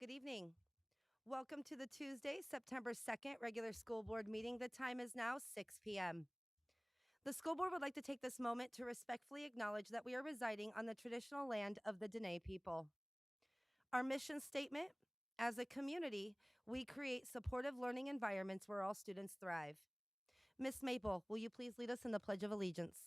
Good evening. Welcome to the Tuesday, September 2nd regular school board meeting. The time is now 6 p.m. The school board would like to take this moment to respectfully acknowledge that we are residing on the traditional land of the Dene people. Our mission statement: as a community, we create supportive learning environments where all students thrive. Miss Maple, will you please lead us in the Pledge of Allegiance?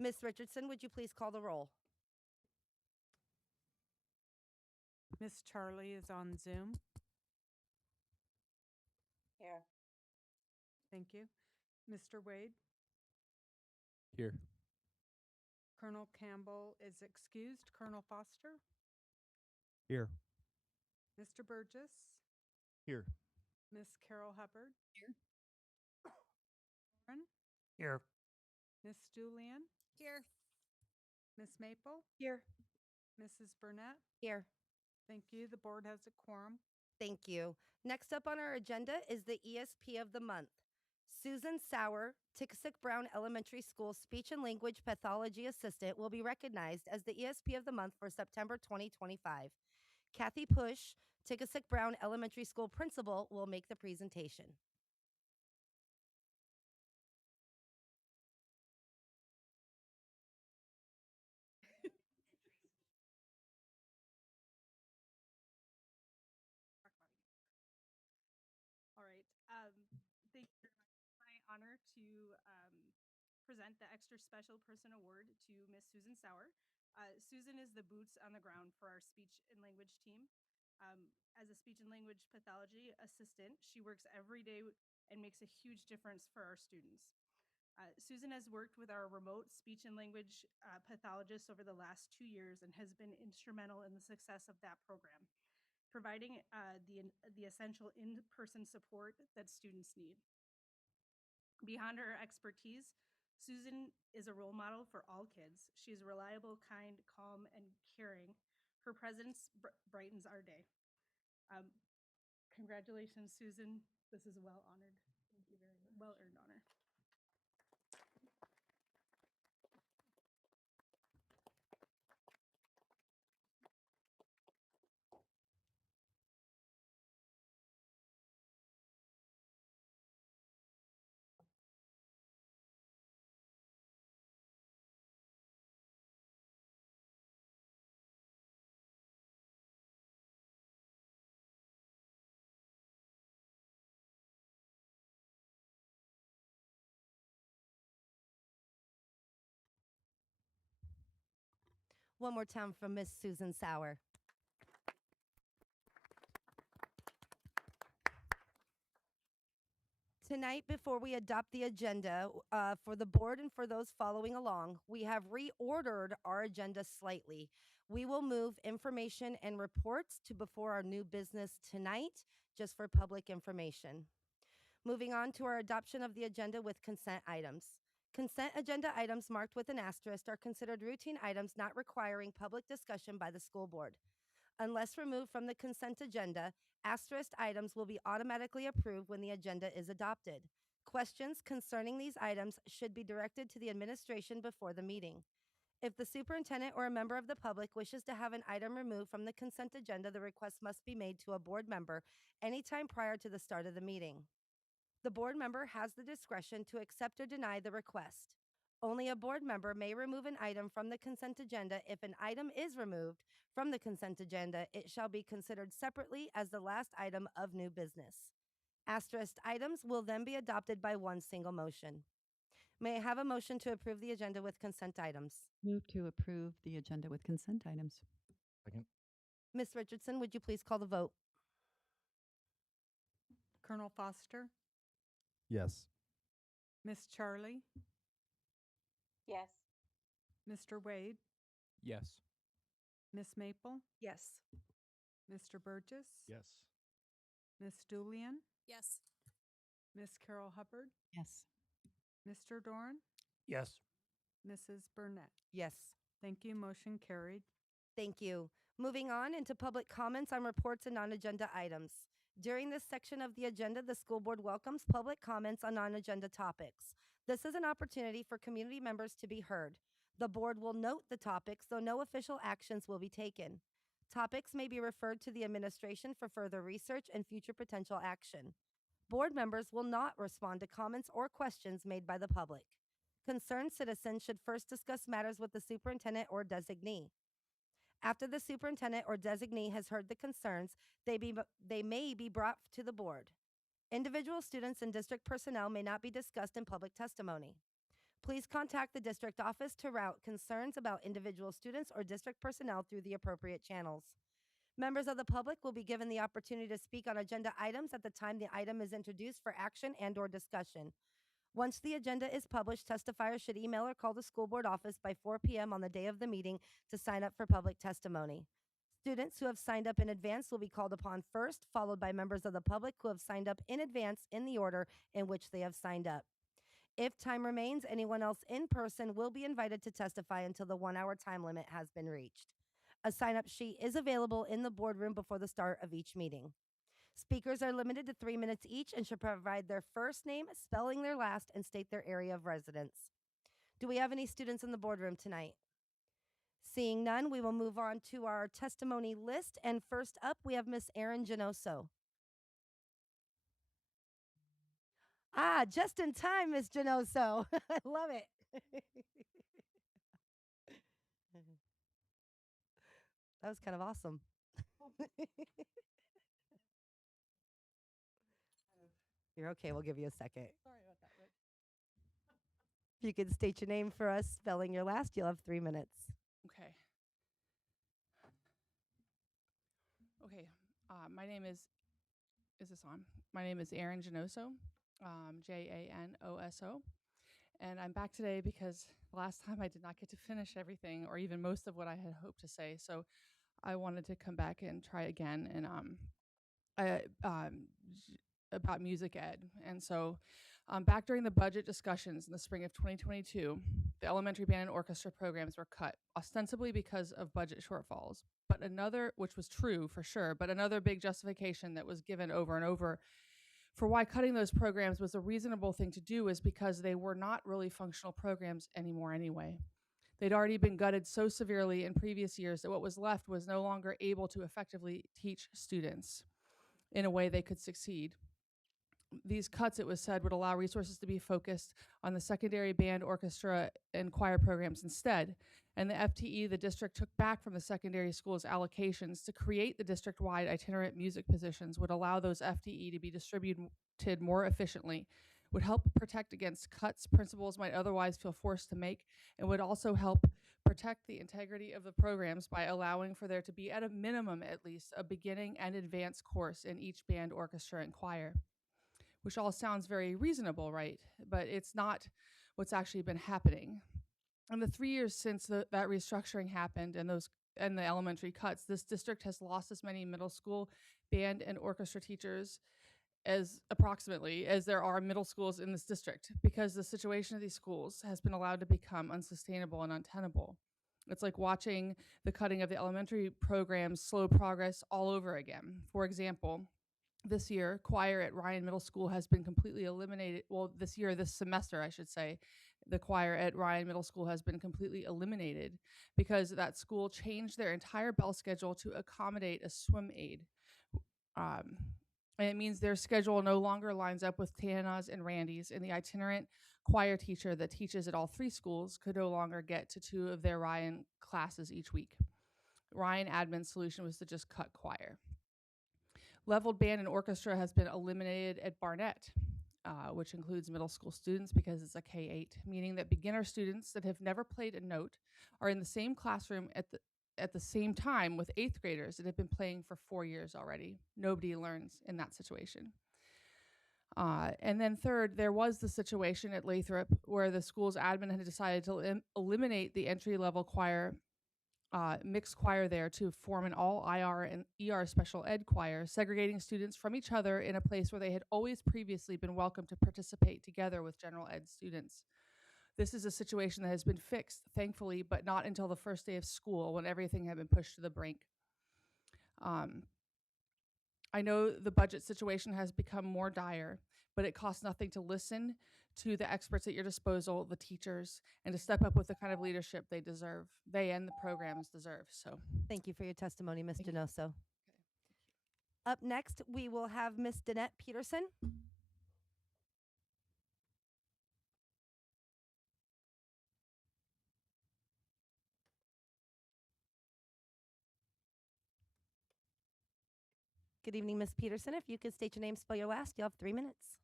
Miss Richardson, would you please call the roll? Miss Charlie is on Zoom. Here. Thank you. Mr. Wade, Here. Colonel Campbell is excused. Colonel Foster, Here. Mr. Burgess, Here. Miss Carol Hubbard. Here. Here. Miss Julian, Here. Miss Maple, Here. Mrs. Burnett. Here. Thank you. The board has a quorum. Thank you. Next up on our agenda is the ESP of the month. Susan Sauer, Tickasick Brown Elementary School Speech and Language Pathology Assistant, will be recognized as the ESP of the month for September 2025. Kathy Push, Tickasick Brown Elementary School Principal, will make the presentation. All right. Thank you very much. It's my honor to present the Extra Special Person Award to Miss Susan Sauer. Susan is the boots on the ground for our speech and language team. As a speech and language pathology assistant, she works every day and makes a huge difference for our students. Susan has worked with our remote speech and language pathologists over the last 2 years and has been instrumental in the success of that program, providing the essential in-person support that students need. Beyond her expertise, Susan is a role model for all kids. She is reliable, kind, calm, and caring. Her presence brightens our day. Congratulations, Susan. This is well honored. Thank you very much. Well-earned honor. One more time from Miss Susan Sauer. Tonight, before we adopt the agenda for the board and for those following along, we have reordered our agenda slightly. We will move information and reports to before our new business tonight, just for public information. Moving on to our adoption of the agenda with consent items. Consent agenda items marked with an asterisk are considered routine items not requiring public discussion by the school board. Unless removed from the consent agenda, asterisk items will be automatically approved when the agenda is adopted. Questions concerning these items should be directed to the administration before the meeting. If the superintendent or a member of the public wishes to have an item removed from the consent agenda, the request must be made to a board member anytime prior to the start of the meeting. The board member has the discretion to accept or deny the request. Only a board member may remove an item from the consent agenda if an item is removed from the consent agenda, it shall be considered separately as the last item of new business. Asterisked items will then be adopted by one single motion. May I have a motion to approve the agenda with consent items? Move to approve the agenda with consent items. Second. Ms. Richardson, would you please call the vote? Colonel Foster, Yes. Miss Charlie, Yes. Mr. Wade, Yes. Miss Maple, Yes. Mr. Burgess, Yes. Miss Julian, Yes. Miss Carol Hubbard, Yes. Mr. Dorn, Yes. Mrs. Burnett. Yes. Thank you. Motion carried. Thank you. Moving on into public comments on reports and non-agenda items. During this section of the agenda, the school board welcomes public comments on non-agenda topics. This is an opportunity for community members to be heard. The board will note the topics, though no official actions will be taken. Topics may be referred to the administration for further research and future potential action. Board members will not respond to comments or questions made by the public. Concerned citizens should first discuss matters with the superintendent or designee. After the superintendent or designee has heard the concerns, they may be brought to the board. Individual students and district personnel may not be discussed in public testimony. Please contact the district office to route concerns about individual students or district personnel through the appropriate channels. Members of the public will be given the opportunity to speak on agenda items at the time the item is introduced for action and/or discussion. Once the agenda is published, testifiers should email or call the school board office by 4 p.m. on the day of the meeting to sign up for public testimony. Students who have signed up in advance will be called upon first, followed by members of the public who have signed up in advance in the order in which they have signed up. If time remains, anyone else in person will be invited to testify until the 1-hour time limit has been reached. A sign-up sheet is available in the boardroom before the start of each meeting. Speakers are limited to 3 minutes each and should provide their first name, spelling their last, and state their area of residence. Do we have any students in the boardroom tonight? Seeing none, we will move on to our testimony list. And first up, we have Miss Erin Genoso. Ah, just in time, Miss Genoso. I love it. That was kind of awesome. You're okay. We'll give you a second. Sorry about that, Rick. If you could state your name for us, spelling your last, you'll have 3 minutes. Okay. Okay. My name is this on? My name is Erin Genoso, Janoso. And I'm back today because last time I did not get to finish everything or even most of what I had hoped to say. So I wanted to come back and try again and about music ed. And so back during the budget discussions in the spring of 2022, the elementary band and orchestra programs were cut, ostensibly because of budget shortfalls. But another, which was true for sure, but another big justification that was given over and over for why cutting those programs was a reasonable thing to do is because they were not really functional programs anymore anyway. They'd already been gutted so severely in previous years that what was left was no longer able to effectively teach students in a way they could succeed. These cuts, it was said, would allow resources to be focused on the secondary band, orchestra, and choir programs instead. And the FTE the district took back from the secondary schools' allocations to create the district-wide itinerant music positions would allow those FTE to be distributed more efficiently, would help protect against cuts principals might otherwise feel forced to make, and would also help protect the integrity of the programs by allowing for there to be, at a minimum at least, a beginning and advanced course in each band, orchestra, and choir. Which all sounds very reasonable, right? But it's not what's actually been happening. In the 3 years since that restructuring happened and the elementary cuts, this district has lost as many middle school band and orchestra teachers as approximately as there are middle schools in this district because the situation of these schools has been allowed to become unsustainable and untenable. It's like watching the cutting of the elementary programs slow progress all over again. For example, this year, choir at Ryan Middle School has been completely eliminated. Well, this semester, I should say, the choir at Ryan Middle School has been completely eliminated because that school changed their entire bell schedule to accommodate a swim aid. And it means their schedule no longer lines up with Tana's and Randy's, and the itinerant choir teacher that teaches at all 3 schools could no longer get to 2 of their Ryan classes each week. Ryan Admin's solution was to just cut choir. Leveled band and orchestra has been eliminated at Barnett, which includes middle school students because it's a K-8, meaning that beginner students that have never played a note are in the same classroom at the same time with 8th graders that have been playing for 4 years already. Nobody learns in that situation. And then third, there was the situation at Lathrop where the school's admin had decided to eliminate the entry-level choir, mixed choir there to form an all IR and ER special ed choir, segregating students from each other in a place where they had always previously been welcome to participate together with general ed students. This is a situation that has been fixed, thankfully, but not until the first day of school when everything had been pushed to the brink. I know the budget situation has become more dire, but it costs nothing to listen to the experts at your disposal, the teachers, and to step up with the kind of leadership they deserve, they and the programs deserve. So Thank you for your testimony, Ms. Thank you. Donoso. Up next, we will have Ms. Danette Peterson. Good evening, Ms. Peterson. If you could state your name, spell your last, you'll have 3 minutes.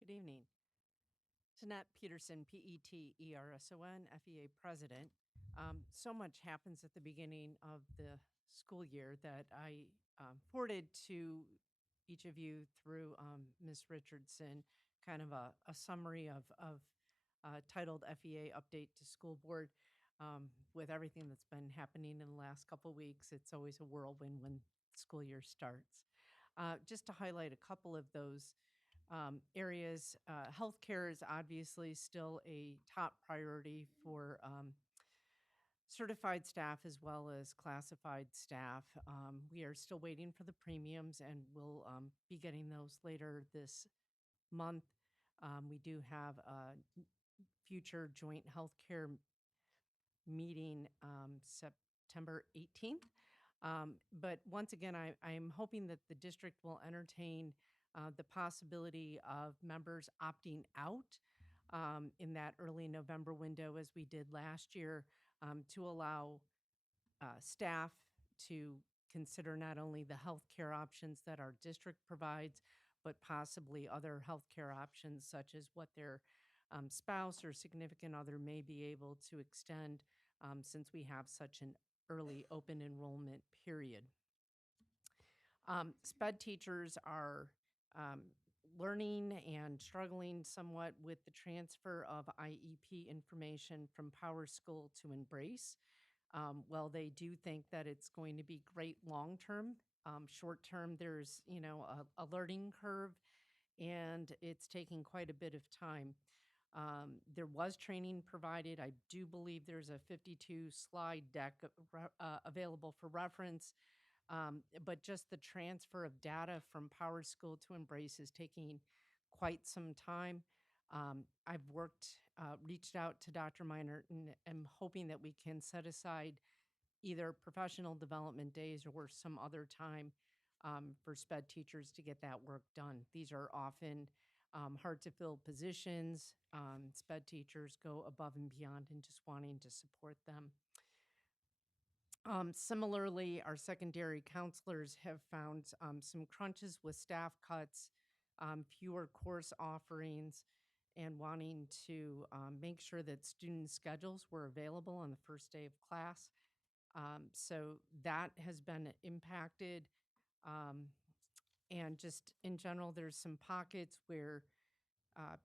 Good evening. Jeanette Peterson, Peterson, FEA President. So much happens at the beginning of the school year that I forwarded to each of you through Ms. Richardson, kind of a summary of titled FEA Update to School Board. With everything that's been happening in the last couple weeks, it's always a whirlwind when school year starts. Just to highlight a couple of those areas, healthcare is obviously still a top priority for certified staff as well as classified staff. We are still waiting for the premiums, and we'll be getting those later this month. We do have a future joint healthcare meeting September 18th. But once again, I am hoping that the district will entertain the possibility of members opting out in that early November window, as we did last year, to allow staff to consider not only the healthcare options that our district provides, but possibly other healthcare options such as what their spouse or significant other may be able to extend, since we have such an early open enrollment period. SPED teachers are learning and struggling somewhat with the transfer of IEP information from Power School to Embrace. Well, they do think that it's going to be great long term. Short term, there's a learning curve, and it's taking quite a bit of time. There was training provided. I do believe there's a 52 slide deck available for reference. But just the transfer of data from Power School to Embrace is taking quite some time. I've reached out to Dr. Meinert and am hoping that we can set aside either professional development days or some other time for SPED teachers to get that work done. These are often hard to fill positions. SPED teachers go above and beyond in just wanting to support them. Similarly, our secondary counselors have found some crunches with staff cuts, fewer course offerings, and wanting to make sure that student schedules were available on the first day of class. So that has been impacted. And just in general, there's some pockets where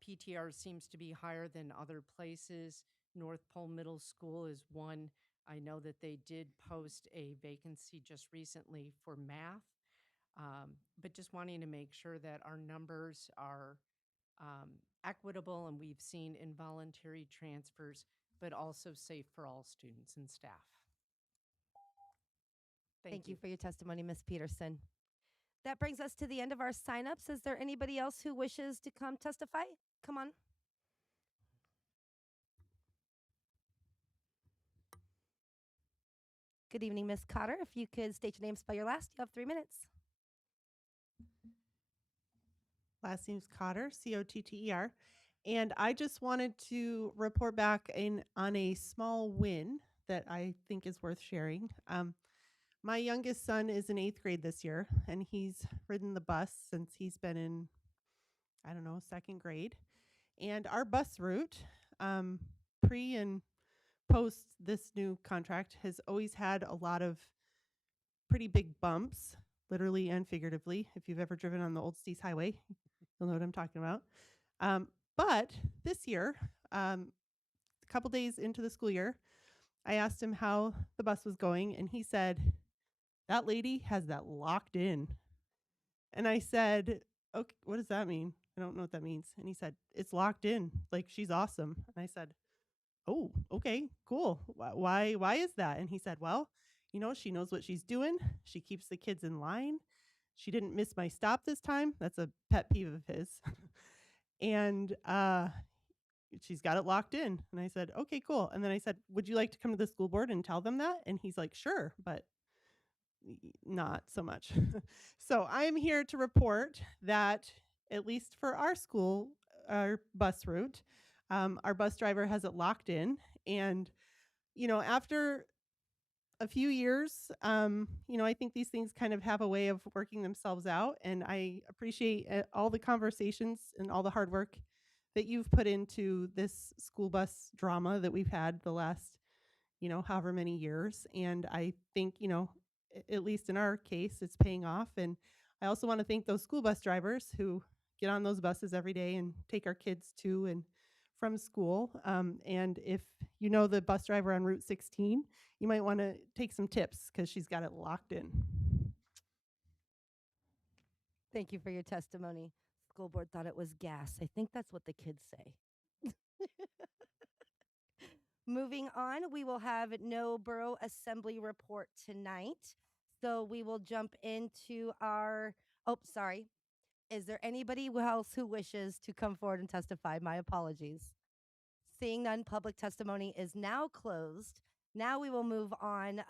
PTR seems to be higher than other places. North Pole Middle School is one. I know that they did post a vacancy just recently for math, but just wanting to make sure that our numbers are equitable, and we've seen involuntary transfers, but also safe for all students and staff. Thank you for your testimony, Ms. Peterson. That brings us to the end of our signups. Is there anybody else who wishes to come testify? Come on. Good evening, Ms. Cotter. If you could state your name, spell your last, you have 3 minutes. Last name's Cotter, Cotter. And I just wanted to report back on a small win that I think is worth sharing. My youngest son is in 8th grade this year, and he's ridden the bus since he's been in, I don't know, 2nd grade. And our bus route, pre and post this new contract, has always had a lot of pretty big bumps, literally and figuratively. If you've ever driven on the Old Stees Highway, you'll know what I'm talking about. But this year, a couple days into the school year, I asked him how the bus was going, and he said, "That lady has that locked in." And I said, "Okay, what does that mean? I don't know what that means." And he said, "It's locked in. Like, she's awesome." And I said, "Oh, okay, cool. Why is that?" And he said, "Well, she knows what she's doing. She keeps the kids in line. She didn't miss my stop this time." That's a pet peeve of his. And she's got it locked in. And I said, "Okay, cool." And then I said, "Would you like to come to the school board and tell them that?" And he's like, "Sure, but not so much." So I'm here to report that, at least for our school, our bus route, our bus driver has it locked in. And, after a few years, I think these things kind of have a way of working themselves out. And I appreciate all the conversations and all the hard work that you've put into this school bus drama that we've had the last, however many years. And I think, at least in our case, it's paying off. And I also want to thank those school bus drivers who get on those buses every day and take our kids to and from school. And if you know the bus driver on Route 16, you might want to take some tips because she's got it locked in. Thank you for your testimony. School board thought it was gas. I think that's what the kids say. Moving on, we will have no borough assembly report tonight. So we will jump into our, oh, sorry. Is there anybody else who wishes to come forward and testify? My apologies. Seeing none, public testimony is now closed. Now we will move on.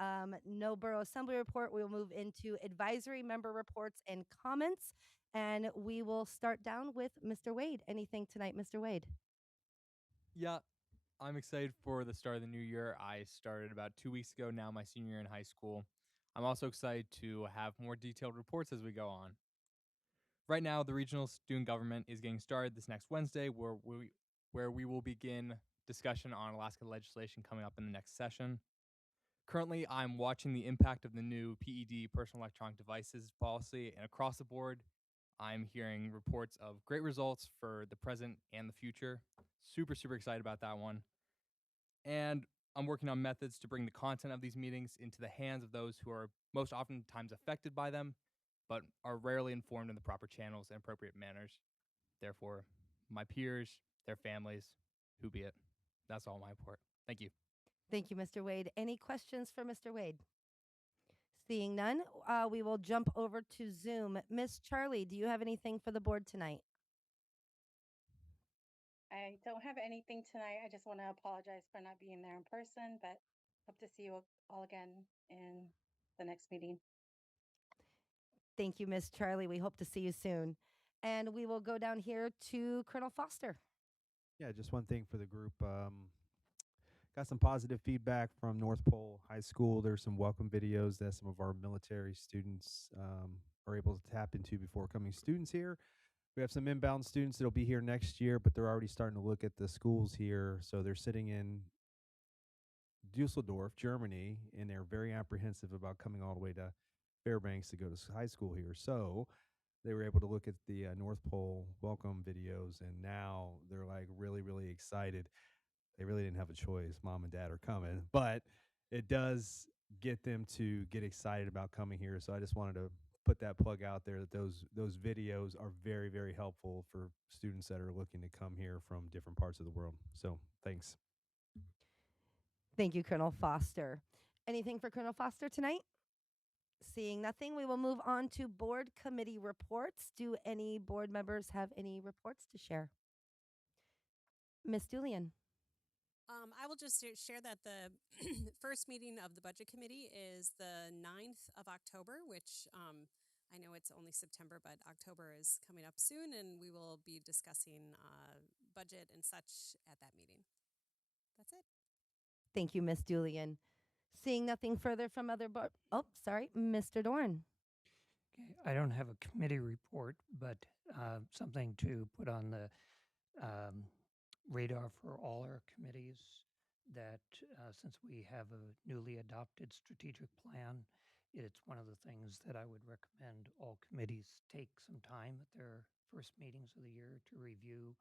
No borough assembly report. We will move into advisory member reports and comments. And we will start down with Mr. Wade. Anything tonight, Mr. Wade? Yeah, I'm excited for the start of the new year. I started about 2 weeks ago now, my senior year in high school. I'm also excited to have more detailed reports as we go on. Right now, the regional student government is getting started this next Wednesday, where we will begin discussion on Alaska legislation coming up in the next session. Currently, I'm watching the impact of the new PED, personal electronic devices policy, and across the board, I'm hearing reports of great results for the present and the future. Super, super excited about that one. And I'm working on methods to bring the content of these meetings into the hands of those who are most oftentimes affected by them, but are rarely informed in the proper channels and appropriate manners. Therefore, my peers, their families, who be it. That's all my report. Thank you. Thank you, Mr. Wade. Any questions for Mr. Wade? Seeing none, we will jump over to Zoom. Miss Charlie, do you have anything for the board tonight? I don't have anything tonight. I just want to apologize for not being there in person, but hope to see you all again in the next meeting. Thank you, Miss Charlie. We hope to see you soon. And we will go down here to Colonel Foster. Yeah, just one thing for the group. Got some positive feedback from North Pole High School. There's some welcome videos that some of our military students are able to tap into before coming students here. We have some inbound students that'll be here next year, but they're already starting to look at the schools here. So they're sitting in Dusseldorf, Germany, and they're very apprehensive about coming all the way to Fairbanks to go to high school here. So they were able to look at the North Pole welcome videos, and now they're like really, really excited. They really didn't have a choice. Mom and dad are coming, but it does get them to get excited about coming here. So I just wanted to put that plug out there that those videos are very, very helpful for students that are looking to come here from different parts of the world. So thanks. Thank you, Colonel Foster. Anything for Colonel Foster tonight? Seeing nothing, we will move on to board committee reports. Do any board members have any reports to share? Ms. Julian. I will just share that the first meeting of the budget committee is the 9th of October, which I know it's only September, but October is coming up soon, and we will be discussing budget and such at that meeting. That's it. Thank you, Ms. Julian. Seeing nothing further from other board. Oh, sorry, Mr. Dorn. Okay, I don't have a committee report, but something to put on the radar for all our committees that since we have a newly adopted strategic plan, it's one of the things that I would recommend all committees take some time at their first meetings of the year to review,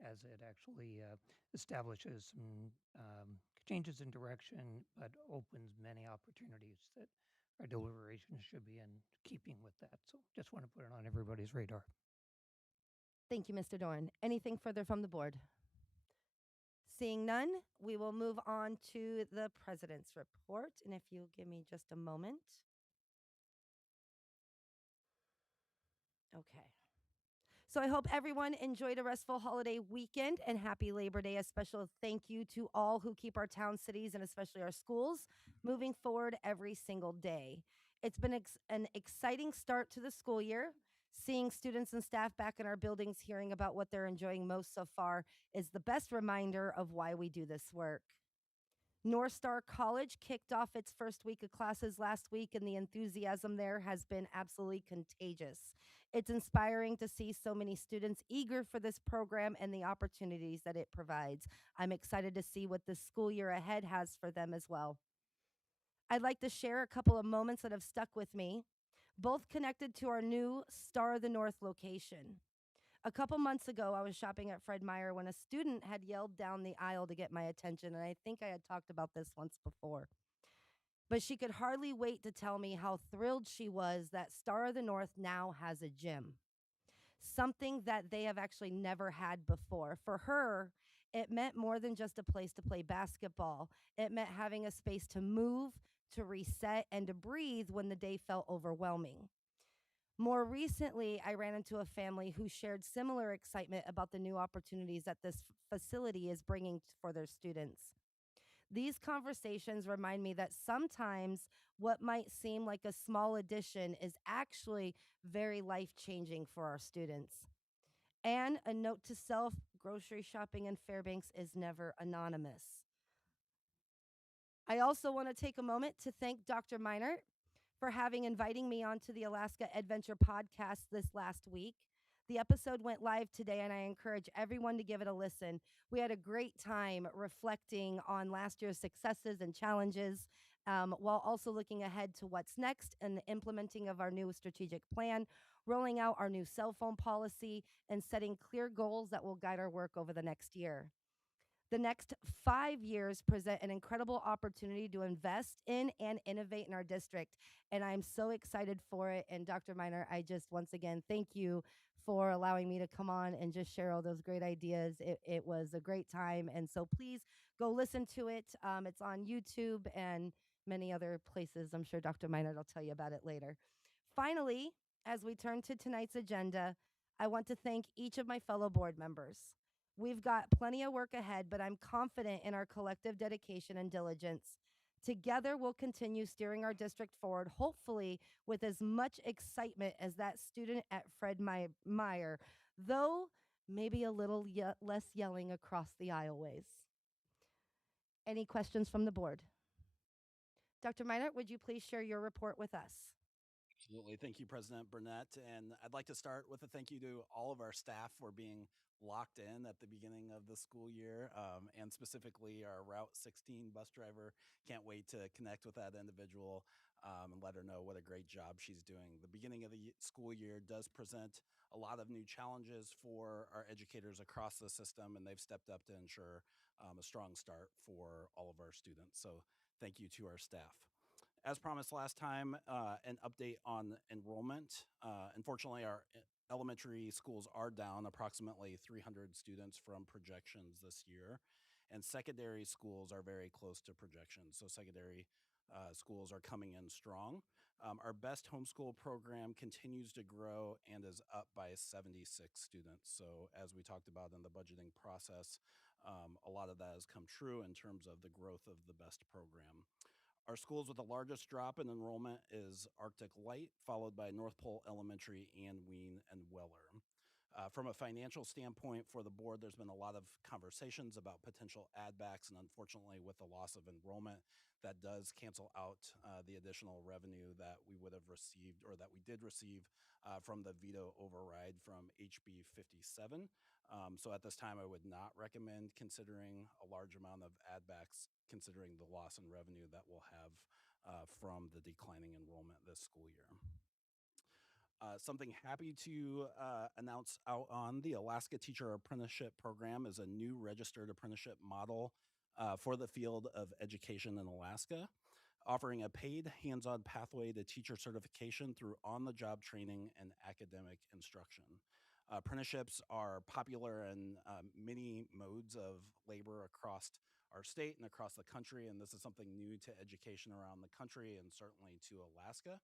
as it actually establishes some changes in direction, but opens many opportunities that our deliberations should be in keeping with that. So just want to put it on everybody's radar. Thank you, Mr. Dorn. Anything further from the board? Seeing none, we will move on to the president's report. And if you'll give me just a moment. Okay. So I hope everyone enjoyed a restful holiday weekend and happy Labor Day. A special thank you to all who keep our town, cities, and especially our schools moving forward every single day. It's been an exciting start to the school year. Seeing students and staff back in our buildings, hearing about what they're enjoying most so far is the best reminder of why we do this work. North Star College kicked off its first week of classes last week, and the enthusiasm there has been absolutely contagious. It's inspiring to see so many students eager for this program and the opportunities that it provides. I'm excited to see what this school year ahead has for them as well. I'd like to share a couple of moments that have stuck with me, both connected to our new Star of the North location. A couple months ago, I was shopping at Fred Meyer when a student had yelled down the aisle to get my attention, and I think I had talked about this once before. But she could hardly wait to tell me how thrilled she was that Star of the North now has a gym, something that they have actually never had before. For her, it meant more than just a place to play basketball. It meant having a space to move, to reset, and to breathe when the day felt overwhelming. More recently, I ran into a family who shared similar excitement about the new opportunities that this facility is bringing for their students. These conversations remind me that sometimes what might seem like a small addition is actually very life changing for our students. And a note to self, grocery shopping in Fairbanks is never anonymous. I also want to take a moment to thank Dr. Meinert for having inviting me onto the Alaska Adventure podcast this last week. The episode went live today, and I encourage everyone to give it a listen. We had a great time reflecting on last year's successes and challenges, while also looking ahead to what's next and the implementing of our new strategic plan, rolling out our new cell phone policy, and setting clear goals that will guide our work over the next year. The next 5 years present an incredible opportunity to invest in and innovate in our district. And I'm so excited for it. And Dr. Miner, I just once again thank you for allowing me to come on and just share all those great ideas. It was a great time. And so please go listen to it. It's on YouTube and many other places. I'm sure Dr. Miner will tell you about it later. Finally, as we turn to tonight's agenda, I want to thank each of my fellow board members. We've got plenty of work ahead, but I'm confident in our collective dedication and diligence. Together, we'll continue steering our district forward, hopefully with as much excitement as that student at Fred Meyer, though maybe a little less yelling across the aisleways. Any questions from the board? Dr. Meinert, would you please share your report with us? Absolutely. Thank you, President Burnett. And I'd like to start with a thank you to all of our staff for being locked in at the beginning of the school year, and specifically our Route 16 bus driver. Can't wait to connect with that individual and let her know what a great job she's doing. The beginning of the school year does present a lot of new challenges for our educators across the system, and they've stepped up to ensure a strong start for all of our students. So thank you to our staff. As promised last time, an update on enrollment. Unfortunately, our elementary schools are down approximately 300 students from projections this year, and secondary schools are very close to projections. So secondary schools are coming in strong. Our best homeschool program continues to grow and is up by 76 students. So as we talked about in the budgeting process, a lot of that has come true in terms of the growth of the best program. Our schools with the largest drop in enrollment is Arctic Light, followed by North Pole Elementary and Ween and Weller. From a financial standpoint for the board, there's been a lot of conversations about potential add backs, and unfortunately, with the loss of enrollment, that does cancel out the additional revenue that we would have received or that we did receive from the veto override from HB 57. So at this time, I would not recommend considering a large amount of add backs, considering the loss in revenue that we'll have from the declining enrollment this school year. Something happy to announce out on the Alaska Teacher Apprenticeship Program is a new registered apprenticeship model for the field of education in Alaska, offering a paid hands-on pathway to teacher certification through on-the-job training and academic instruction. Apprenticeships are popular in many modes of labor across our state and across the country, and this is something new to education around the country and certainly to Alaska.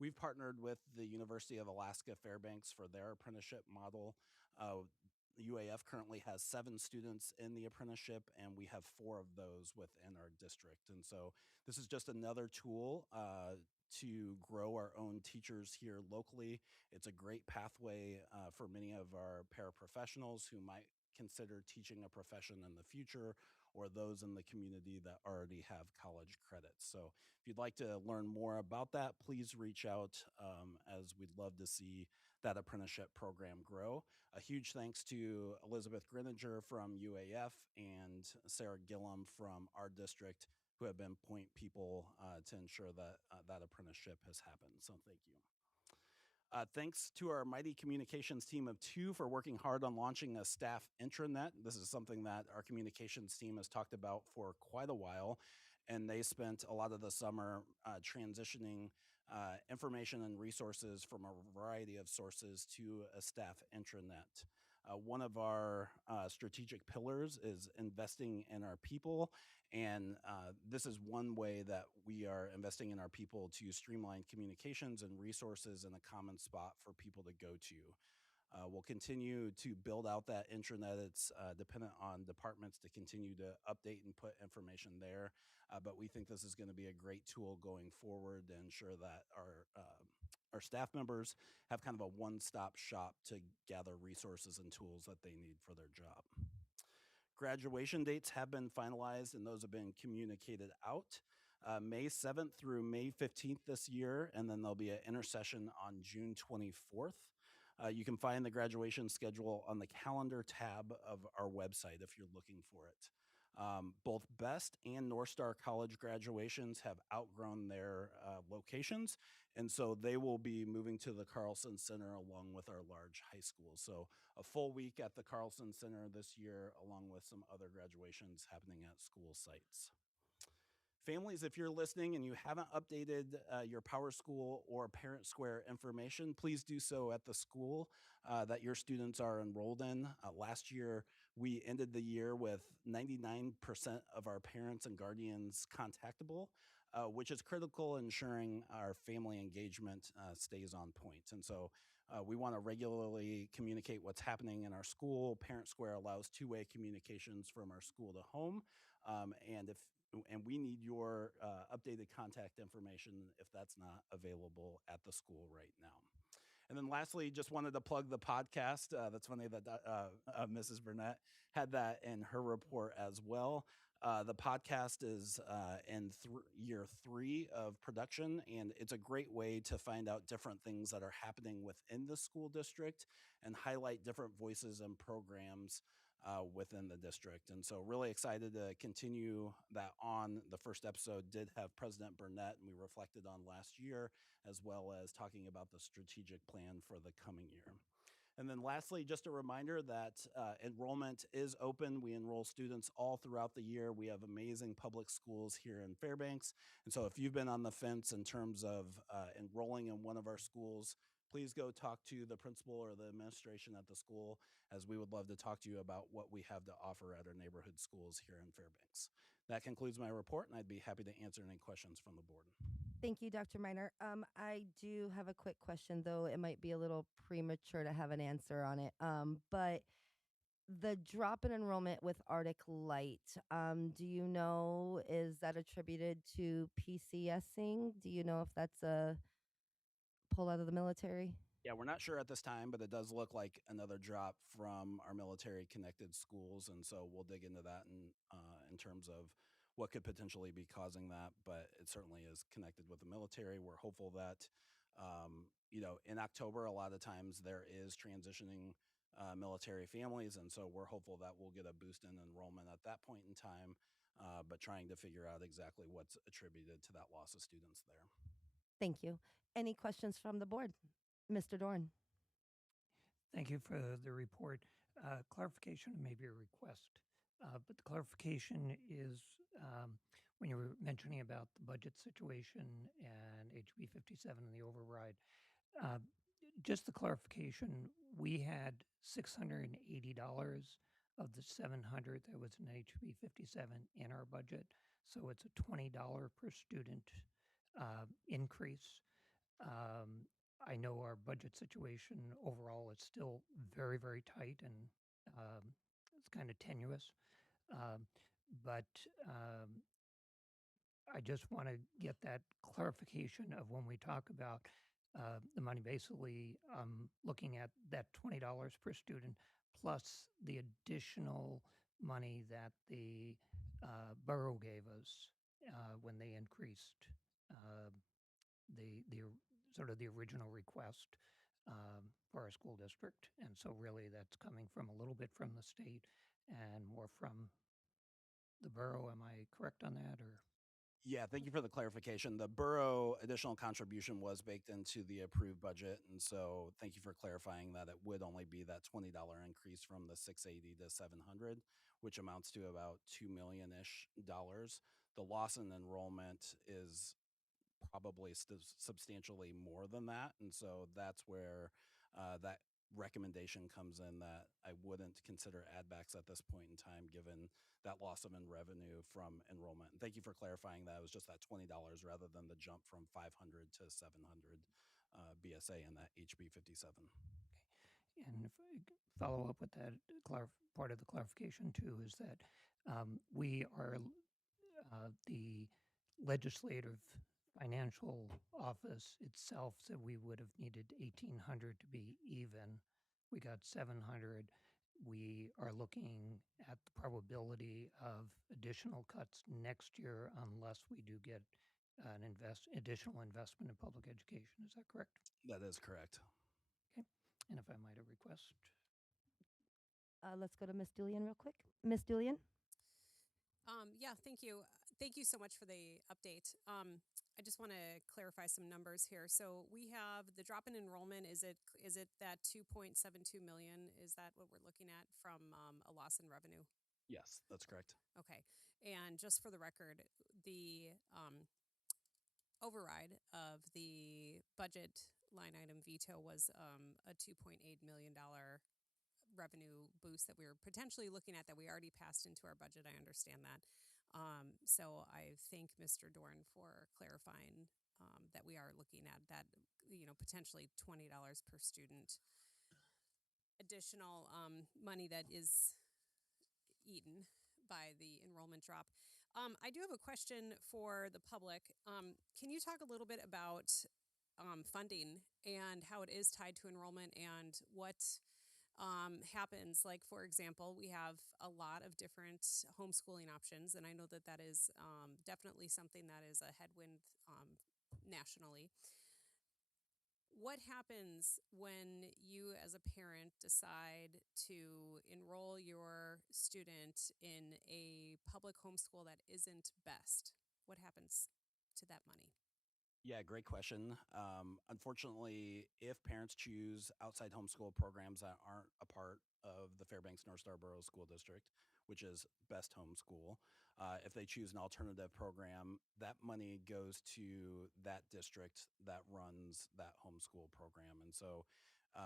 We've partnered with the University of Alaska Fairbanks for their apprenticeship model. UAF currently has 7 students in the apprenticeship, and we have 4 of those within our district. And so this is just another tool to grow our own teachers here locally. It's a great pathway for many of our paraprofessionals who might consider teaching a profession in the future, or those in the community that already have college credits. So if you'd like to learn more about that, please reach out, as we'd love to see that apprenticeship program grow. A huge thanks to Elizabeth Grininger from UAF and Sarah Gillum from our district, who have been point people to ensure that that apprenticeship has happened. So thank you. Thanks to our mighty communications team of 2 for working hard on launching a staff intranet. This is something that our communications team has talked about for quite a while, and they spent a lot of the summer transitioning information and resources from a variety of sources to a staff intranet. One of our strategic pillars is investing in our people, and this is one way that we are investing in our people to streamline communications and resources in a common spot for people to go to. We'll continue to build out that intranet. It's dependent on departments to continue to update and put information there, but we think this is going to be a great tool going forward to ensure that our staff members have kind of a one-stop shop to gather resources and tools that they need for their job. Graduation dates have been finalized and those have been communicated out. May 7th through May 15th this year, and then there'll be an intersession on June 24th. You can find the graduation schedule on the calendar tab of our website if you're looking for it. Both Best and North Star College graduations have outgrown their locations, and so they will be moving to the Carlson Center along with our large high school. So a full week at the Carlson Center this year, along with some other graduations happening at school sites. Families, if you're listening and you haven't updated your Power School or Parent Square information, please do so at the school that your students are enrolled in. Last year, we ended the year with 99% of our parents and guardians contactable, which is critical in ensuring our family engagement stays on point. And so we want to regularly communicate what's happening in our school. Parent Square allows 2-way communications from our school to home. And we need your updated contact information if that's not available at the school right now. And then lastly, just wanted to plug the podcast. That's funny that Mrs. Burnett had that in her report as well. The podcast is in year 3 of production, and it's a great way to find out different things that are happening within the school district and highlight different voices and programs within the district. And so really excited to continue that on. The first episode did have President Burnett, and we reflected on last year, as well as talking about the strategic plan for the coming year. And then lastly, just a reminder that enrollment is open. We enroll students all throughout the year. We have amazing public schools here in Fairbanks. And so if you've been on the fence in terms of enrolling in one of our schools, please go talk to the principal or the administration at the school, as we would love to talk to you about what we have to offer at our neighborhood schools here in Fairbanks. That concludes my report, and I'd be happy to answer any questions from the board. Thank you, Dr. Miner. I do have a quick question, though it might be a little premature to have an answer on it. But the drop in enrollment with Arctic Light, do you know, is that attributed to PCSing? Do you know if that's a pull out of the military? Yeah, we're not sure at this time, but it does look like another drop from our military connected schools, and so we'll dig into that in terms of what could potentially be causing that. But it certainly is connected with the military. We're hopeful that in October, a lot of times there is transitioning military families, and so we're hopeful that we'll get a boost in enrollment at that point in time. But trying to figure out exactly what's attributed to that loss of students there. Thank you. Any questions from the board? Mr. Dorn. Thank you for the report. Clarification and maybe a request. But the clarification is when you were mentioning about the budget situation and HB 57 and the override, uh, just the clarification, we had $680 of the 700 that was in HB 57 in our budget. So it's a $20 per student increase. I know our budget situation overall is still very, very tight and it's kind of tenuous. Um, but I just want to get that clarification of when we talk about the money. Basically, looking at that $20 per student plus the additional money that the borough gave us when they increased uh, the sort of the original request for our school district. And so really that's coming from a little bit from the state and more from the borough. Am I correct on that, or? Yeah, thank you for the clarification. The borough additional contribution was baked into the approved budget, and so thank you for clarifying that it would only be that $20 increase from the 680 to 700, which amounts to about $2 million-ish. The loss in enrollment is probably substantially more than that, and so that's where that recommendation comes in, that I wouldn't consider add backs at this point in time given that loss of revenue from enrollment. And thank you for clarifying that. It was just that $20 rather than the jump from 500 to 700 BSA in that HB 57. Okay. And if I follow up with that, part of the clarification too is that we are the legislative financial office itself said we would have needed 1,800 to be even. We got 700. We are looking at the probability of additional cuts next year unless we do get an additional investment in public education. Is that correct? That is correct. Okay. And if I might, a request. Let's go to Ms. Dullian real quick. Ms. Dullian? Yeah, thank you. Thank you so much for the update. I just want to clarify some numbers here. So we have the drop in enrollment. Is it that 2.72 million? Is that what we're looking at from a loss in revenue? Yes, that's correct. Okay. And just for the record, the override of the budget line item veto was a $2.8 million revenue boost that we were potentially looking at that we already passed into our budget. I understand that. So I thank Mr. Dorn for clarifying that we are looking at that, potentially $20 per student additional money that is eaten by the enrollment drop. I do have a question for the public. Can you talk a little bit about funding and how it is tied to enrollment and what happens? Like, for example, we have a lot of different homeschooling options, and I know that that is definitely something that is a headwind nationally. What happens when you as a parent decide to enroll your student in a public homeschool that isn't best? What happens to that money? Yeah, great question. Unfortunately, if parents choose outside homeschool programs that aren't a part of the Fairbanks North Star Borough School District, which is Best Homeschool, if they choose an alternative program, that money goes to that district that runs that homeschool program. And so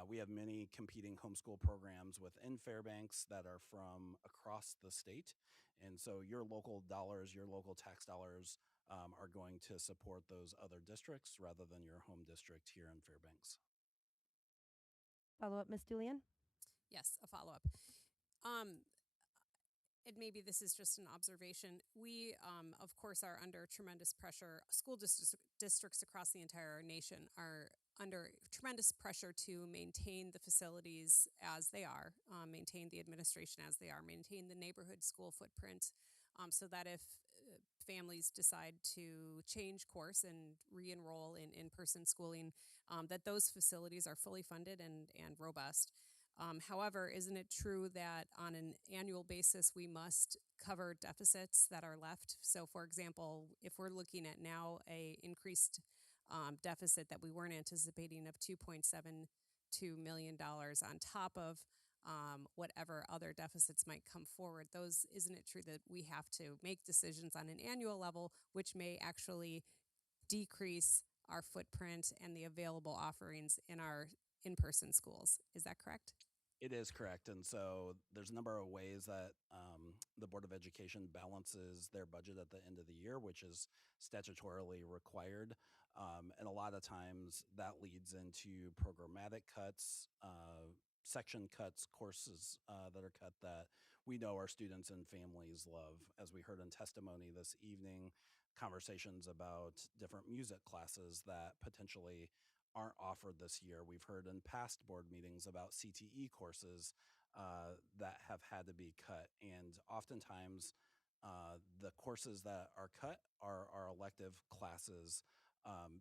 we have many competing homeschool programs within Fairbanks that are from across the state. And so your local dollars, your local tax dollars are going to support those other districts rather than your home district here in Fairbanks. Follow up, Ms. Dullian? Yes, a follow up. And maybe this is just an observation. We, of course, are under tremendous pressure. School districts across the entire nation are under tremendous pressure to maintain the facilities as they are, maintain the administration as they are, maintain the neighborhood school footprint, so that if families decide to change course and re-enroll in in-person schooling, that those facilities are fully funded and robust. However, isn't it true that on an annual basis we must cover deficits that are left? So, for example, if we're looking at now a increased deficit that we weren't anticipating of $2.72 million on top of whatever other deficits might come forward, those, isn't it true that we have to make decisions on an annual level, which may actually decrease our footprint and the available offerings in our in-person schools? Is that correct? It is correct. And so there's a number of ways that the Board of Education balances their budget at the end of the year, which is statutorily required. And a lot of times that leads into programmatic cuts, section cuts, courses that are cut that we know our students and families love. As we heard in testimony this evening, conversations about different music classes that potentially aren't offered this year. We've heard in past board meetings about CTE courses that have had to be cut. And oftentimes, the courses that are cut are elective classes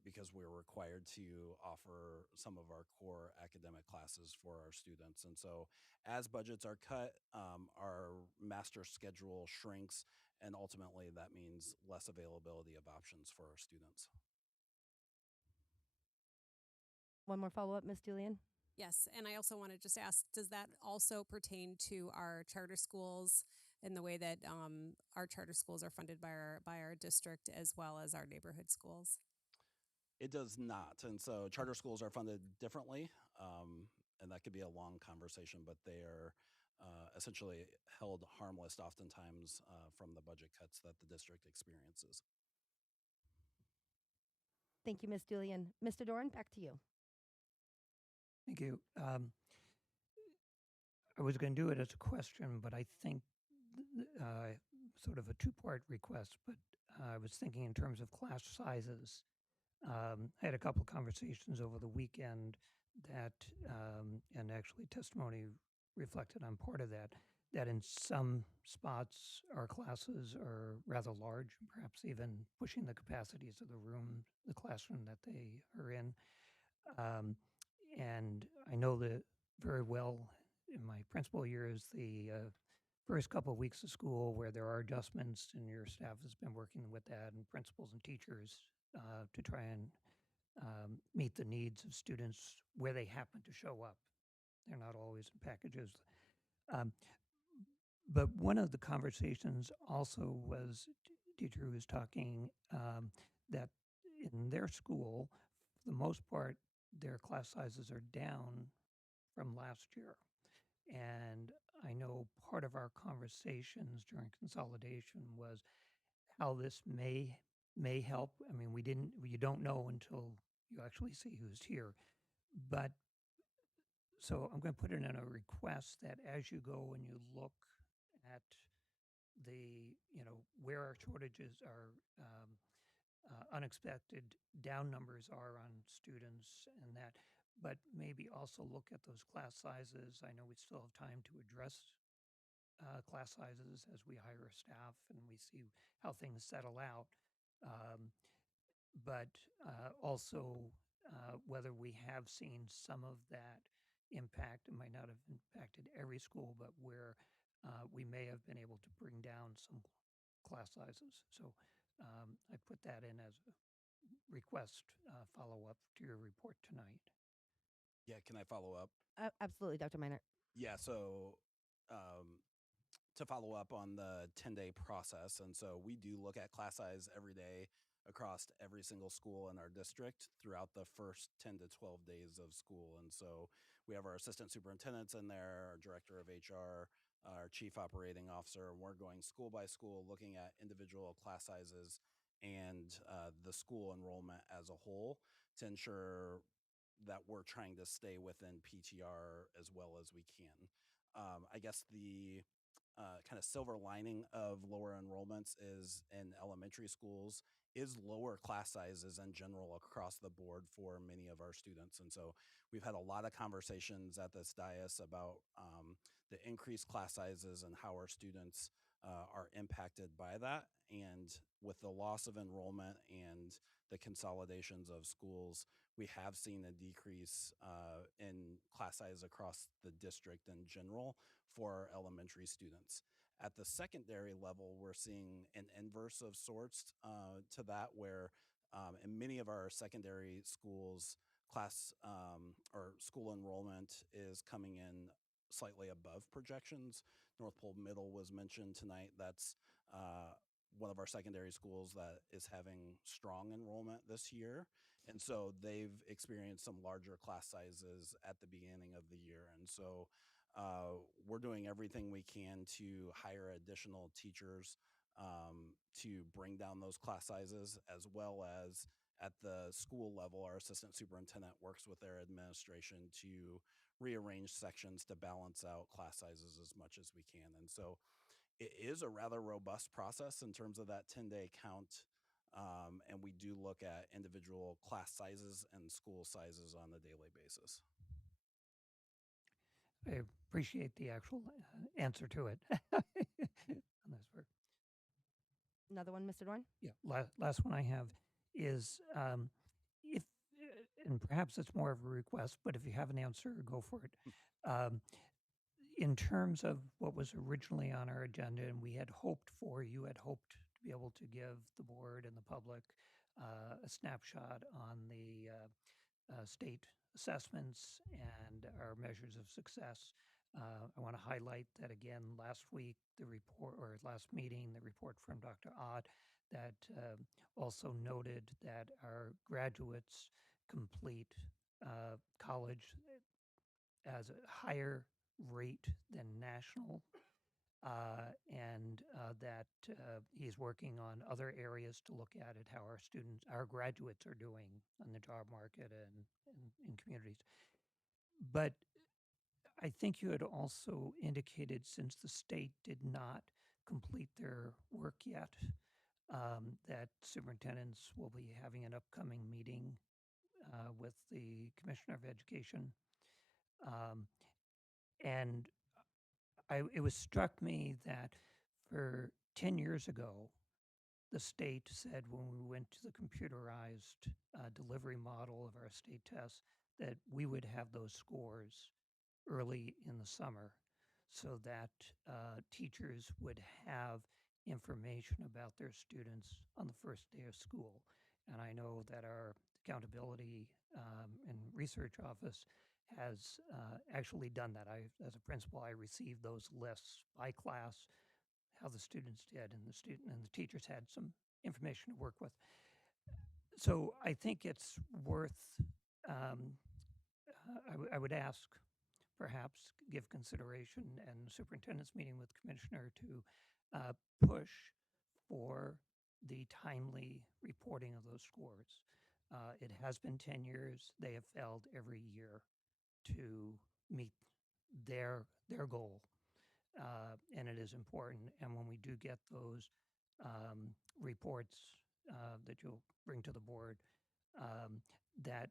because we're required to offer some of our core academic classes for our students. And so, as budgets are cut, our master schedule shrinks, and ultimately, that means less availability of options for our students. One more follow-up, Ms. Julian? Yes, and I also want to just ask, does that also pertain to our charter schools in the way that our charter schools are funded by our district as well as our neighborhood schools? It does not. And so charter schools are funded differently. And that could be a long conversation, but they are essentially held harmless oftentimes from the budget cuts that the district experiences. Thank you, Ms. Julian. Mr. Doran, back to you. Thank you. I was going to do it as a question, but I think sort of a two-part request, but I was thinking in terms of class sizes. I had a couple of conversations over the weekend that, and actually testimony reflected on part of that, that in some spots our classes are rather large, perhaps even pushing the capacities of the classroom that they are in. And I know that very well in my principal years, the first couple of weeks of school where there are adjustments, and your staff has been working with that, and principals and teachers to try and meet the needs of students where they happen to show up. They're not always in packages. But one of the conversations also was teacher who was talking that in their school, for the most part, their class sizes are down from last year. And I know part of our conversations during consolidation was how this may help. I mean, you don't know until you actually see who's here. But so I'm going to put it in a request that as you go and you look at the, where our shortages are, unexpected down numbers are on students and that, but maybe also look at those class sizes. I know we still have time to address class sizes as we hire staff and we see how things settle out. But also whether we have seen some of that impact. It might not have impacted every school, but where we may have been able to bring down some class sizes. So I put that in as a request follow-up to your report tonight. Yeah, can I follow up? Absolutely, Dr. Miner. Yeah, so to follow up on the 10-day process, and so we do look at class size every day across every single school in our district throughout the first 10 to 12 days of school. And so we have our assistant superintendents in there, our director of HR, our chief operating officer, and we're going school by school looking at individual class sizes and the school enrollment as a whole to ensure that we're trying to stay within PTR as well as we can. I guess the kind of silver lining of lower enrollments is in elementary schools is lower class sizes in general across the board for many of our students. And so we've had a lot of conversations at this dais about the increased class sizes and how our students are impacted by that. And with the loss of enrollment and the consolidations of schools, we have seen a decrease in class size across the district in general for elementary students. At the secondary level, we're seeing an inverse of sorts to that, where in many of our secondary schools, class or school enrollment is coming in slightly above projections. North Pole Middle was mentioned tonight. That's one of our secondary schools that is having strong enrollment this year. And so they've experienced some larger class sizes at the beginning of the year. And so we're doing everything we can to hire additional teachers to bring down those class sizes, as well as at the school level, our assistant superintendent works with their administration to rearrange sections to balance out class sizes as much as we can. And so it is a rather robust process in terms of that 10-day count. And we do look at individual class sizes and school sizes on a daily basis. I appreciate the actual answer to it. On this work. Another one, Mr. Dorn? Yeah, last one I have is if, and perhaps it's more of a request, but if you have an answer, go for it. In terms of what was originally on our agenda, and we had hoped for, you had hoped to be able to give the board and the public a snapshot on the state assessments and our measures of success. I want to highlight that again, last week, the report, or last meeting, the report from Dr. Ott that also noted that our graduates complete college as a higher rate than national, and that he's working on other areas to look at how our students, our graduates are doing on the job market and in communities. But I think you had also indicated, since the state did not complete their work yet, that superintendents will be having an upcoming meeting with the Commissioner of Education. And it was struck me that for 10 years ago, the state said when we went to the computerized delivery model of our state tests that we would have those scores early in the summer so that teachers would have information about their students on the first day of school. And I know that our accountability and research office has actually done that. As a principal, I received those lists by class, how the students did, and the teachers had some information to work with. So I think it's worth. I would ask, perhaps, give consideration and superintendent's meeting with commissioner to push for the timely reporting of those scores. It has been 10 years. They have failed every year to meet their goal, and it is important. And when we do get those reports that you'll bring to the board, that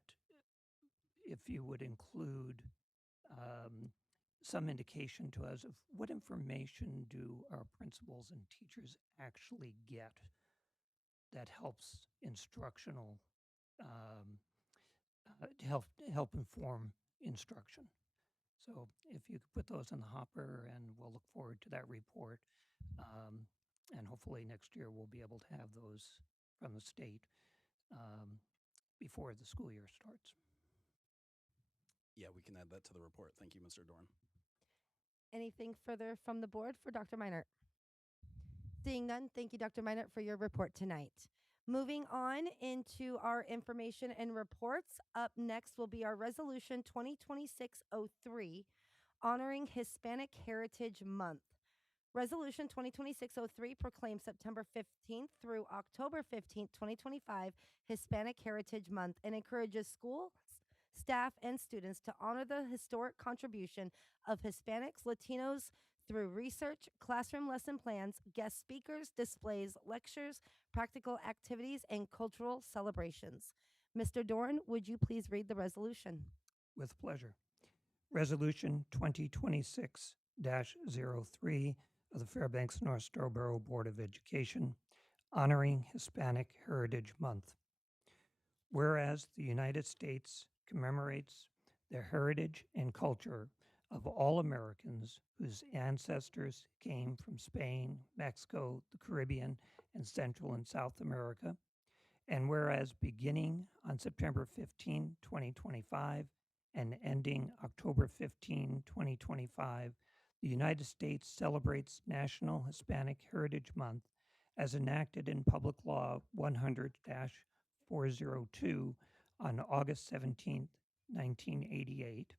if you would include some indication to us of what information do our principals and teachers actually get that helps instructional, to help inform instruction. So if you could put those in the hopper, and we'll look forward to that report. And hopefully next year we'll be able to have those from the state before the school year starts. Yeah, we can add that to the report. Thank you, Mr. Dorn. Anything further from the board for Dr. Meinert? Seeing none, thank you, Dr. Meinert, for your report tonight. Moving on into our information and reports, up next will be our Resolution 2026-03, honoring Hispanic Heritage Month. Resolution 2026-03 proclaims September 15th through October 15th, 2025, Hispanic Heritage Month, and encourages schools, staff, and students to honor the historic contribution of Hispanics, Latinos, through research, classroom lesson plans, guest speakers, displays, lectures, practical activities, and cultural celebrations. Mr. Doran, would you please read the resolution? With pleasure. Resolution 2026 03 of the Fairbanks North Starborough Board of Education honoring Hispanic Heritage Month. Whereas the United States commemorates the heritage and culture of all Americans whose ancestors came from Spain, Mexico, the Caribbean, and Central and South America, and whereas beginning on September 15, 2025, and ending October 15, 2025, the United States celebrates National Hispanic Heritage Month as enacted in Public Law 100 402 on August 17, 1988.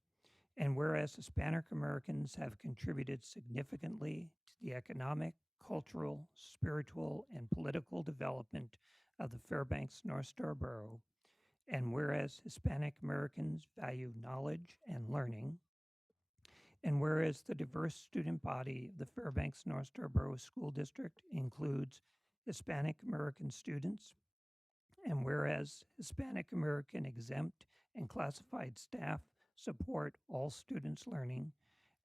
And whereas Hispanic Americans have contributed significantly to the economic, cultural, spiritual, and political development of the Fairbanks North Starborough, and whereas Hispanic Americans value knowledge and learning, and whereas the diverse student body of the Fairbanks North Starborough School District includes Hispanic American students, and whereas Hispanic American exempt and classified staff support all students' learning,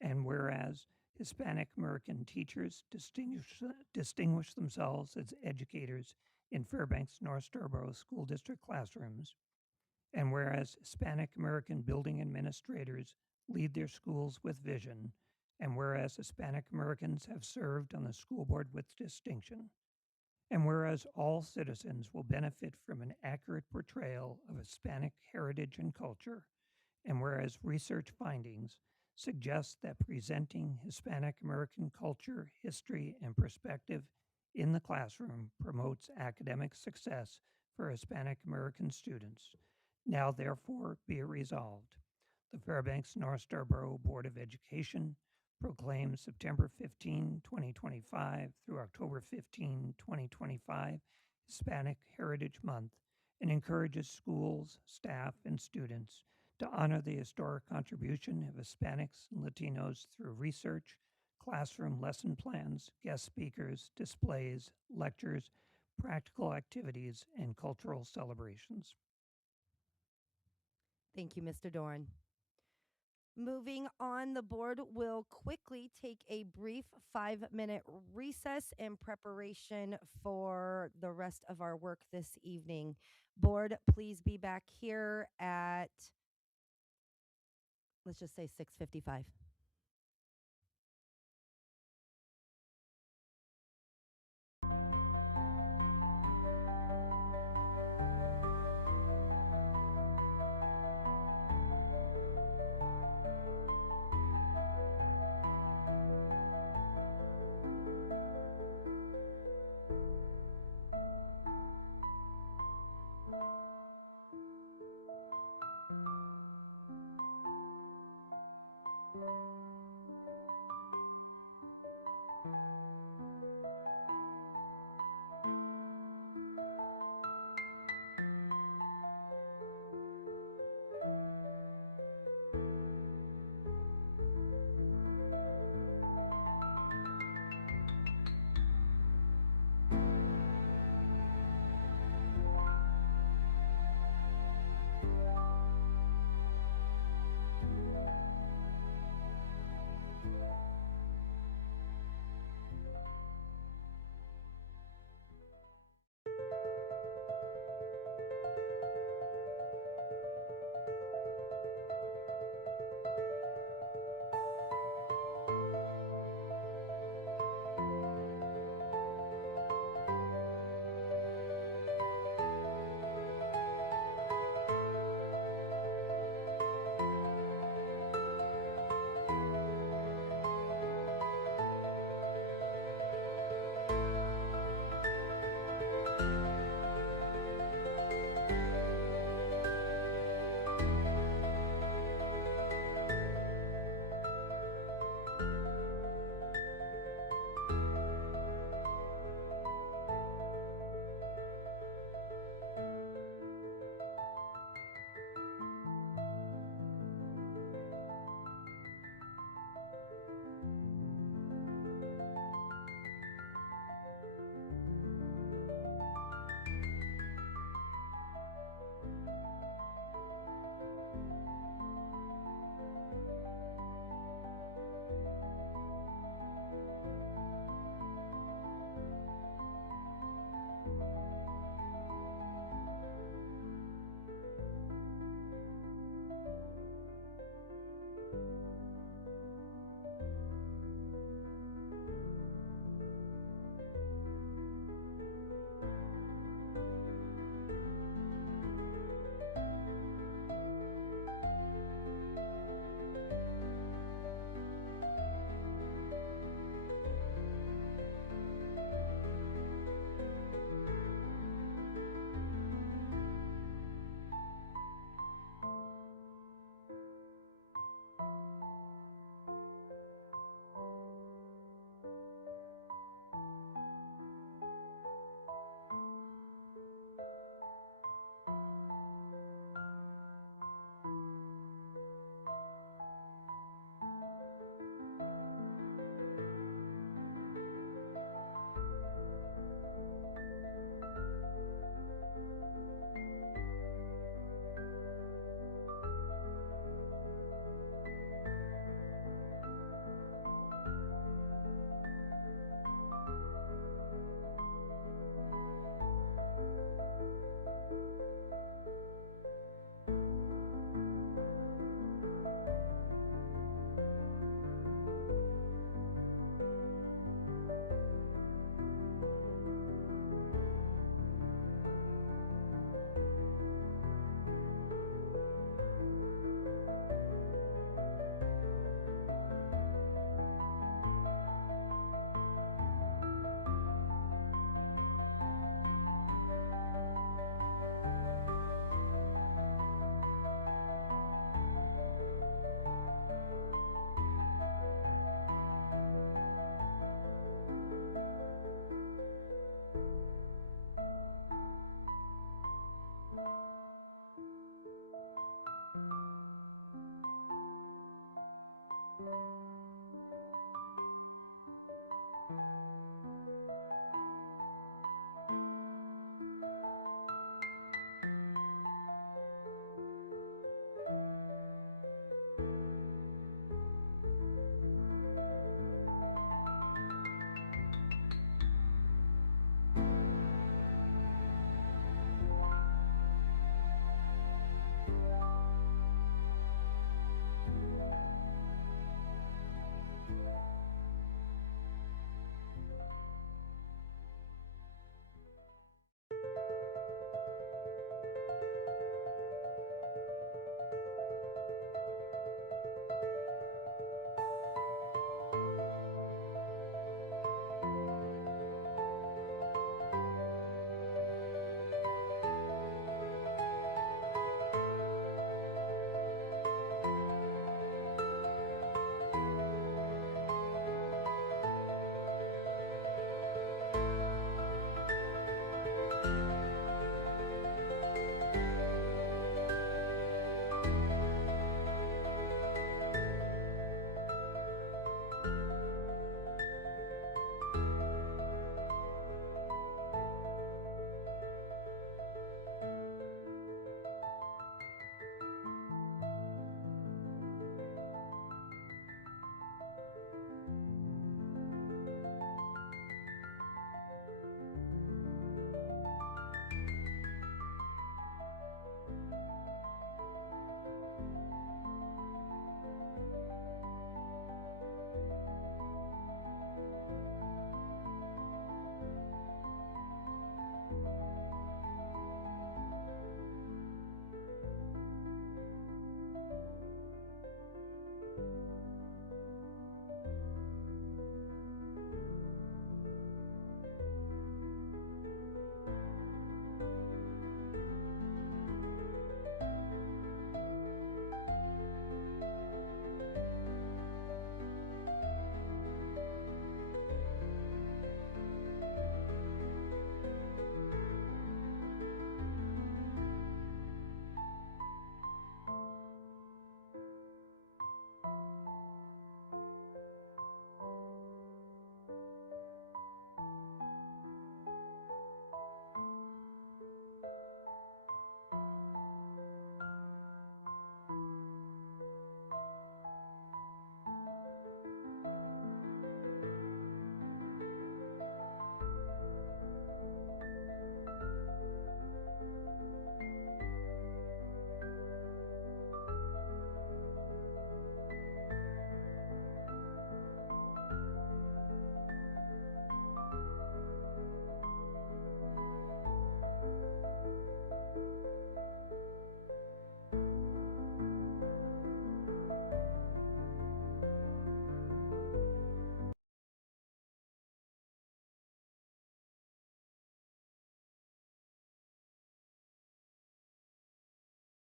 and whereas Hispanic American teachers distinguish themselves as educators in Fairbanks North Starborough School District classrooms, and whereas Hispanic American building administrators lead their schools with vision, and whereas Hispanic Americans have served on the school board with distinction, and whereas all citizens will benefit from an accurate portrayal of Hispanic heritage and culture, and whereas research findings suggest that presenting Hispanic American culture, history, and perspective in the classroom promotes academic success for Hispanic American students. Now, therefore, be it resolved. The Fairbanks North Starborough Board of Education proclaims September 15, 2025 through October 15, 2025 Hispanic Heritage Month and encourages schools, staff, and students to honor the historic contribution of Hispanics and Latinos through research, classroom lesson plans, guest speakers, displays, lectures, practical activities, and cultural celebrations. Thank you, Mr. Doran. Moving on, the board will quickly take a brief 5-minute recess in preparation for the rest of our work this evening. Board, please be back here at, let's just say 6:55.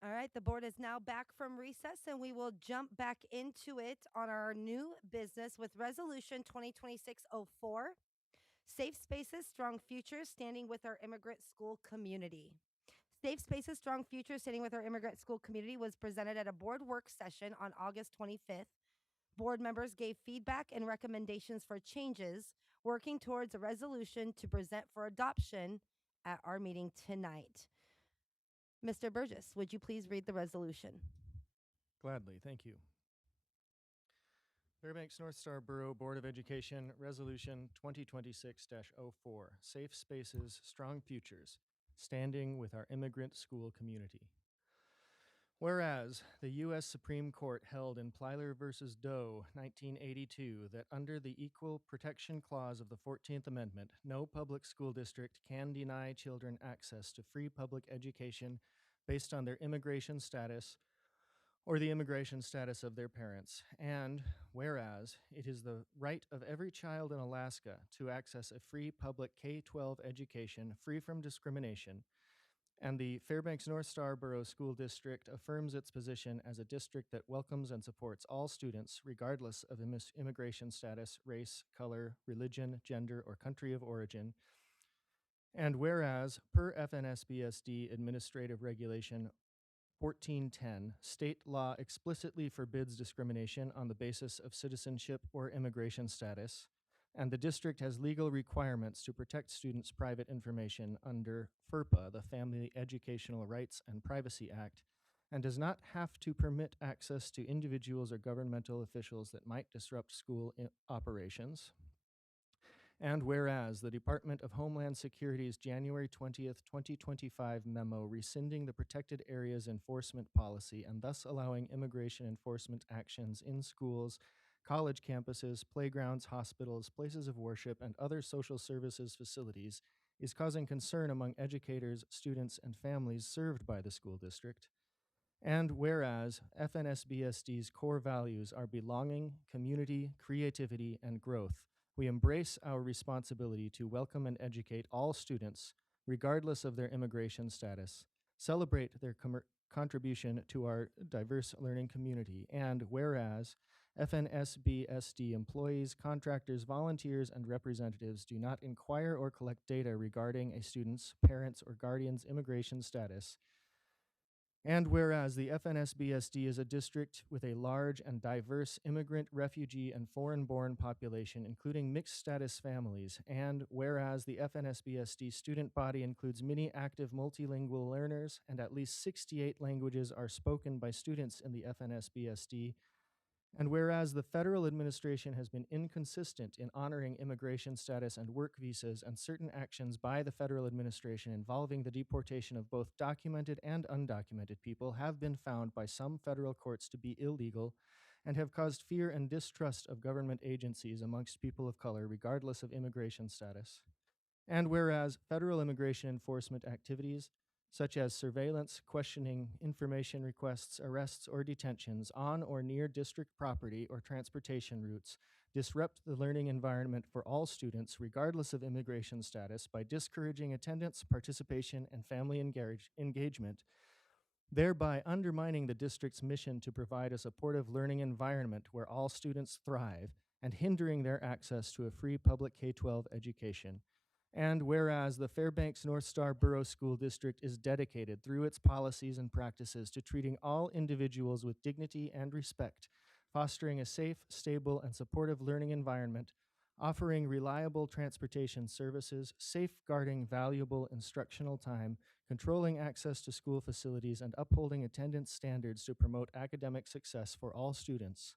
All right, the board is now back from recess and we will jump back into it on our new business with Resolution 2026-04, Safe Spaces, Strong Futures, Standing with Our Immigrant School Community. Safe Spaces, Strong Futures, Standing with Our Immigrant School Community was presented at a board work session on August 25th. Board members gave feedback and recommendations for changes, working towards a resolution to present for adoption at our meeting tonight. Mr. Burgess, would you please read the resolution? Gladly, thank you. Fairbanks North Star Borough Board of Education Resolution 2026-04, Safe Spaces, Strong Futures, Standing with Our Immigrant School Community. Whereas the U.S. Supreme Court held in Plyler v. Doe, 1982, that under the Equal Protection Clause of the 14th Amendment, no public school district can deny children access to free public education based on their immigration status or the immigration status of their parents. And whereas it is the right of every child in Alaska to access a free public K-12 education free from discrimination, and the Fairbanks North Star Borough School District affirms its position as a district that welcomes and supports all students, regardless of immigration status, race, color, religion, gender, or country of origin. And whereas, per FNSBSD Administrative Regulation 1410, state law explicitly forbids discrimination on the basis of citizenship or immigration status, and the district has legal requirements to protect students' private information under FERPA, the Family Educational Rights and Privacy Act, and does not have to permit access to individuals or governmental officials that might disrupt school operations. And whereas the Department of Homeland Security's January 20th, 2025 memo rescinding the protected areas enforcement policy and thus allowing immigration enforcement actions in schools, college campuses, playgrounds, hospitals, places of worship, and other social services facilities is causing concern among educators, students, and families served by the school district. And whereas FNSBSD's core values are belonging, community, creativity, and growth, we embrace our responsibility to welcome and educate all students, regardless of their immigration status, celebrate their contribution to our diverse learning community, and whereas FNSBSD employees, contractors, volunteers, and representatives do not inquire or collect data regarding a student's, parents, or guardian's immigration status. And whereas the FNSBSD is a district with a large and diverse immigrant, refugee, and foreign-born population, including mixed status families, and whereas the FNSBSD student body includes many active multilingual learners and at least 68 languages are spoken by students in the FNSBSD, and whereas the federal administration has been inconsistent in honoring immigration status and work visas and certain actions by the federal administration involving the deportation of both documented and undocumented people have been found by some federal courts to be illegal and have caused fear and distrust of government agencies amongst people of color regardless of immigration status. And whereas federal immigration enforcement activities such as surveillance, questioning, information requests, arrests, or detentions on or near district property or transportation routes disrupt the learning environment for all students, regardless of immigration status, by discouraging attendance, participation, and family engagement, thereby undermining the district's mission to provide a supportive learning environment where all students thrive and hindering their access to a free public K-12 education. And whereas the Fairbanks North Star Borough School District is dedicated through its policies and practices to treating all individuals with dignity and respect, fostering a safe, stable, and supportive learning environment, offering reliable transportation services, safeguarding valuable instructional time, controlling access to school facilities, and upholding attendance standards to promote academic success for all students.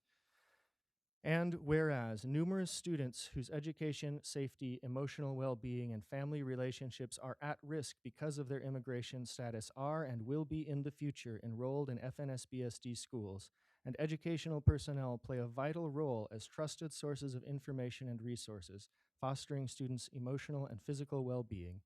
And whereas numerous students whose education, safety, emotional well-being, and family relationships are at risk because of their immigration status are and will be in the future enrolled in FNSBSD schools, and educational personnel play a vital role as trusted sources of information and resources, fostering students' emotional and physical well-being.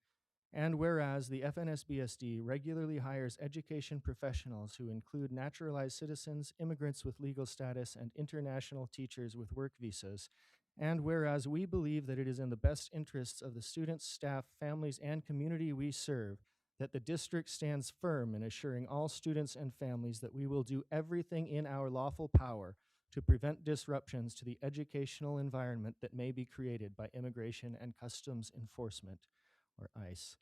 And whereas the FNSBSD regularly hires education professionals who include naturalized citizens, immigrants with legal status, and international teachers with work visas, and whereas we believe that it is in the best interests of the students, staff, families, and community we serve that the district stands firm in assuring all students and families that we will do everything in our lawful power to prevent disruptions to the educational environment that may be created by Immigration and Customs Enforcement, or ICE.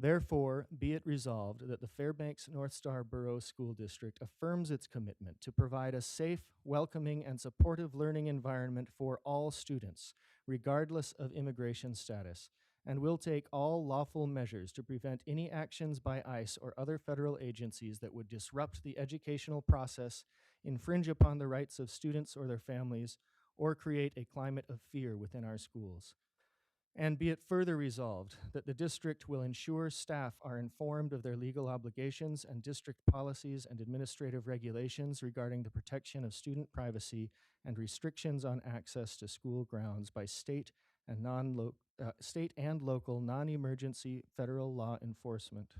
Therefore, be it resolved that the Fairbanks North Star Borough School District affirms its commitment to provide a safe, welcoming, and supportive learning environment for all students, regardless of immigration status, and will take all lawful measures to prevent any actions by ICE or other federal agencies that would disrupt the educational process, infringe upon the rights of students or their families, or create a climate of fear within our schools. And be it further resolved that the district will ensure staff are informed of their legal obligations and district policies and administrative regulations regarding the protection of student privacy and restrictions on access to school grounds by state and local non-emergency federal law enforcement.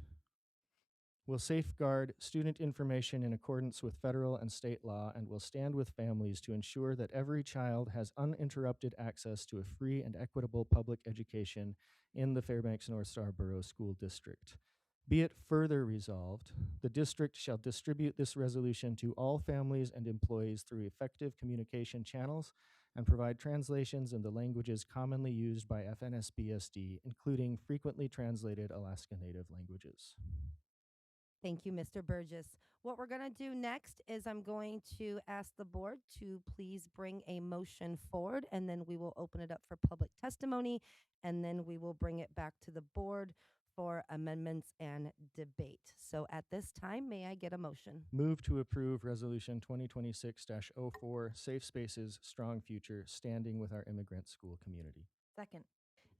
Will safeguard student information in accordance with federal and state law and will stand with families to ensure that every child has uninterrupted access to a free and equitable public education in the Fairbanks North Star Borough School District. Be it further resolved, the district shall distribute this resolution to all families and employees through effective communication channels and provide translations in the languages commonly used by FNSBSD, including frequently translated Alaska Native languages. Thank you, Mr. Burgess. What we're going to do next is I'm going to ask the board to please bring a motion forward, and then we will open it up for public testimony, and then we will bring it back to the board for amendments and debate. So at this time, may I get a motion? Move to approve Resolution 2026-04, Safe Spaces, Strong Future, Standing with Our Immigrant School Community. Second.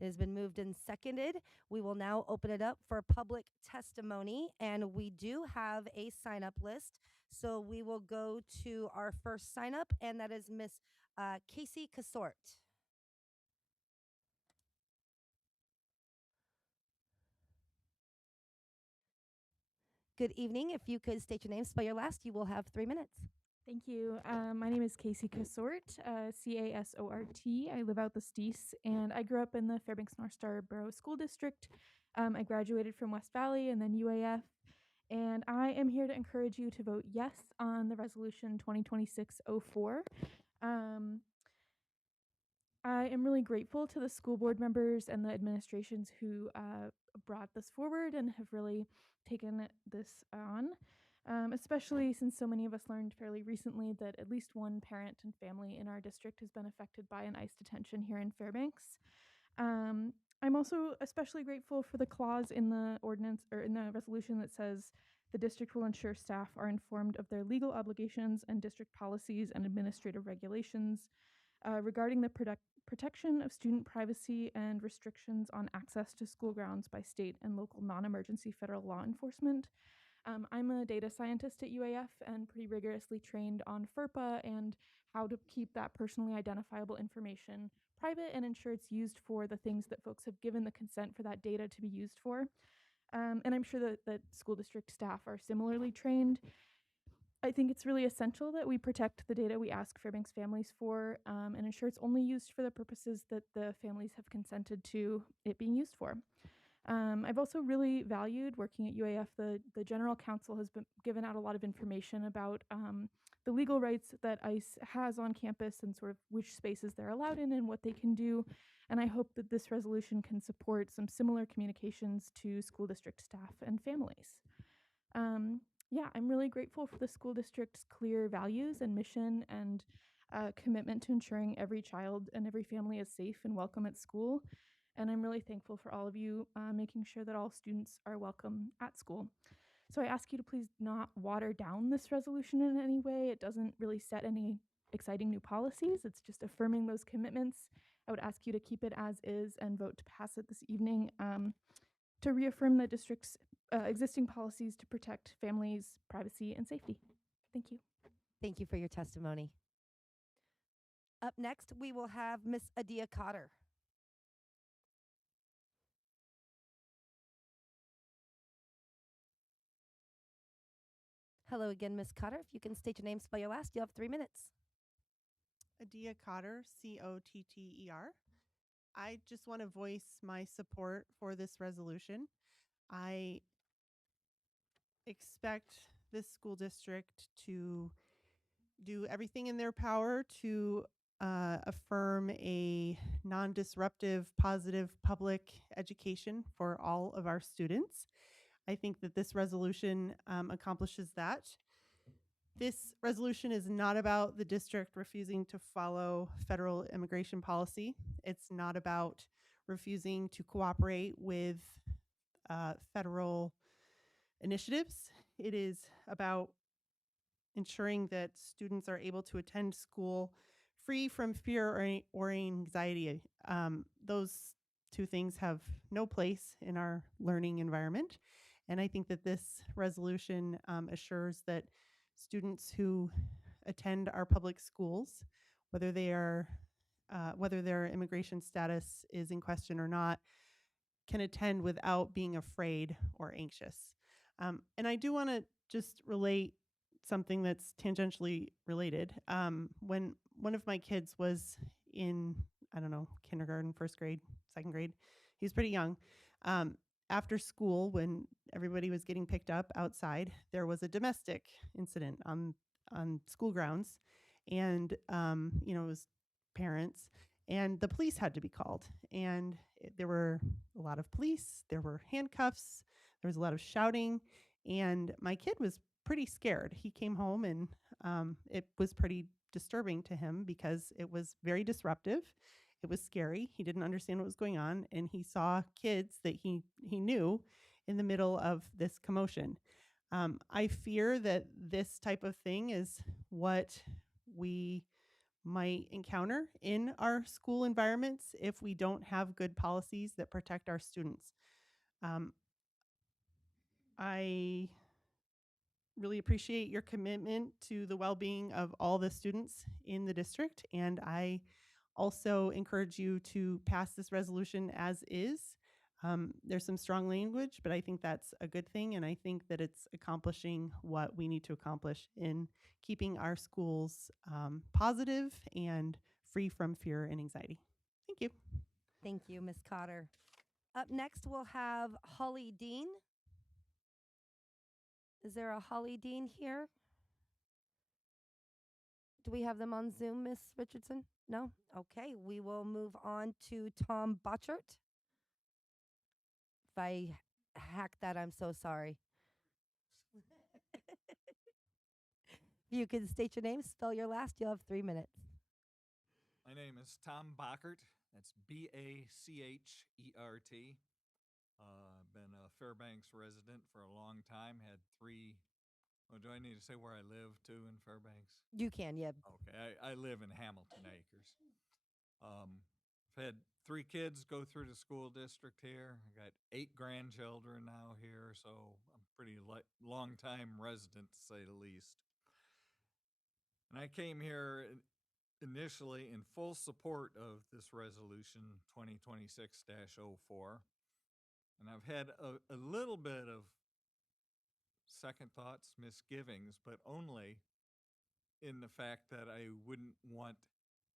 It has been moved and seconded. We will now open it up for public testimony, and we do have a sign up list. So we will go to our first sign up, and that is Miss Casey Casort. Good evening. If you could state your name, spell your last, you will have 3 minutes. Thank you. My name is Casey Casort, Casort. I live out the Steese, and I grew up in the Fairbanks North Star Borough School District. I graduated from West Valley and then UAF, and I am here to encourage you to vote yes on the resolution 2026-04. I am really grateful to the school board members and the administrations who brought this forward and have really taken this on. Especially since so many of us learned fairly recently that at least one parent and family in our district has been affected by an ICE detention here in Fairbanks. I'm also especially grateful for the clause in the ordinance or in the resolution that says the district will ensure staff are informed of their legal obligations and district policies and administrative regulations regarding the protection of student privacy and restrictions on access to school grounds by state and local non-emergency federal law enforcement. I'm a data scientist at UAF and pretty rigorously trained on FERPA and how to keep that personally identifiable information private and ensure it's used for the things that folks have given the consent for that data to be used for. And I'm sure that school district staff are similarly trained. I think it's really essential that we protect the data we ask Fairbanks families for and ensure it's only used for the purposes that the families have consented to it being used for. I've also really valued working at UAF. The general counsel has been given out a lot of information about the legal rights that ICE has on campus and sort of which spaces they're allowed in and what they can do. And I hope that this resolution can support some similar communications to school district staff and families. Yeah, I'm really grateful for the school district's clear values and mission and commitment to ensuring every child and every family is safe and welcome at school. And I'm really thankful for all of you making sure that all students are welcome at school. So I ask you to please not water down this resolution in any way. It doesn't really set any exciting new policies. It's just affirming those commitments. I would ask you to keep it as is and vote to pass it this evening to reaffirm the district's existing policies to protect families' privacy and safety. Thank you. Thank you for your testimony. Up next, we will have Miss Adia Cotter. Hello again, Miss Cotter. If you can state your name, spell your last, you have 3 minutes. Adia Cotter, Cotter. I just want to voice my support for this resolution. I expect this school district to do everything in their power to affirm a non-disruptive, positive public education for all of our students. I think that this resolution accomplishes that. This resolution is not about the district refusing to follow federal immigration policy. It's not about refusing to cooperate with federal initiatives. It is about ensuring that students are able to attend school free from fear or anxiety. Those two things have no place in our learning environment. And I think that this resolution assures that students who attend our public schools, whether their immigration status is in question or not, can attend without being afraid or anxious. And I do want to just relate something that's tangentially related. When one of my kids was in, I don't know, kindergarten, first grade, second grade, he was pretty young. After school, when everybody was getting picked up outside, there was a domestic incident on school grounds, and it was parents, and the police had to be called. And there were a lot of police, there were handcuffs, there was a lot of shouting, and my kid was pretty scared. He came home and it was pretty disturbing to him because it was very disruptive. It was scary. He didn't understand what was going on, and he saw kids that he knew in the middle of this commotion. I fear that this type of thing is what we might encounter in our school environments if we don't have good policies that protect our students. I really appreciate your commitment to the well-being of all the students in the district, and I also encourage you to pass this resolution as is. There's some strong language, but I think that's a good thing, and I think that it's accomplishing what we need to accomplish in keeping our schools positive and free from fear and anxiety. Thank you. Thank you, Ms. Cotter. Up next, we'll have Holly Dean. Is there a Holly Dean here? Do we have them on Zoom, Miss Richardson? No? Okay, we will move on to Tom Botchert. If I hacked that, I'm so sorry. If you could state your name, spell your last, you'll have 3 minutes. My name is Tom Bachert. That's Bachert. Been a Fairbanks resident for a long time. Had 3. Oh, do I need to say where I live too in Fairbanks? You can, yeah. Okay, I live in Hamilton Acres. I've had 3 kids go through the school district here. I got 8 grandchildren now here, so I'm pretty long time resident to say the least. And I came here initially in full support of this resolution 2026-04. And I've had a little bit of second thoughts, misgivings, but only in the fact that I wouldn't want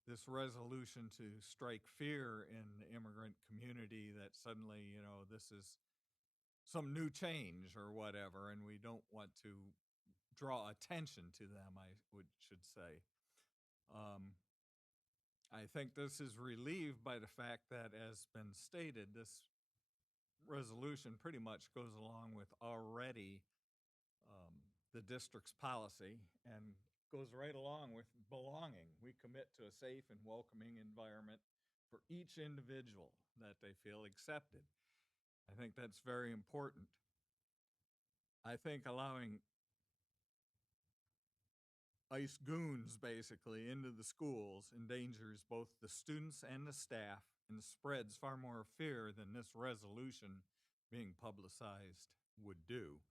this resolution to strike fear in the immigrant community that suddenly, this is some new change or whatever, and we don't want to draw attention to them, should say. I think this is relieved by the fact that, as been stated, this resolution pretty much goes along with already the district's policy and goes right along with belonging. We commit to a safe and welcoming environment for each individual that they feel accepted. I think that's very important. I think allowing ICE goons basically into the schools endangers both the students and the staff and spreads far more fear than this resolution being publicized would do.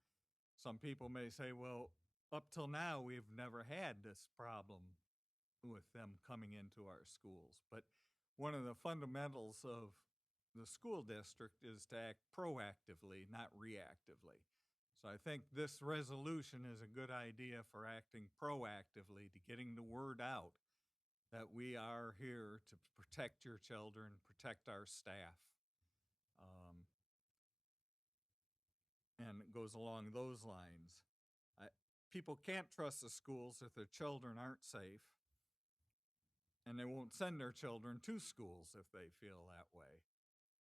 Some people may say, well, up till now, we've never had this problem with them coming into our schools. But one of the fundamentals of the school district is to act proactively, not reactively. So I think this resolution is a good idea for acting proactively, to getting the word out that we are here to protect your children, protect our staff. And it goes along those lines. People can't trust the schools if their children aren't safe, and they won't send their children to schools if they feel that way,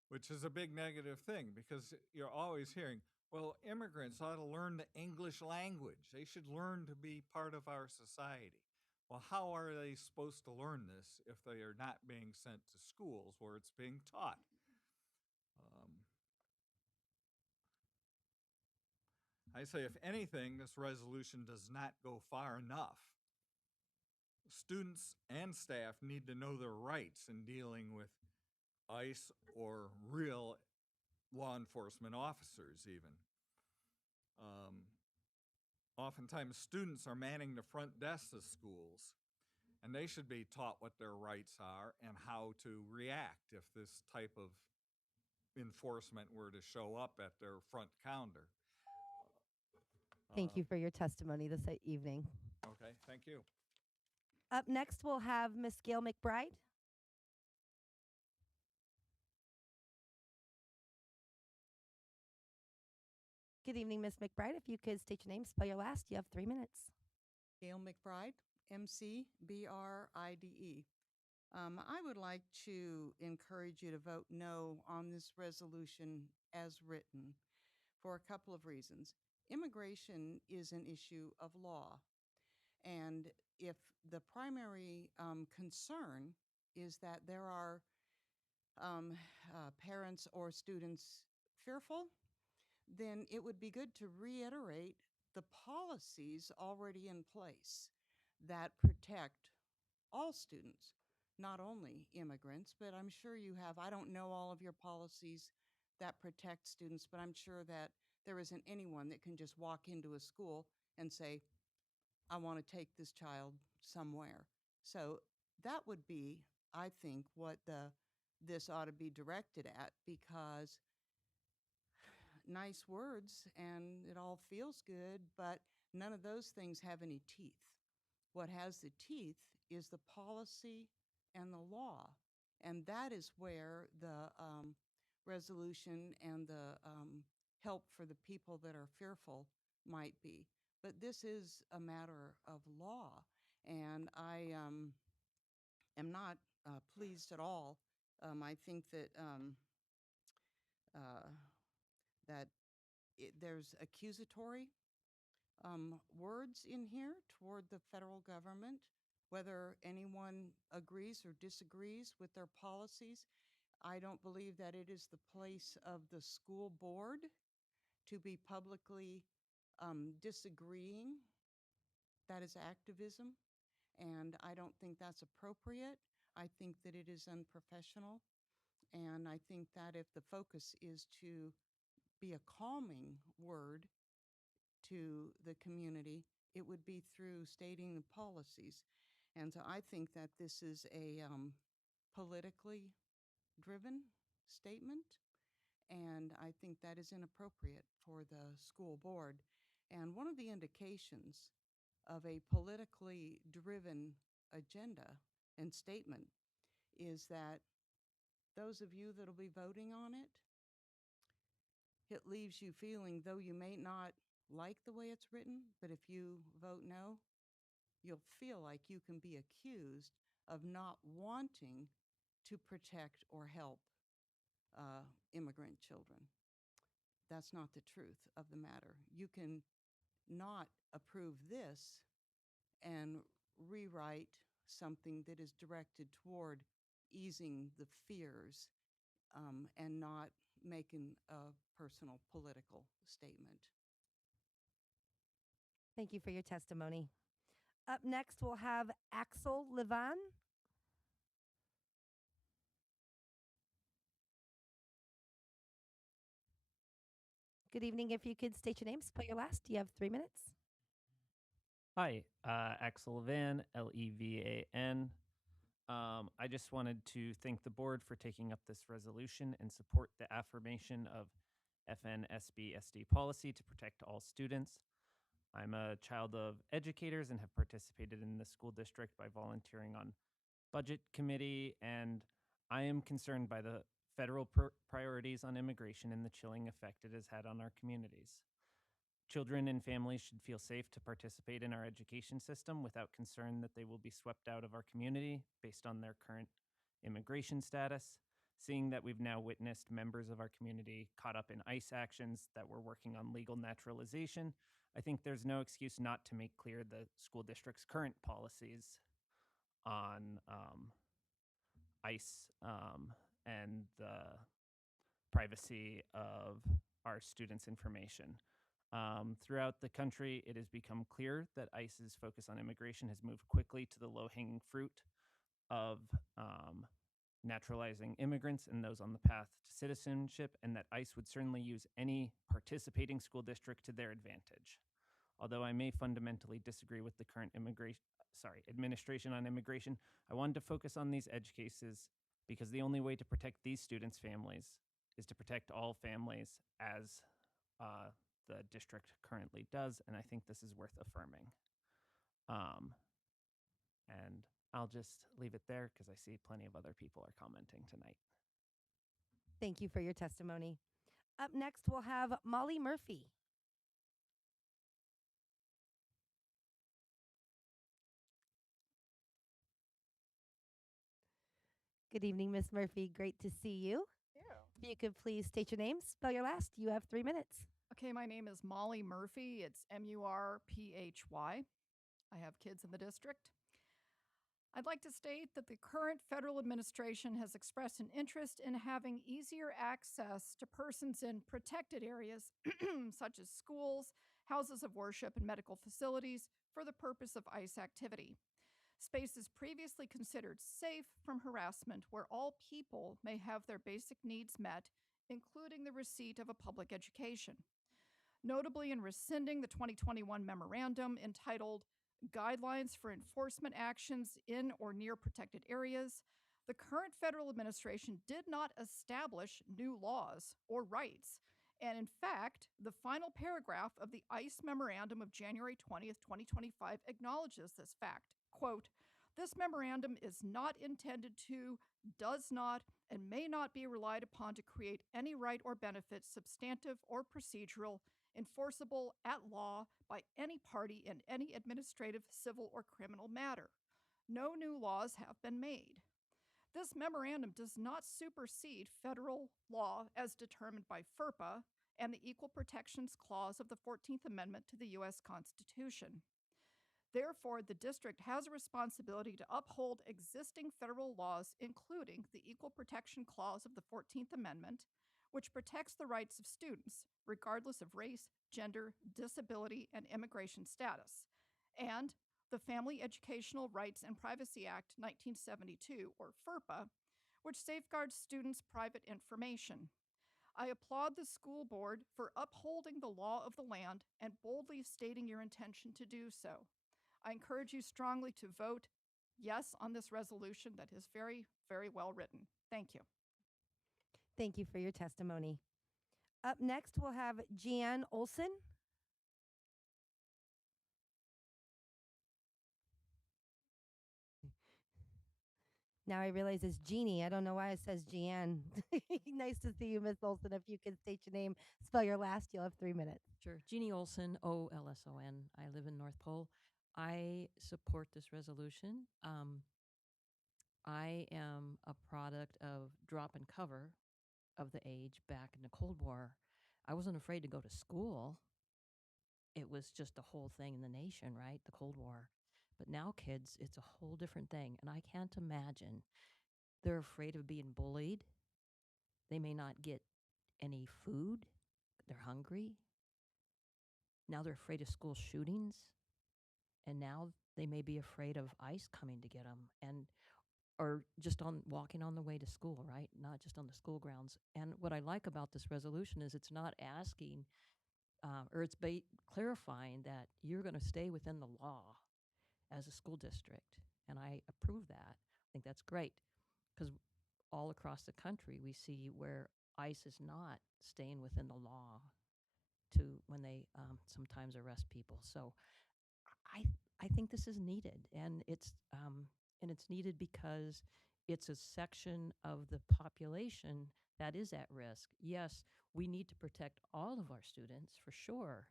which is a big negative thing, because you're always hearing, well, immigrants ought to learn the English language. They should learn to be part of our society. Well, how are they supposed to learn this if they are not being sent to schools where it's being taught? I say, if anything, this resolution does not go far enough. Students and staff need to know their rights in dealing with ICE or real law enforcement officers even. Oftentimes students are manning the front desks of schools, and they should be taught what their rights are and how to react if this type of enforcement were to show up at their front counter. Thank you for your testimony this evening. Okay, thank you. Up next, we'll have Miss Gail McBride. Good evening, Miss McBride. If you could state your name, spell your last, you have 3 minutes. Gail McBride, McBride. I would like to encourage you to vote no on this resolution as written for a couple of reasons. immigration is an issue of law. And if the primary concern is that there are parents or students fearful, then it would be good to reiterate the policies already in place that protect all students, not only immigrants, but I'm sure you have, I don't know all of your policies that protect students, but I'm sure that there isn't anyone that can just walk into a school and say, I want to take this child somewhere. So that would be, I think, what this ought to be directed at, because nice words and it all feels good, but none of those things have any teeth. What has the teeth is the policy and the law. And that is where the resolution and the help for the people that are fearful might be. But this is a matter of law. And I am not pleased at all. I think that uh, that there's accusatory words in here toward the federal government, whether anyone agrees or disagrees with their policies. I don't believe that it is the place of the school board to be publicly disagreeing. That is activism, and I don't think that's appropriate. I think that it is unprofessional, and I think that if the focus is to be a calming word to the community, it would be through stating the policies. And so I think that this is a politically driven statement, and I think that is inappropriate for the school board. And one of the indications of a politically driven agenda and statement is that those of you that will be voting on it, it leaves you feeling, though you may not like the way it's written, but if you vote no, you'll feel like you can be accused of not wanting to protect or help immigrant children. That's not the truth of the matter. You can not approve this and rewrite something that is directed toward easing the fears and not making a personal political statement. Thank you for your testimony. Up next, we'll have Axel Levan. Good evening. If you could state your name, spell your last. You have 3 minutes. Hi, Axel Levan, Levan. I just wanted to thank the board for taking up this resolution and support the affirmation of FNSBSD policy to protect all students. I'm a child of educators and have participated in the school district by volunteering on budget committee, and I am concerned by the federal priorities on immigration and the chilling effect it has had on our communities. Children and families should feel safe to participate in our education system without concern that they will be swept out of our community based on their current immigration status. Seeing that we've now witnessed members of our community caught up in ICE actions that were working on legal naturalization, I think there's no excuse not to make clear the school district's current policies on ICE and the privacy of our students' information. Throughout the country, it has become clear that ICE's focus on immigration has moved quickly to the low-hanging fruit of naturalizing immigrants and those on the path to citizenship, and that ICE would certainly use any participating school district to their advantage. Although I may fundamentally disagree with the current administration on immigration, I wanted to focus on these edge cases because the only way to protect these students' families is to protect all families, as the district currently does, and I think this is worth affirming. And I'll just leave it there because I see plenty of other people are commenting tonight. Thank you for your testimony. Up next, we'll have Molly Murphy. Good evening, Miss Murphy. Great to see you. Yeah. If you could please state your name, spell your last. You have 3 minutes. Okay, my name is Molly Murphy. It's Murphy. I have kids in the district. I'd like to state that the current federal administration has expressed an interest in having easier access to persons in protected areas, such as schools, houses of worship, and medical facilities, for the purpose of ICE activity. Spaces previously considered safe from harassment, where all people may have their basic needs met, including the receipt of a public education. Notably, in rescinding the 2021 memorandum entitled Guidelines for Enforcement Actions in or Near Protected Areas, the current federal administration did not establish new laws or rights. And in fact, the final paragraph of the ICE memorandum of January 20th, 2025 acknowledges this fact. Quote, this memorandum is not intended to, does not, and may not be relied upon to create any right or benefit, substantive or procedural, enforceable at law by any party in any administrative, civil, or criminal matter. No new laws have been made. This memorandum does not supersede federal law as determined by FERPA and the Equal Protections Clause of the 14th Amendment to the U.S. Constitution. Therefore, the district has a responsibility to uphold existing federal laws, including the Equal Protection Clause of the 14th Amendment, which protects the rights of students, regardless of race, gender, disability, and immigration status, and the Family Educational Rights and Privacy Act 1972, or FERPA, which safeguards students' private information. I applaud the school board for upholding the law of the land and boldly stating your intention to do so. I encourage you strongly to vote yes on this resolution that is very, very well written. Thank you. Thank you for your testimony. Up next, we'll have Jeanne Olson. Now I realize it's Jeannie. I don't know why it says Jeanne. Nice to see you, Miss Olson. If you could state your name, spell your last, you'll have 3 minutes. Sure. Jeannie Olson, Olson. I live in North Pole. I support this resolution. I am a product of drop and cover of the age back in the Cold War. I wasn't afraid to go to school. It was just a whole thing in the nation, right? The Cold War. But now, kids, it's a whole different thing. And I can't imagine. They're afraid of being bullied. They may not get any food. They're hungry. Now they're afraid of school shootings. And now they may be afraid of ICE coming to get them, and or just on walking on the way to school, right? Not just on the school grounds. And what I like about this resolution is it's not asking, or it's clarifying that you're going to stay within the law as a school district. And I approve that. I think that's great, because all across the country we see where ICE is not staying within the law to when they sometimes arrest people. So I think this is needed, and it's needed because it's a section of the population that is at risk. Yes, we need to protect all of our students for sure,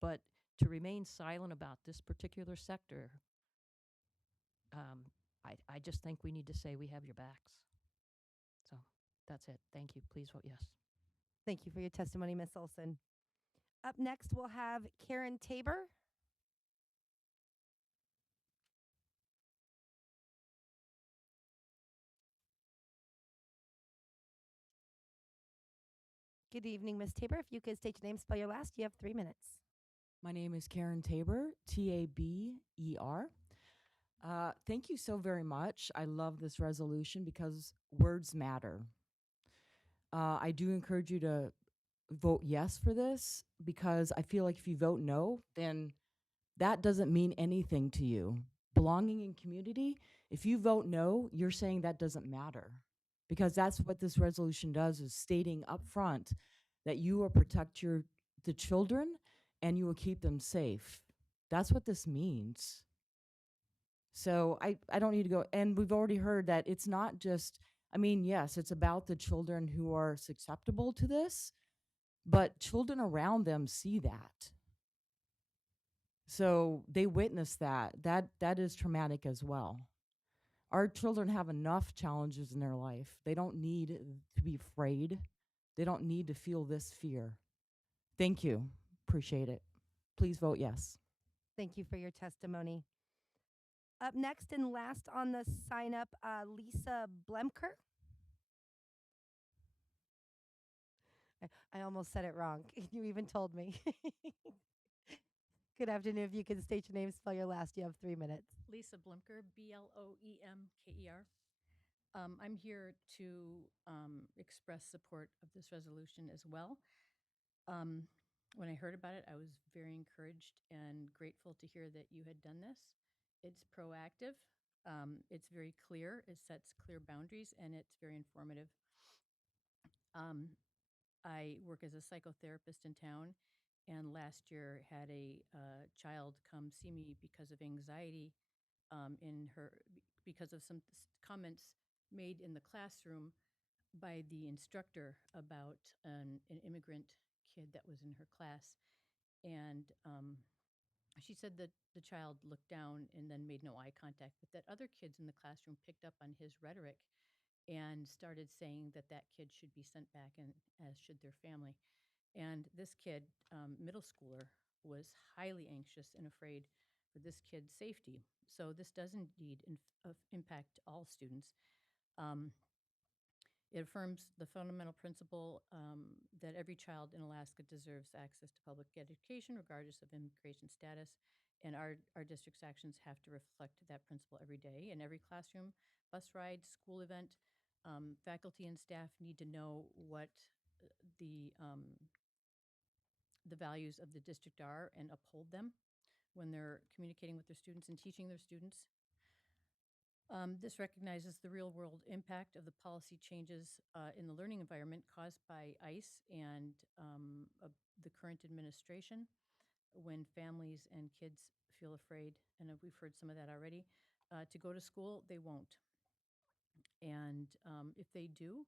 but to remain silent about this particular sector, I just think we need to say we have your backs. So that's it. Thank you. Please vote yes. Thank you for your testimony, Miss Olson. Up next, we'll have Karen Tabor. Good evening, Miss Tabor. If you could state your name, spell your last, you have 3 minutes. My name is Karen Tabor, Taber. Thank you so very much. I love this resolution because words matter. I do encourage you to vote yes for this, because I feel like if you vote no, then that doesn't mean anything to you. Belonging in community, if you vote no, you're saying that doesn't matter, because that's what this resolution does, is stating up front that you will protect the children and you will keep them safe. That's what this means. So I don't need to go. And we've already heard that it's not just, yes, it's about the children who are susceptible to this, but children around them see that. So they witness that. That is traumatic as well. Our children have enough challenges in their life. They don't need to be afraid. They don't need to feel this fear. Thank you. Appreciate it. Please vote yes. Thank you for your testimony. Up next and last on the sign up, Lisa Blemker. I almost said it wrong. You even told me. Good afternoon. If you can state your name, spell your last, you have 3 minutes. Lisa Blimker, Bloemker. I'm here to express support of this resolution as well. When I heard about it, I was very encouraged and grateful to hear that you had done this. It's proactive, it's very clear, it sets clear boundaries, and it's very informative. I work as a psychotherapist in town, and last year had a child come see me because of anxiety because of some comments made in the classroom by the instructor about an immigrant kid that was in her class. And she said that the child looked down and then made no eye contact, but that other kids in the classroom picked up on his rhetoric and started saying that that kid should be sent back, and as should their family. And this kid, middle schooler, was highly anxious and afraid for this kid's safety. So this does indeed impact all students. It affirms the fundamental principle that every child in Alaska deserves access to public education, regardless of immigration status. And our district's actions have to reflect that principle every day. In every classroom, bus ride, school event, faculty and staff need to know what the values of the district are and uphold them when they're communicating with their students and teaching their students. This recognizes the real world impact of the policy changes in the learning environment caused by ICE and the current administration. When families and kids feel afraid, and we've heard some of that already, to go to school, they won't. And if they do,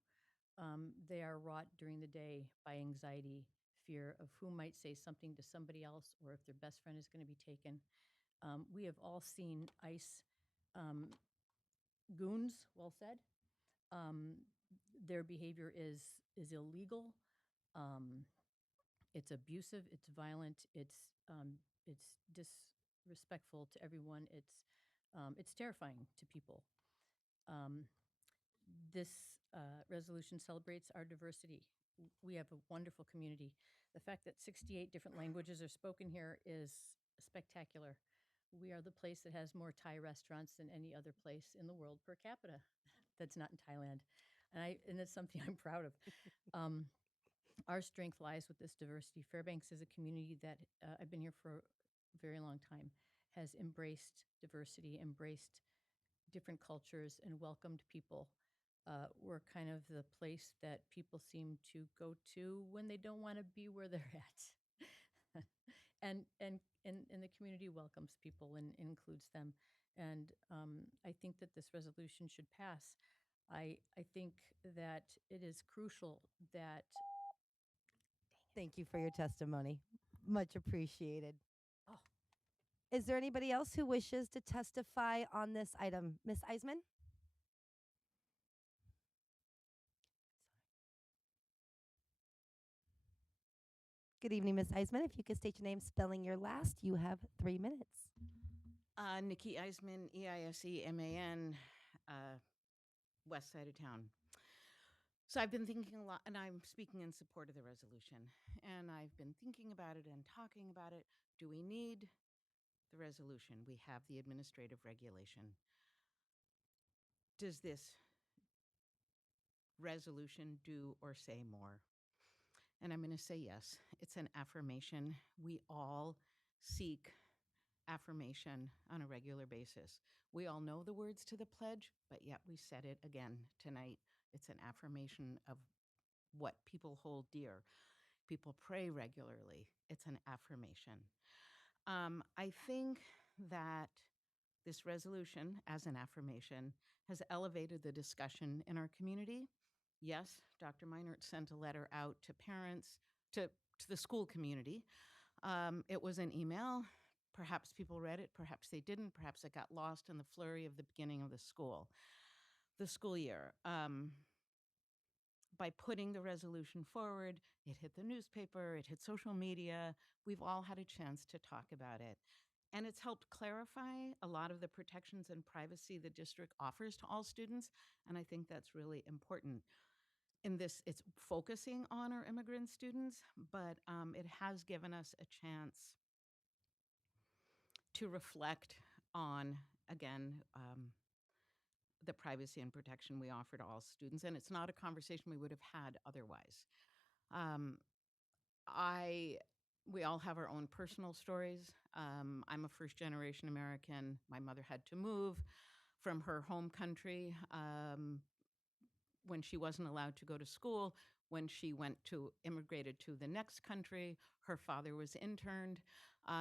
they are wrought during the day by anxiety, fear of who might say something to somebody else, or if their best friend is going to be taken. We have all seen ICE goons, well said. Their behavior is illegal. It's abusive. It's violent. It's disrespectful to everyone. It's terrifying to people. This resolution celebrates our diversity. We have a wonderful community. The fact that 68 different languages are spoken here is spectacular. We are the place that has more Thai restaurants than any other place in the world per capita that's not in Thailand. And it's something I'm proud of. Our strength lies with this diversity. Fairbanks is a community that I've been here for a very long time, has embraced diversity, embraced different cultures, and welcomed people. We're kind of the place that people seem to go to when they don't want to be where they're at. and the community welcomes people and includes them. And I think that this resolution should pass. I think that it is crucial that. Thank you for your testimony. Much appreciated. Oh. Is there anybody else who wishes to testify on this item? Ms. Eisman? Good evening, Ms. Eisman. If you could state your name, spelling your last, you have 3 minutes. Nikki Eisman, Eisman, west side of town. So I've been thinking a lot, and I'm speaking in support of the resolution. And I've been thinking about it and talking about it. Do we need the resolution? We have the administrative regulation. Does this resolution do or say more? And I'm going to say yes. It's an affirmation. We all seek affirmation on a regular basis. We all know the words to the pledge, but yet we said it again tonight. It's an affirmation of what people hold dear. People pray regularly. It's an affirmation. I think that this resolution, as an affirmation, has elevated the discussion in our community. Yes, Dr. Meinert sent a letter out to parents, to the school community. It was an email. Perhaps people read it, perhaps they didn't, perhaps it got lost in the flurry of the beginning of the school year. by putting the resolution forward, it hit the newspaper, it hit social media. We've all had a chance to talk about it. And it's helped clarify a lot of the protections and privacy the district offers to all students. And I think that's really important. In this, it's focusing on our immigrant students, but it has given us a chance to reflect on, again, the privacy and protection we offer to all students. And it's not a conversation we would have had otherwise. Um, we all have our own personal stories. I'm a first generation American. My mother had to move from her home country when she wasn't allowed to go to school. When she immigrated to the next country, her father was interned.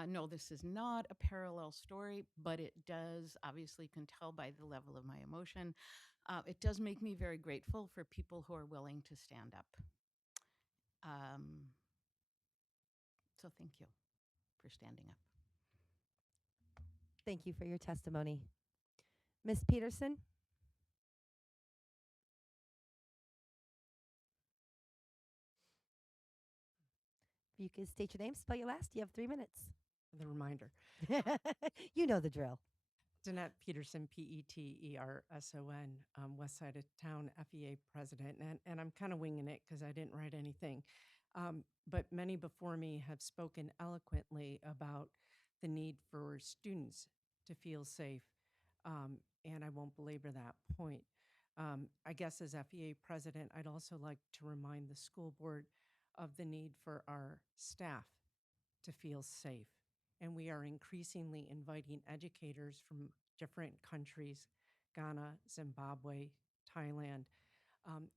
No, this is not a parallel story, but it does, obviously, can tell by the level of my emotion. It does make me very grateful for people who are willing to stand up. So thank you for standing up. Thank you for your testimony. Ms. Peterson? If you could state your name, spell your last, you have 3 minutes. The reminder. You know the drill. Danette Peterson, Peterson, West Side of Town FEA president. And I'm kind of winging it because I didn't write anything. But many before me have spoken eloquently about the need for students to feel safe. And I won't belabor that point. I guess as FEA president, I'd also like to remind the school board of the need for our staff to feel safe. And we are increasingly inviting educators from different countries, Ghana, Zimbabwe, Thailand,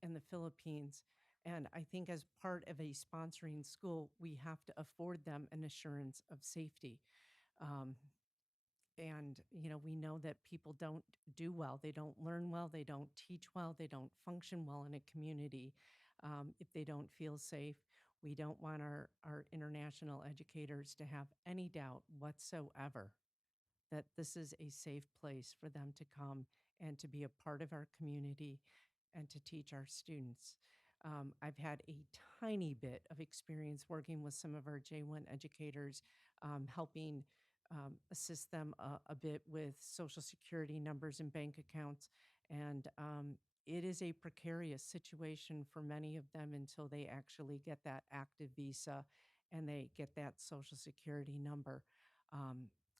and the Philippines. And I think as part of a sponsoring school, we have to afford them an assurance of safety. And, we know that people don't do well. They don't learn well. They don't teach well. They don't function well in a community if they don't feel safe. We don't want our international educators to have any doubt whatsoever that this is a safe place for them to come and to be a part of our community and to teach our students. I've had a tiny bit of experience working with some of our J1 educators, helping assist them a bit with Social Security numbers and bank accounts. And it is a precarious situation for many of them until they actually get that active visa and they get that Social Security number.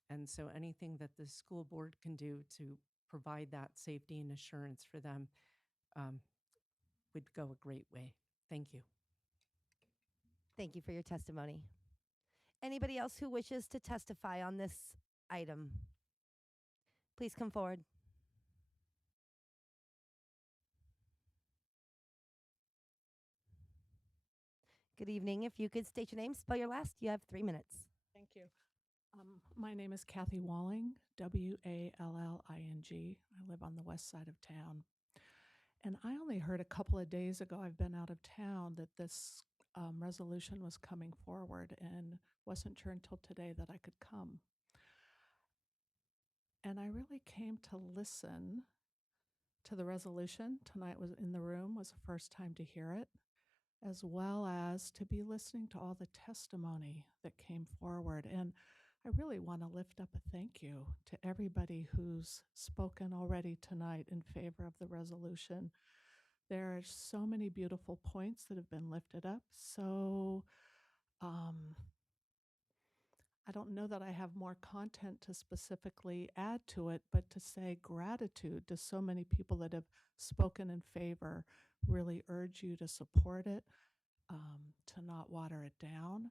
And so anything that the school board can do to provide that safety and assurance for them would go a great way. Thank you. Thank you for your testimony. Anybody else who wishes to testify on this item? Please come forward. Good evening. If you could state your name, spell your last, you have 3 minutes. Thank you. My name is Kathy Walling, Walling. I live on the west side of town. And I only heard a couple of days ago, I've been out of town, that this resolution was coming forward, and wasn't sure until today that I could come. And I really came to listen to the resolution. Tonight was in the room, was the first time to hear it, as well as to be listening to all the testimony that came forward. And I really want to lift up a thank you to everybody who's spoken already tonight in favor of the resolution. There are so many beautiful points that have been lifted up. So I don't know that I have more content to specifically add to it, but to say gratitude to so many people that have spoken in favor. Really urge you to support it, to not water it down.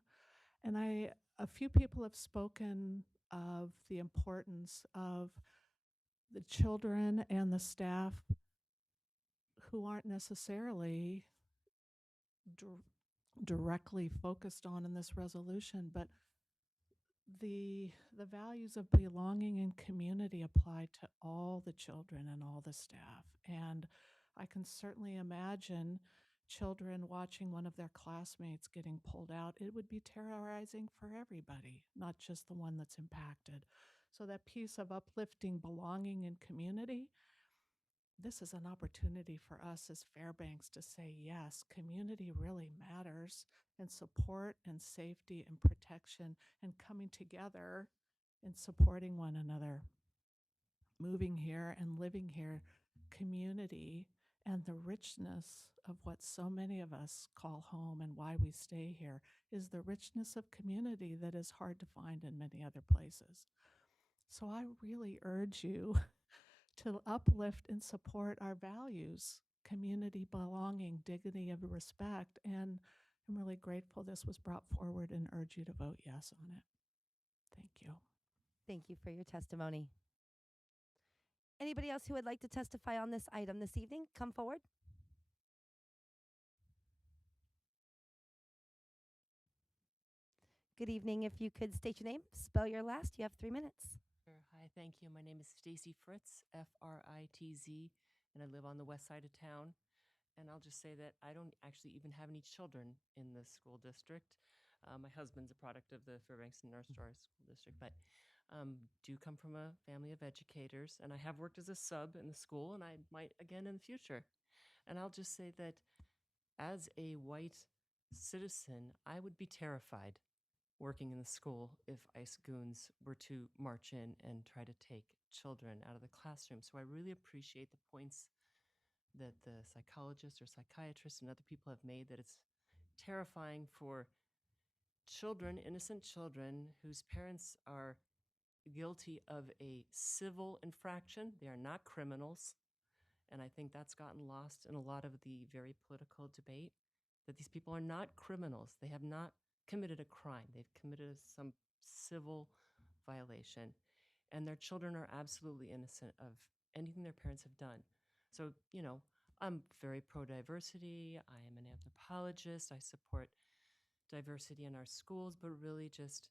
And a few people have spoken of the importance of the children and the staff who aren't necessarily directly focused on in this resolution, but the values of belonging and community apply to all the children and all the staff. And I can certainly imagine children watching one of their classmates getting pulled out. It would be terrorizing for everybody, not just the one that's impacted. So that piece of uplifting belonging and community, this is an opportunity for us as Fairbanks to say, yes, community really matters, and support and safety and protection and coming together and supporting one another. Moving here and living here, community and the richness of what so many of us call home and why we stay here is the richness of community that is hard to find in many other places. So I really urge you to uplift and support our values: community, belonging, dignity, and respect. And I'm really grateful this was brought forward and urge you to vote yes on it. Thank you. Thank you for your testimony. Anybody else who would like to testify on this item this evening, come forward. Good evening. If you could state your name, spell your last, you have 3 minutes. Sure. Hi, thank you. My name is Stacy Fritz, Fritz, and I live on the west side of town. And I'll just say that I don't actually even have any children in the school district. My husband's a product of the Fairbanks and North Shore School District, but do come from a family of educators. And I have worked as a sub in the school, and I might again in the future. And I'll just say that as a white citizen, I would be terrified working in the school if ICE goons were to march in and try to take children out of the classroom. So I really appreciate the points that the psychologists or psychiatrists and other people have made, that it's terrifying for children, innocent children, whose parents are guilty of a civil infraction. They are not criminals. And I think that's gotten lost in a lot of the very political debate, that these people are not criminals. They have not committed a crime. They've committed some civil violation. And their children are absolutely innocent of anything their parents have done. So, I'm very pro diversity. I am an anthropologist. I support diversity in our schools, but really just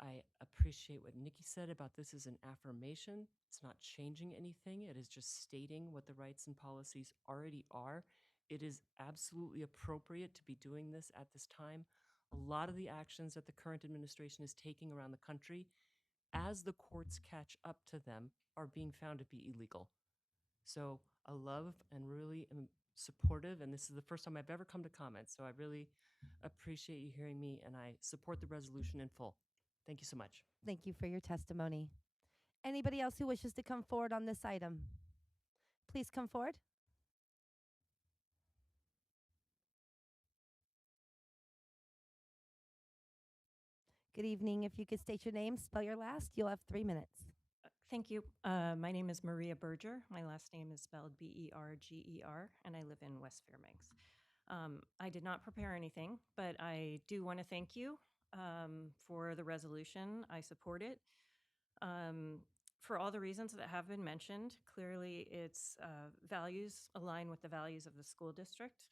I appreciate what Nikki said about this is an affirmation. It's not changing anything. It is just stating what the rights and policies already are. It is absolutely appropriate to be doing this at this time. A lot of the actions that the current administration is taking around the country, as the courts catch up to them, are being found to be illegal. So I love and really am supportive, and this is the first time I've ever come to comment. So I really appreciate you hearing me, and I support the resolution in full. Thank you so much. Thank you for your testimony. Anybody else who wishes to come forward on this item? Please come forward. Good evening. If you could state your name, spell your last, you'll have 3 minutes. Thank you. My name is Maria Berger. My last name is spelled Berger, and I live in West Fairbanks. I did not prepare anything, but I do want to thank you for the resolution. I support it. For all the reasons that have been mentioned, clearly its values align with the values of the school district.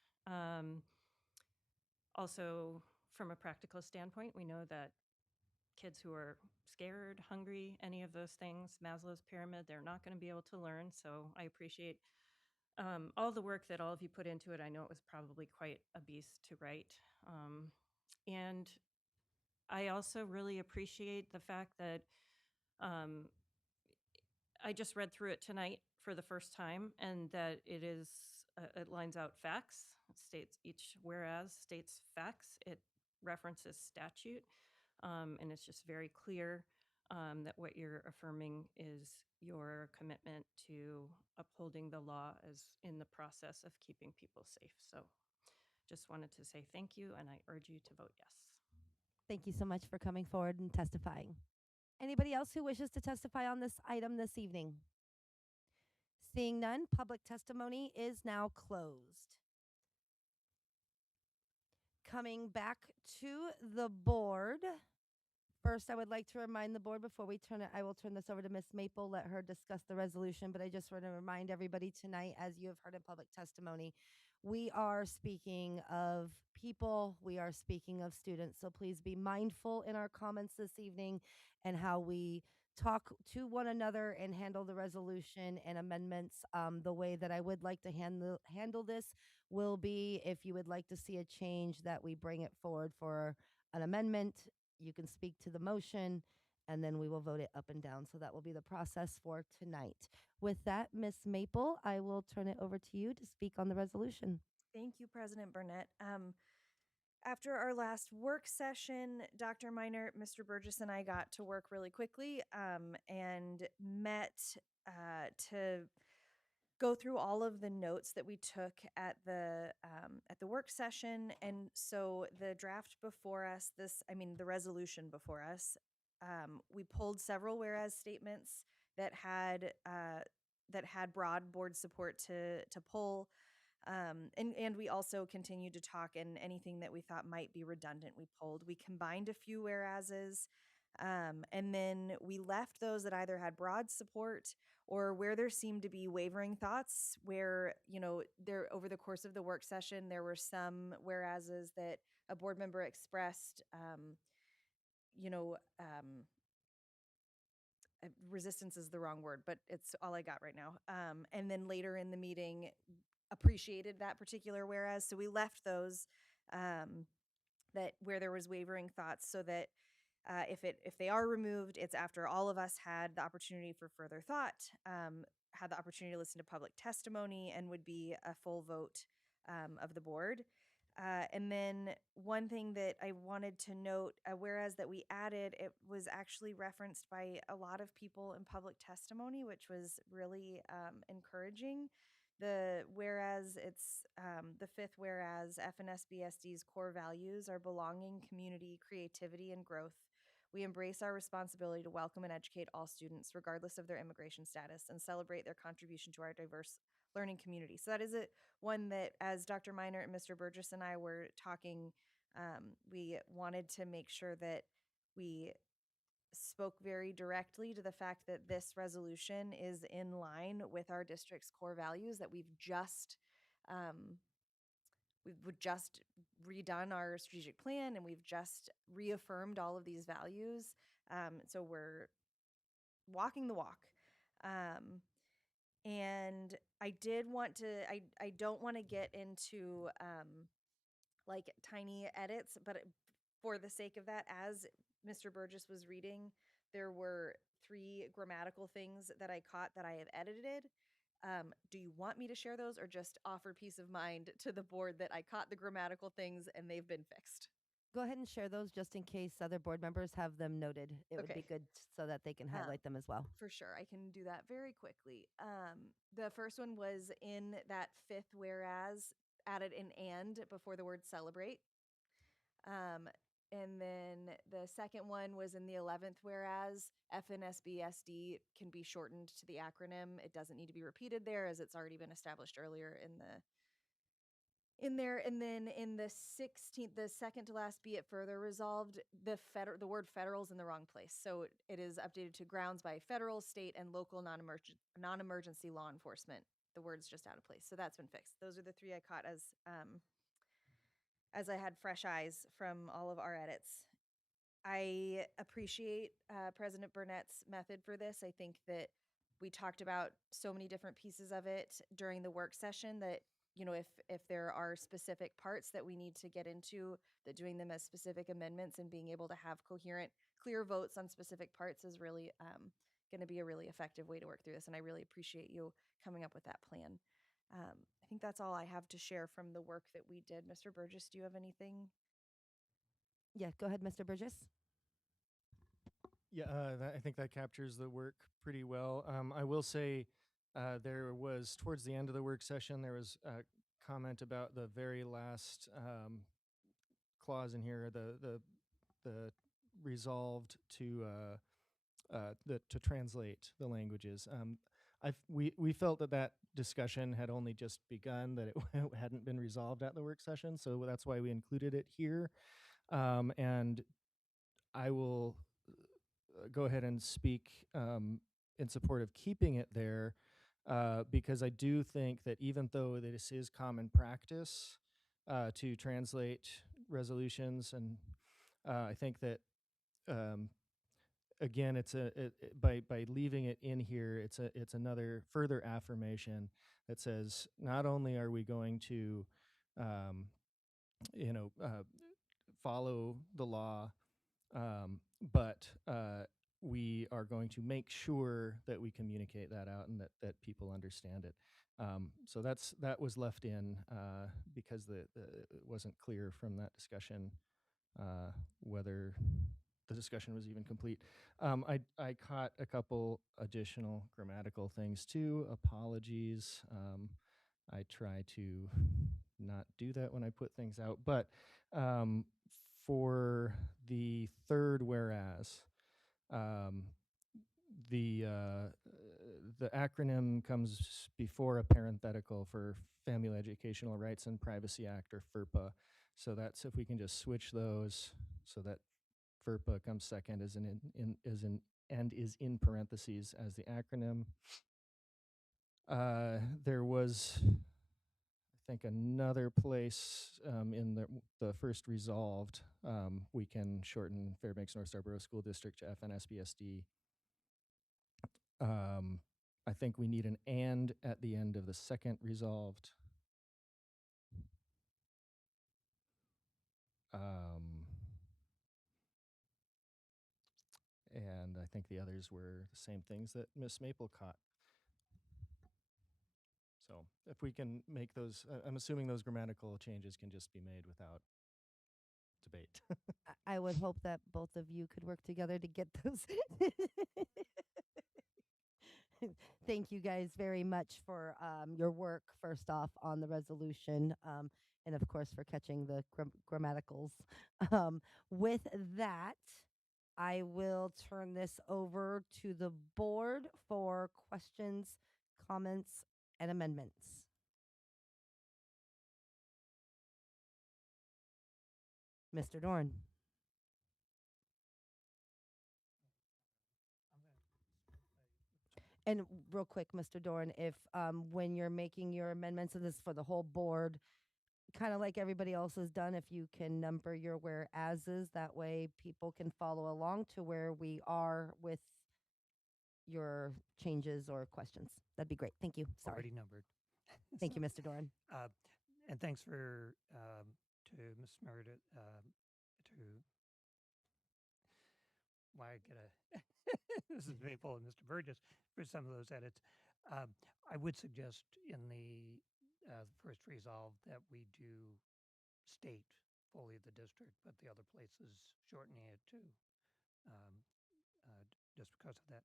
Also, from a practical standpoint, we know that kids who are scared, hungry, any of those things, Maslow's pyramid, they're not going to be able to learn. So I appreciate all the work that all of you put into it. I know it was probably quite a beast to write. And I also really appreciate the fact that um, I just read through it tonight for the first time, and that it lines out facts. It states each whereas states facts. It references statute, and it's just very clear that what you're affirming is your commitment to upholding the law as in the process of keeping people safe. So, just wanted to say thank you, and I urge you to vote yes. Thank you so much for coming forward and testifying. Anybody else who wishes to testify on this item this evening? Seeing none, public testimony is now closed. Coming back to the board. First, I would like to remind the board before we turn it, I will turn this over to Ms. Maple, let her discuss the resolution, but I just want to remind everybody tonight, as you have heard in public testimony, we are speaking of people, we are speaking of students. So please be mindful in our comments this evening and how we talk to one another and handle the resolution and amendments. The way that I would like to handle this will be, if you would like to see a change, that we bring it forward for an amendment. You can speak to the motion, and then we will vote it up and down. So that will be the process for tonight. With that, Miss Maple, I will turn it over to you to speak on the resolution. Thank you, President Burnett. After our last work session, Dr. Miner, Mr. Burgess, and I got to work really quickly and met to go through all of the notes that we took at the work session. And so the draft before us, the resolution before us, we pulled several whereas statements that had broad board support to pull. And we also continued to talk, and anything that we thought might be redundant, we pulled. We combined a few whereases, and then we left those that either had broad support or where there seemed to be wavering thoughts, where, there over the course of the work session, there were some whereases that a board member expressed, resistance is the wrong word, but it's all I got right now. And then later in the meeting, appreciated that particular whereas. So we left those that where there was wavering thoughts, so that if they are removed, it's after all of us had the opportunity for further thought, had the opportunity to listen to public testimony, and would be a full vote of the board. And then one thing that I wanted to note, whereas that we added, it was actually referenced by a lot of people in public testimony, which was really encouraging. Whereas it's the fifth whereas FNSBSD's core values are belonging, community, creativity, and growth. We embrace our responsibility to welcome and educate all students, regardless of their immigration status, and celebrate their contribution to our diverse learning community. So that is one that, as Dr. Miner and Mr. Burgess and I were talking, we wanted to make sure that we spoke very directly to the fact that this resolution is in line with our district's core values, that we've just redone our strategic plan, and we've just reaffirmed all of these values. So we're walking the walk. And I don't want to get into like tiny edits, but for the sake of that, as Mr. Burgess was reading, there were 3 grammatical things that I caught that I have edited. Do you want me to share those, or just offer peace of mind to the board that I caught the grammatical things and they've been fixed? Go ahead and share those just in case other board members have them noted. It would be Okay. good so that they can highlight them as well. For sure, I can do that very quickly. The first one was in that 5th whereas, added an and before the word celebrate. And then the second one was in the 11th whereas, FNSBSD can be shortened to the acronym. It doesn't need to be repeated there, as it's already been established earlier in there. And then in the 16th, the second to last, be it further resolved, the word federal is in the wrong place. So it is updated to grounds by federal, state, and local non-emergency law enforcement. The word's just out of place. So that's been fixed. Those are the 3 I caught as I had fresh eyes from all of our edits. I appreciate President Burnett's method for this. I think that we talked about so many different pieces of it during the work session that, if there are specific parts that we need to get into, that doing them as specific amendments and being able to have coherent, clear votes on specific parts is really going to be a really effective way to work through this. And I really appreciate you coming up with that plan. I think that's all I have to share from the work that we did. Mr. Burgess, do you have anything? Yeah, go ahead, Mr. Burgess. Yeah, I think that captures the work pretty well. I will say there was, towards the end of the work session, there was a comment about the very last clause in here, the resolved to to translate the languages. We felt that discussion had only just begun, that it hadn't been resolved at the work session, so that's why we included it here. And I will go ahead and speak in support of keeping it there, because I do think that even though this is common practice to translate resolutions, and I think that again, by leaving it in here, it's another further affirmation that says not only are we going to follow the law, but we are going to make sure that we communicate that out and that people understand it. So that was left in because it wasn't clear from that discussion whether the discussion was even complete. I caught a couple additional grammatical things too. Apologies. I try to not do that when I put things out, but for the third whereas, um, the acronym comes before a parenthetical for Family Educational Rights and Privacy Act, or FERPA. So that's if we can just switch those so that FERPA comes second as and is in parentheses as the acronym. There was, I think, another place in the first resolved, we can shorten Fairbanks North Starborough School District to FNSBSD. I think we need an and at the end of the second resolved. And I think the others were the same things that Miss Maple caught. So if we can make those, I'm assuming those grammatical changes can just be made without debate. I would hope that both of you could work together to get those. Thank you guys very much for your work, first off, on the resolution, and of course for catching the grammaticals. With that, I will turn this over to the board for questions, comments, and amendments. Mr. Dorn. And real quick, Mr. Dorn, if when you're making your amendments, and this is for the whole board, kind of like everybody else has done, if you can number your whereases, that way people can follow along to where we are with your changes or questions. That'd be great. Thank you. Sorry. Already numbered. Thank you, Mr. Dorn. And thanks for to Ms. Meredith to why I get a Mrs. Maple and Mr. Burgess for some of those edits. I would suggest in the first resolve that we do state fully the district, but the other places shortening it to just because of that.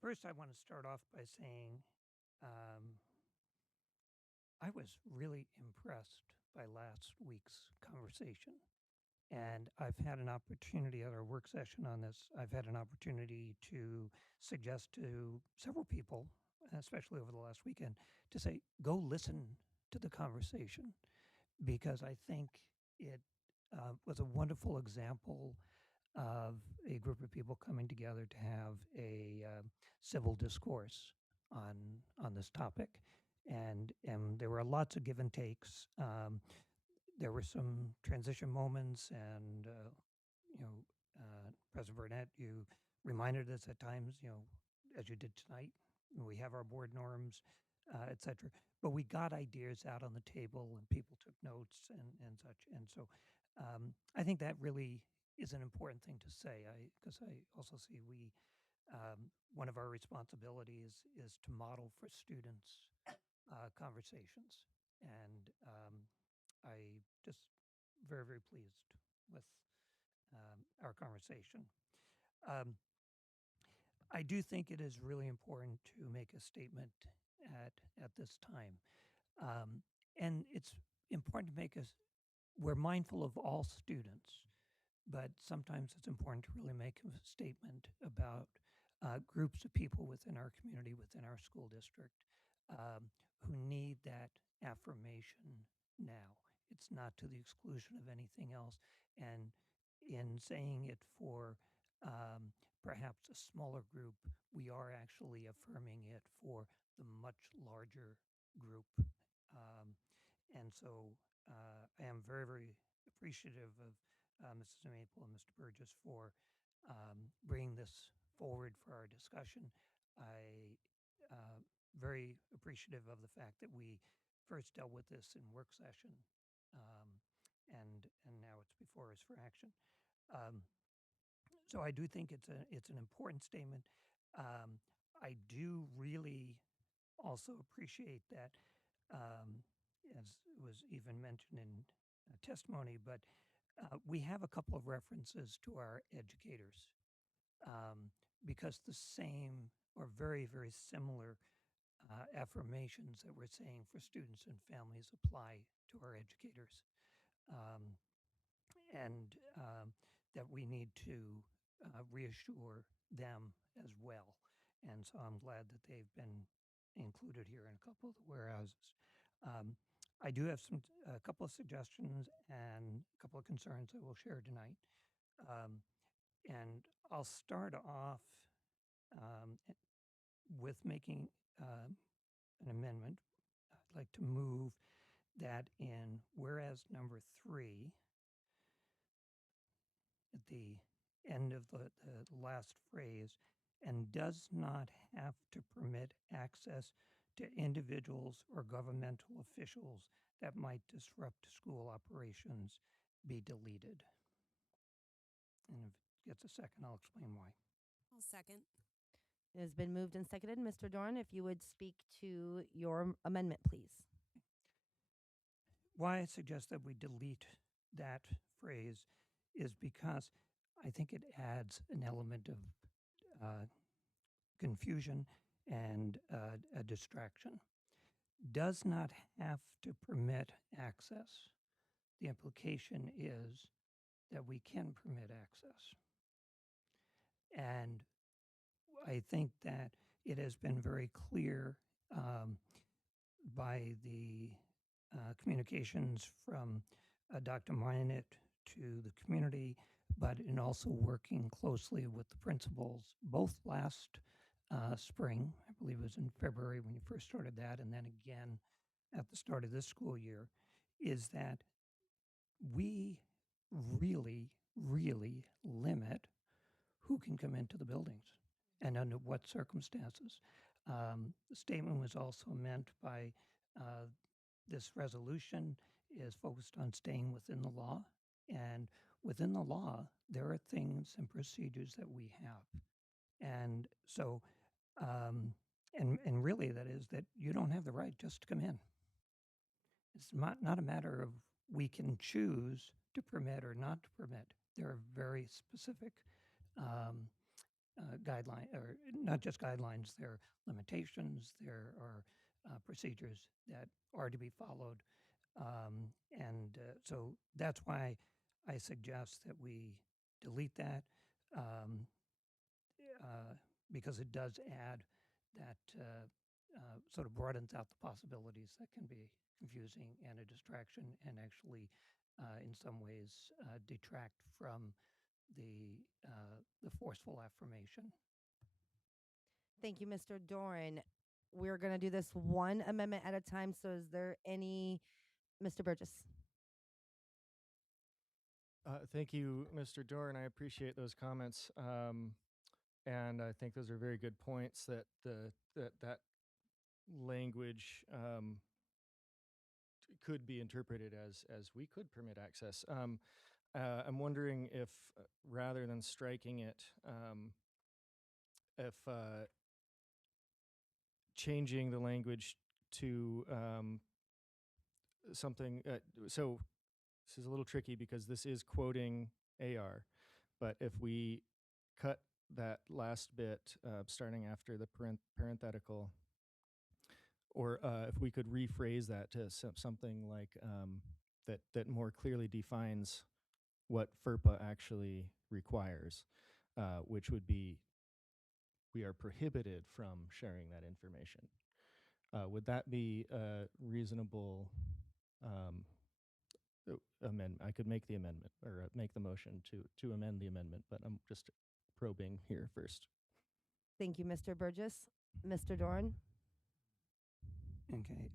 First, I want to start off by saying I was really impressed by last week's conversation. And I've had an opportunity at our work session on this. I've had an opportunity to suggest to several people, especially over the last weekend, to say, go listen to the conversation, because I think it was a wonderful example of a group of people coming together to have a civil discourse on this topic. And there were lots of give and takes. There were some transition moments, and President Burnett, you reminded us at times, as you did tonight, we have our board norms, et cetera. But we got ideas out on the table, and people took notes and such. And so I think that really is an important thing to say. Because I also see one of our responsibilities is to model for students conversations, and I just very, very pleased with our conversation. I do think it is really important to make a statement at this time. And it's important to make us, we're mindful of all students, but sometimes it's important to really make a statement about groups of people within our community, within our school district, who need that affirmation now. It's not to the exclusion of anything else. And in saying it for perhaps a smaller group, we are actually affirming it for the much larger group. And so I am very, very appreciative of Mrs. Maple and Mr. Burgess for bringing this forward for our discussion. I very appreciative of the fact that we first dealt with this in work session, and now it's before us for action. So I do think it's an important statement. I do really also appreciate that, as was even mentioned in testimony, but we have a couple of references to our educators, because the same or very, very similar affirmations that we're saying for students and families apply to our educators. Um, and that we need to reassure them as well. And so I'm glad that they've been included here in a couple of the whereases. I do have a couple of suggestions and a couple of concerns I will share tonight. And I'll start off with making an amendment. I'd like to move that in whereas number 3, at the end of the last phrase, and does not have to permit access to individuals or governmental officials that might disrupt school operations, be deleted. And if it gets a second, I'll explain why. I'll second. It has been moved and seconded. Mr. Dorn, if you would speak to your amendment, please. Why I suggest that we delete that phrase is because I think it adds an element of confusion and a distraction. Does not have to permit access. The implication is that we can permit access. And I think that it has been very clear by the communications from Dr. Minot to the community, but in also working closely with the principals, both last spring, I believe it was in February when you first started that, and then again at the start of this school year, is that we really, really limit who can come into the buildings and under what circumstances. The statement was also meant by this resolution is focused on staying within the law. And within the law, there are things and procedures that we have. And so, and really that is that you don't have the right just to come in. It's not a matter of we can choose to permit or not to permit. There are very specific guidelines, or not just guidelines, there are limitations, there are procedures that are to be followed. So that's why I suggest that we delete that, because it does add that sort of broadens out the possibilities that can be confusing and a distraction, and actually, in some ways, detract from the forceful affirmation. Thank you, Mr. Doran. We're going to do this one amendment at a time. So is there any, Mr. Burgess? Thank you, Mr. Doran. I appreciate those comments. And I think those are very good points that that language could be interpreted as we could permit access. I'm wondering if rather than striking it, if changing the language to something. So this is a little tricky because this is quoting AR, but if we cut that last bit starting after the parenthetical, or if we could rephrase that to something like that more clearly defines what FERPA actually requires, which would be we are prohibited from sharing that information. Would that be a reasonable amendment? I could make the amendment or make the motion to amend the amendment, but I'm just probing here first. Thank you, Mr. Burgess. Mr. Doran? Okay.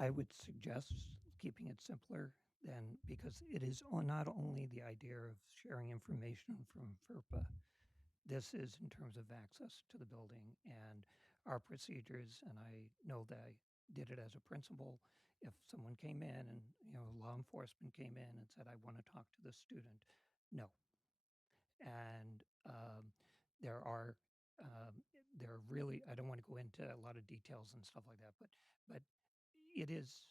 I would suggest keeping it simpler than, because it is not only the idea of sharing information from FERPA. This is in terms of access to the building and our procedures. And I know that I did it as a principal. If someone came in and, law enforcement came in and said, I want to talk to the student, no. and there are there are really, I don't want to go into a lot of details and stuff like that, but it is,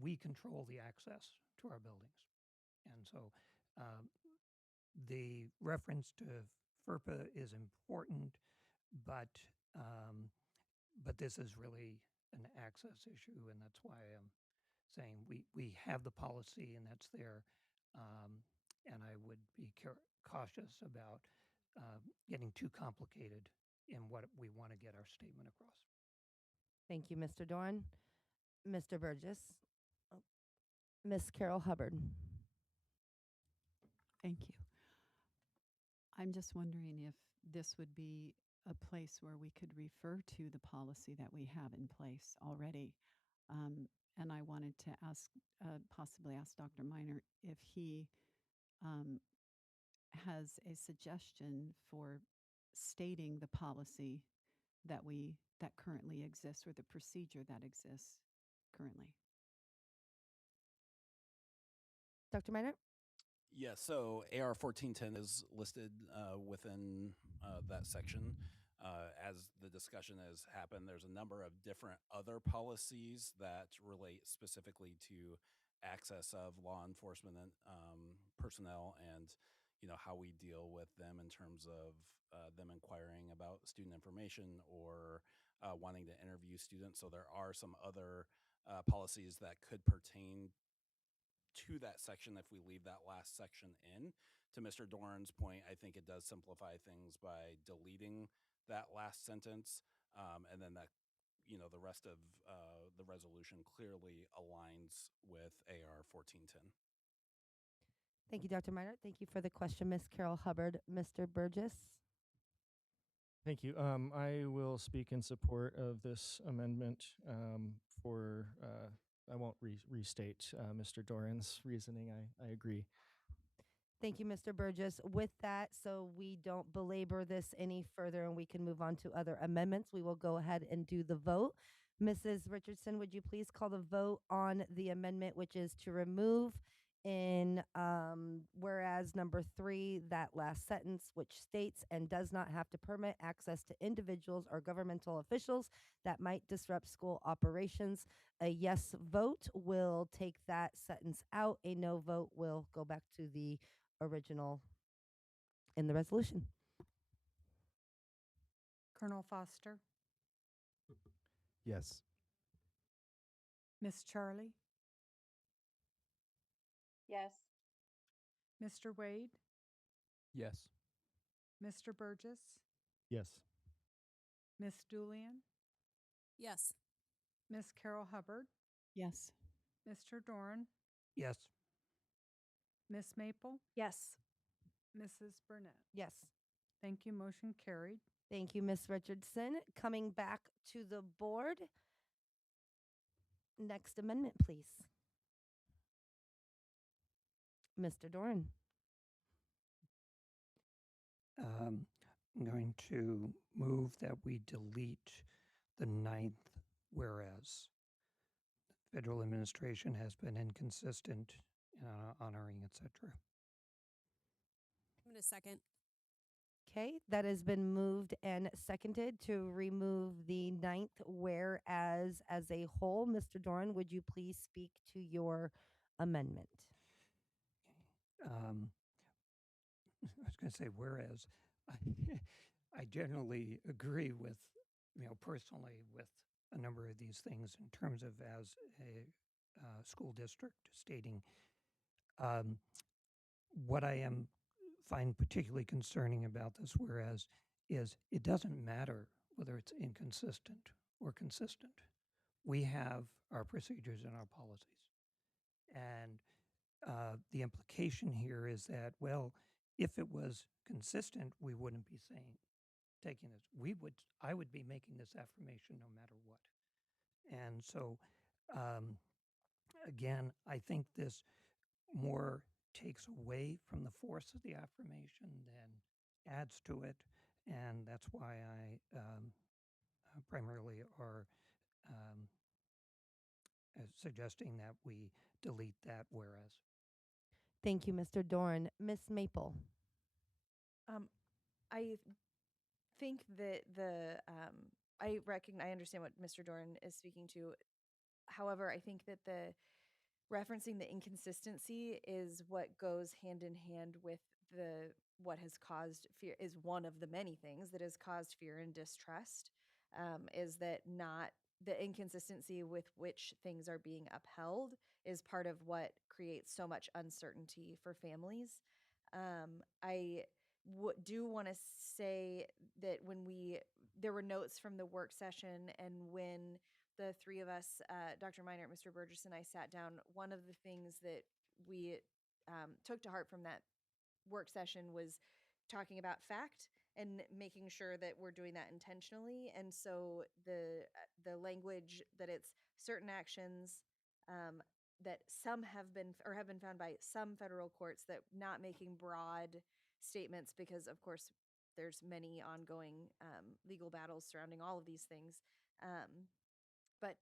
we control the access to our buildings, and so um, the reference to FERPA is important, but this is really an access issue, and that's why I'm saying we have the policy and that's there, and I would be cautious about getting too complicated in what we want to get our statement across. Thank you, Mr. Dorn. Mr. Burgess. Oh, Miss Carol Hubbard. Thank you. I'm just wondering if this would be a place where we could refer to the policy that we have in place already. And I wanted to ask, possibly ask Dr. Miner if he um, has a suggestion for stating the policy that currently exists, or the procedure that exists currently. Dr. Miner? Yeah, so AR 1410 is listed within that section. As the discussion has happened, there's a number of different other policies that relate specifically to access of law enforcement and, personnel, and how we deal with them in terms of them inquiring about student information or wanting to interview students. So there are some other policies that could pertain to that section if we leave that last section in. To Mr. Doran's point, I think it does simplify things by deleting that last sentence, and then that the rest of the resolution clearly aligns with AR 1410. Thank you, Dr. Miner. Thank you for the question, Miss Carol Hubbard. Mr. Burgess? Thank you. I will speak in support of this amendment for, I won't restate Mr. Doran's reasoning. I agree. Thank you, Mr. Burgess. With that, so we don't belabor this any further and we can move on to other amendments, we will go ahead and do the vote. Mrs. Richardson, would you please call the vote on the amendment, which is to remove in whereas number 3, that last sentence, which states and does not have to permit access to individuals or governmental officials that might disrupt school operations. A yes vote will take that sentence out. A no vote will go back to the original in the resolution. Colonel Foster, Yes. Miss Charlie, Yes. Mr. Wade, Yes. Mr. Burgess, Yes. Miss Julian, Yes. Miss Carol Hubbard, Yes. Mr. Dorn, Yes. Miss Maple, Yes. Mrs. Burnett. Yes. Thank you. Motion carried. Thank you, Miss Richardson. Coming back to the board. Next amendment, please. Mr. Doran. I'm going to move that we delete the 9th whereas. Federal administration has been inconsistent in honoring, etc. I'm going to second. Okay, that has been moved and seconded to remove the 9th whereas as a whole. Mr. Doran, would you please speak to your amendment? I was going to say, whereas I generally agree with, personally with a number of these things in terms of as a school district stating what I find particularly concerning about this whereas is it doesn't matter whether it's inconsistent or consistent. We have our procedures and our policies. And the implication here is that, well, if it was consistent, we wouldn't be taking this. I would be making this affirmation no matter what. And so, again, I think this more takes away from the force of the affirmation than adds to it. And that's why I primarily are suggesting that we delete that whereas. Thank you, Mr. Doran. Miss Maple. I think that I understand what Mr. Doran is speaking to. However, I think that the referencing the inconsistency is what goes hand in hand with the what has caused fear, is one of the many things that has caused fear and distrust, is that not the inconsistency with which things are being upheld is part of what creates so much uncertainty for families. I do want to say that there were notes from the work session, and when the three of us, Dr. Meinert, Mr. Burgess, and I sat down, one of the things that we took to heart from that work session was talking about fact and making sure that we're doing that intentionally. And so the language that it's certain actions that some have been found by some federal courts, that not making broad statements, because of course there's many ongoing legal battles surrounding all of these things. But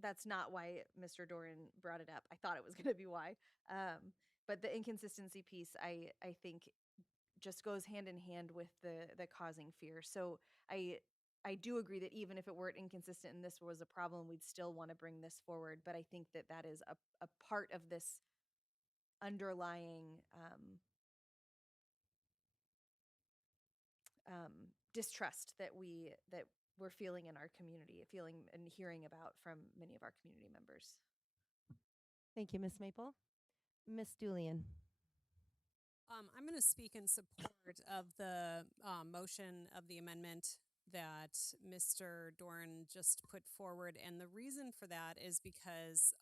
that's not why Mr. Doran brought it up. I thought it was going to be why. But the inconsistency piece, I think, just goes hand in hand with the causing fear. So I do agree that even if it weren't inconsistent and this was a problem, we'd still want to bring this forward. But I think that that is a part of this underlying distrust that we're feeling in our community, feeling and hearing about from many of our community members. Thank you, Ms. Maple. Ms. Julian. I'm going to speak in support of the motion of the amendment that Mr. Doran just put forward. And the reason for that is because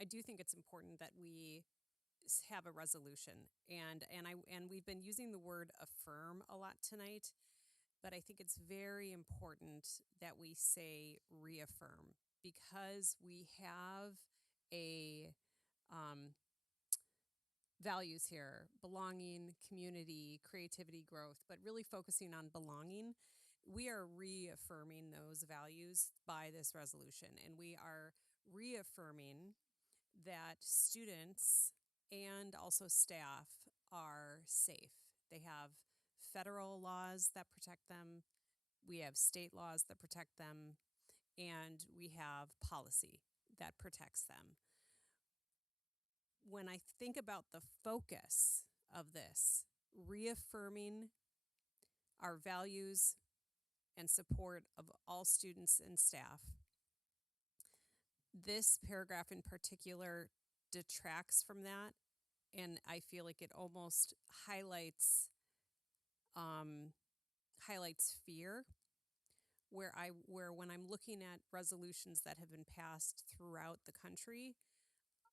I do think it's important that we have a resolution. And we've been using the word affirm a lot tonight, but I think it's very important that we say reaffirm, because we have a values here: belonging, community, creativity, growth, but really focusing on belonging. We are reaffirming those values by this resolution, and we are reaffirming that students and also staff are safe. They have federal laws that protect them, we have state laws that protect them, and we have policy that protects them. When I think about the focus of this, reaffirming our values and support of all students and staff, this paragraph in particular detracts from that, and I feel like it almost highlights fear. Where when I'm looking at resolutions that have been passed throughout the country,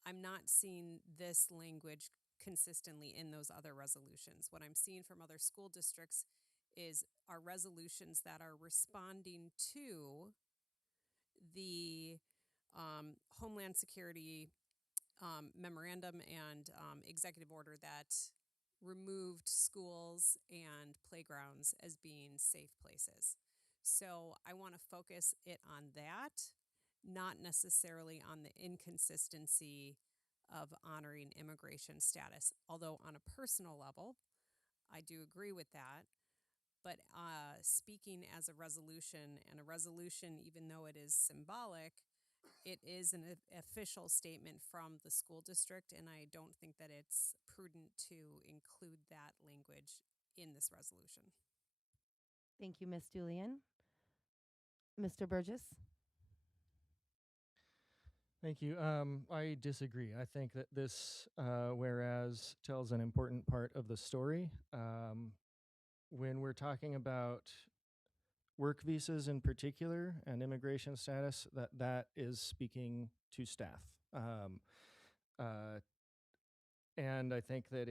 I'm not seeing this language consistently in those other resolutions. What I'm seeing from other school districts are resolutions that are responding to the Homeland Security memorandum and executive order that removed schools and playgrounds as being safe places. So I want to focus it on that, not necessarily on the inconsistency of honoring immigration status. Although on a personal level, I do agree with that. But speaking as a resolution, and a resolution, even though it is symbolic, it is an official statement from the school district, and I don't think that it's prudent to include that language in this resolution. Thank you, Ms. Julian. Mr. Burgess. Thank you. I disagree. I think that this whereas tells an important part of the story. When we're talking about work visas in particular and immigration status, that is speaking to staff. And I think that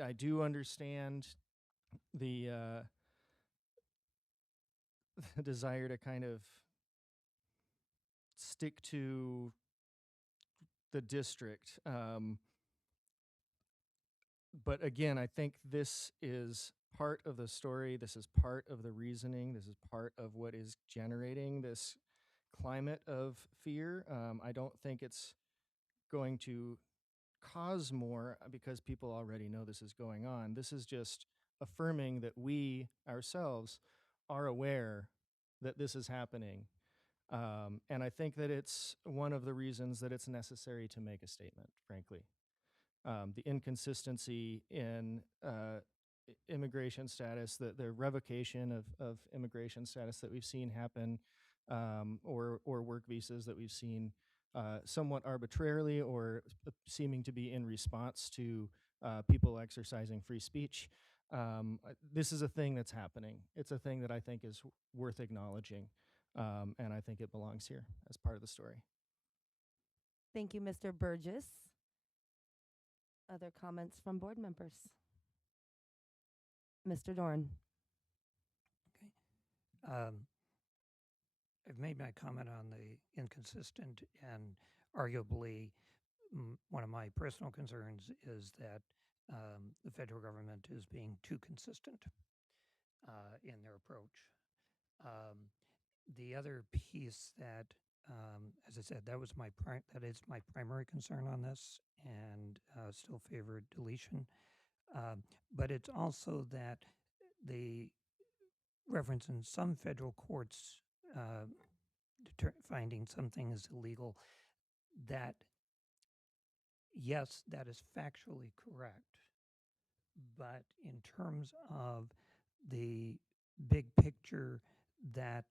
I do understand the desire to kind of stick to the district. But again, I think this is part of the story. This is part of the reasoning. This is part of what is generating this climate of fear. I don't think it's going to cause more because people already know this is going on. This is just affirming that we ourselves are aware that this is happening. And I think that it's one of the reasons that it's necessary to make a statement, frankly. The inconsistency in immigration status, the revocation of immigration status that we've seen happen, or work visas that we've seen somewhat arbitrarily or seeming to be in response to people exercising free speech. This is a thing that's happening. It's a thing that I think is worth acknowledging, and I think it belongs here as part of the story. Thank you, Mr. Burgess. Other comments from board members? Mr. Dorn. I've made my comment on the inconsistent, and arguably one of my personal concerns is that the federal government is being too consistent in their approach. The other piece that, as I said, that is my primary concern on this, and still favor deletion. But it's also that the reference in some federal courts finding something is illegal, that yes, that is factually correct. But in terms of the big picture, that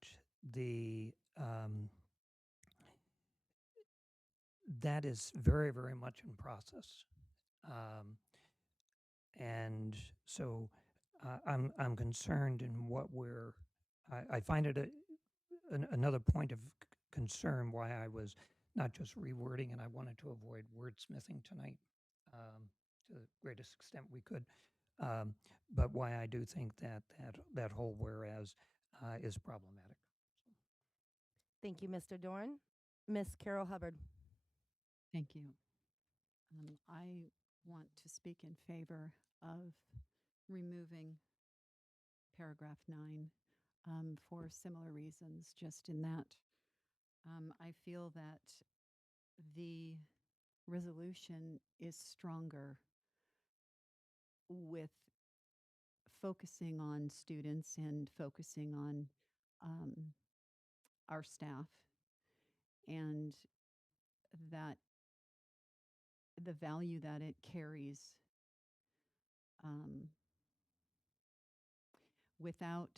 that is very, very much in process. And so I'm concerned in what I find it another point of concern why I was not just rewording, and I wanted to avoid wordsmithing tonight to the greatest extent we could, but why I do think that whole whereas is problematic. Thank you, Mr. Dorn. Miss Carol Hubbard. Thank you. I want to speak in favor of removing paragraph 9 for similar reasons, just in that I feel that the resolution is stronger with focusing on students and focusing on our staff, and that the value that it carries without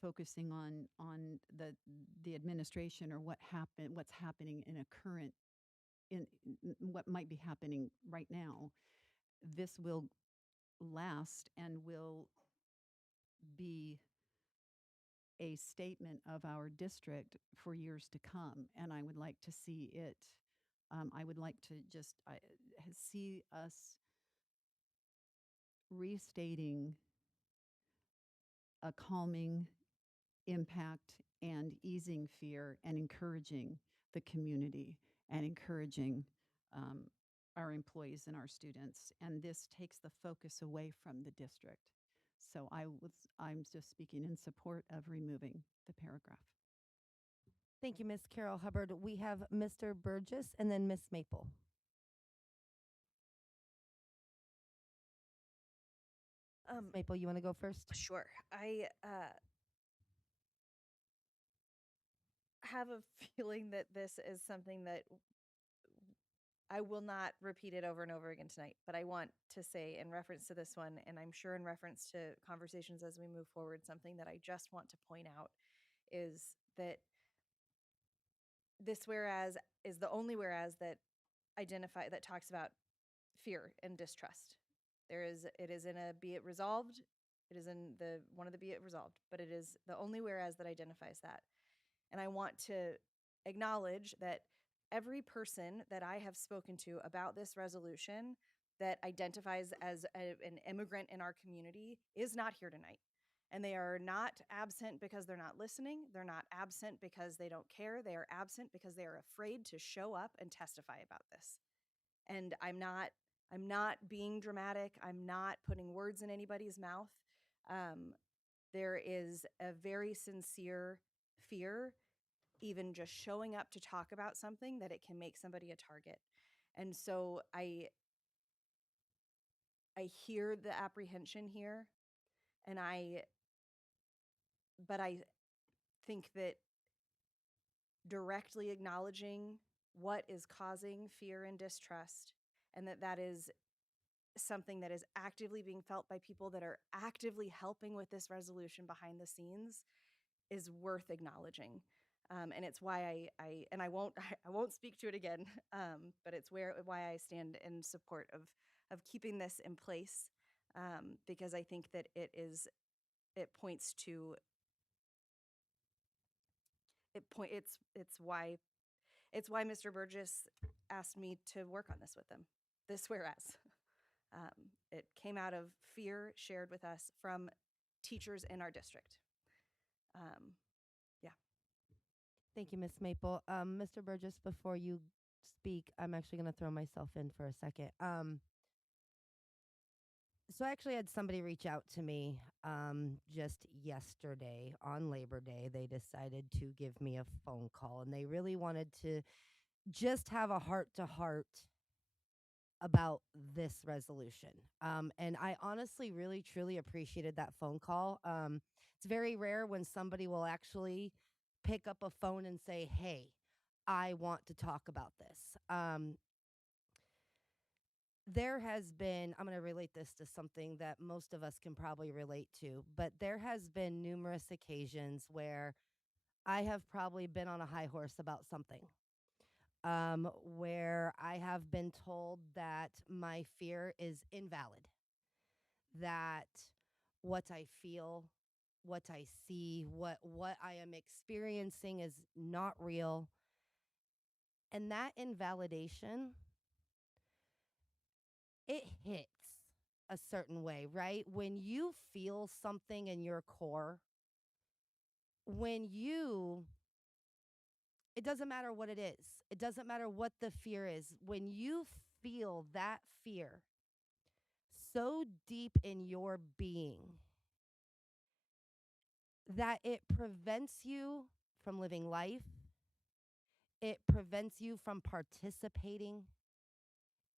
focusing on the administration or what's happening in a current in what might be happening right now. This will last and will be a statement of our district for years to come, and I would like to see it. I would like to just see us restating a calming impact and easing fear and encouraging the community and encouraging our employees and our students. And this takes the focus away from the district. So I'm just speaking in support of removing the paragraph. Thank you, Miss Carol Hubbard. We have Mr. Burgess and then Miss Maple. Maple, you want to go first? Sure. I have a feeling that this is something that I will not repeat it over and over again tonight, but I want to say in reference to this one, and I'm sure in reference to conversations as we move forward, something that I just want to point out is that this whereas is the only whereas that talks about fear and distrust. It is in a be it resolved. It is in the one of the be it resolved, but it is the only whereas that identifies that. And I want to acknowledge that every person that I have spoken to about this resolution that identifies as an immigrant in our community is not here tonight. And they are not absent because they're not listening. They're not absent because they don't care. They are absent because they are afraid to show up and testify about this. And I'm not being dramatic. I'm not putting words in anybody's mouth. There is a very sincere fear, even just showing up to talk about something, that it can make somebody a target. And so I hear the apprehension here, and but I think that directly acknowledging what is causing fear and distrust, and that is something that is actively being felt by people that are actively helping with this resolution behind the scenes, is worth acknowledging. And it's why I won't I won't speak to it again, but it's why I stand in support of keeping this in place, because I think that it points to it's why Mr. Burgess asked me to work on this with him. This whereas. It came out of fear shared with us from teachers in our district. Yeah. Thank you, Ms. Maple. Mr. Burgess, before you speak, I'm actually going to throw myself in for a second. So I actually had somebody reach out to me just yesterday on Labor Day. They decided to give me a phone call, and they really wanted to just have a heart to heart about this resolution. And I honestly really truly appreciated that phone call. It's very rare when somebody will actually pick up a phone and say, "Hey, I want to talk about this." There has been, I'm going to relate this to something that most of us can probably relate to, but there has been numerous occasions where I have probably been on a high horse about something, where I have been told that my fear is invalid, that what I feel, what I see, what I am experiencing is not real. And that invalidation, it hits a certain way, right? When you feel something in your core, when you it doesn't matter what it is. It doesn't matter what the fear is. When you feel that fear so deep in your being that it prevents you from living life, it prevents you from participating,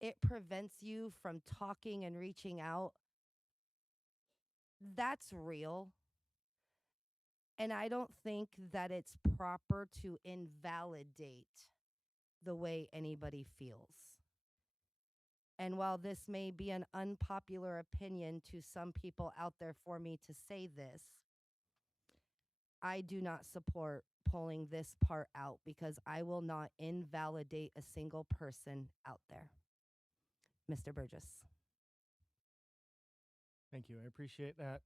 it prevents you from talking and reaching out, that's real. And I don't think that it's proper to invalidate the way anybody feels. And while this may be an unpopular opinion to some people out there for me to say this, I do not support pulling this part out because I will not invalidate a single person out there. Mr. Burgess. Thank you. I appreciate that.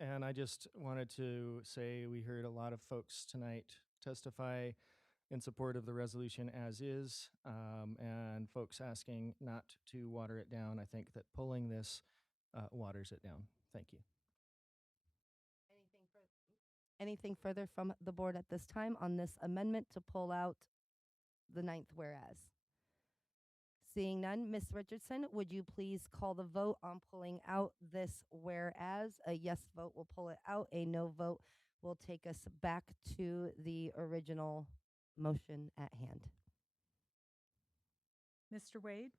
And I just wanted to say we heard a lot of folks tonight testify in support of the resolution as is, and folks asking not to water it down. I think that pulling this waters it down. Thank you. Anything further from the board at this time on this amendment to pull out the ninth whereas? Seeing none, Ms. Richardson, would you please call the vote on pulling out this whereas? A yes vote will pull it out. A no vote will take us back to the original motion at hand. Mr. Wade,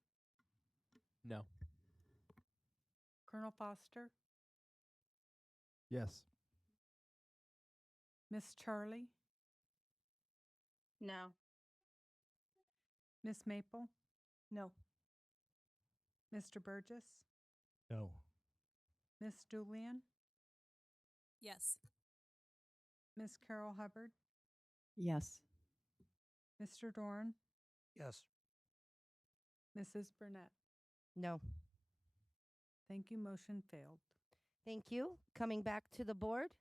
No. Colonel Foster, Yes. Miss Charlie, No. Miss Maple, No. Mr. Burgess, No. Miss Julian, Yes. Miss Carol Hubbard, Yes. Mr. Dorn, Yes. Mrs. Burnett. No. Thank you. Motion failed. Thank you. Coming back to the board.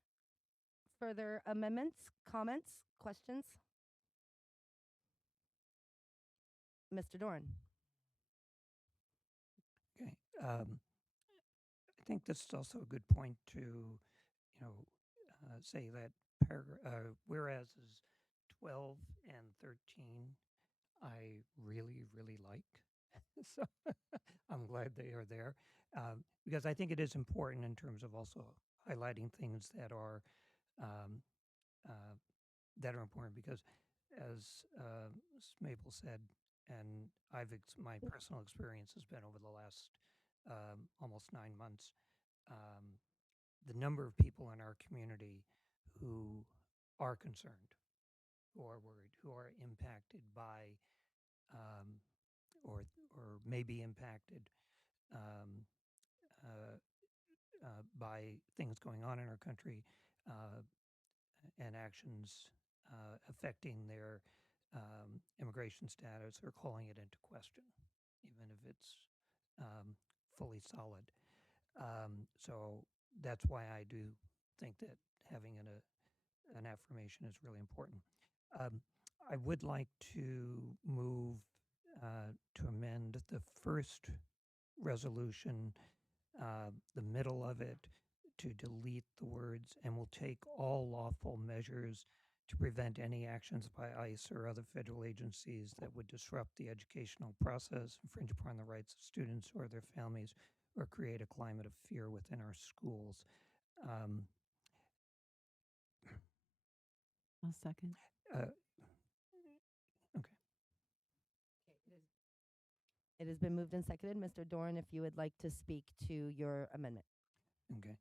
Further amendments, comments, questions? Mr. Dorn. Okay. I think this is also a good point to, say that whereas is 12 and 13, I really, really like. So I'm glad they are there, because I think it is important in terms of also highlighting things um, uh, that are important. Because as Ms. Maple said, and my personal experience has been over the last almost 9 months. Um, the number of people in our community who are concerned, who are worried, who are impacted by, um, or may be impacted um, uh, by things going on in our country and actions affecting their immigration status or calling it into question, even if it's fully solid. So that's why I do think that having an affirmation is really important. Um, I would like to move to amend the first resolution, the middle of it, to delete the words "and will take all lawful measures to prevent any actions by ICE or other federal agencies that would disrupt the educational process, infringe upon the rights of students or their families, or create a climate of fear within our schools." Um, I'll second. uh, okay. It has been moved and seconded. Mr. Doran, if you would like to speak to your amendment. Okay.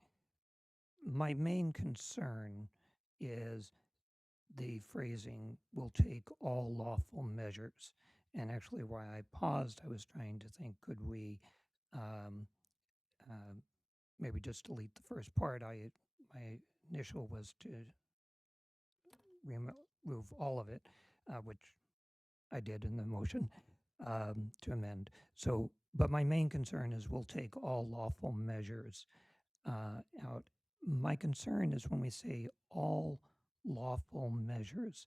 My main concern is the phrasing "will take all lawful measures." And actually, why I paused, I was trying to think, could we um, uh, maybe just delete the first part? My initial was to remove all of it, which I did in the motion to amend. So, but my main concern is "will take all lawful measures" out. My concern is when we say "all lawful measures"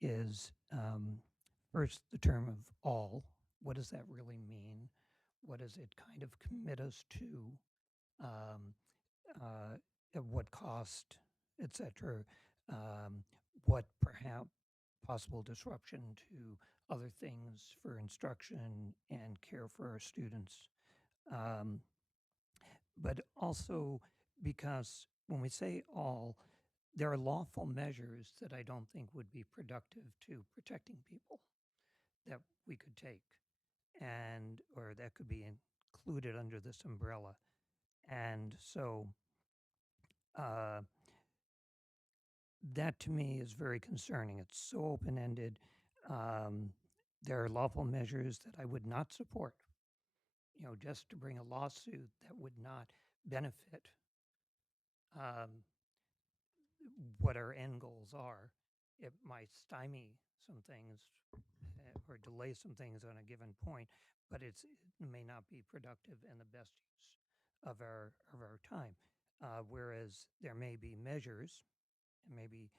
is first the term of "all." What does that really mean? What does it kind of commit us to? Um, at what cost, etc. What perhaps possible disruption to other things for instruction and care for our students. Um, but also because when we say "all," there are lawful measures that I don't think would be productive to protecting people that we could take, and or that could be included under this umbrella. And so uh, that to me is very concerning. It's so open ended. Um, there are lawful measures that I would not support, just to bring a lawsuit that would not benefit um, what our end goals are. It might stymie some things or delay some things on a given point, but it may not be productive and the best use of our time. Whereas there may be measures, and maybe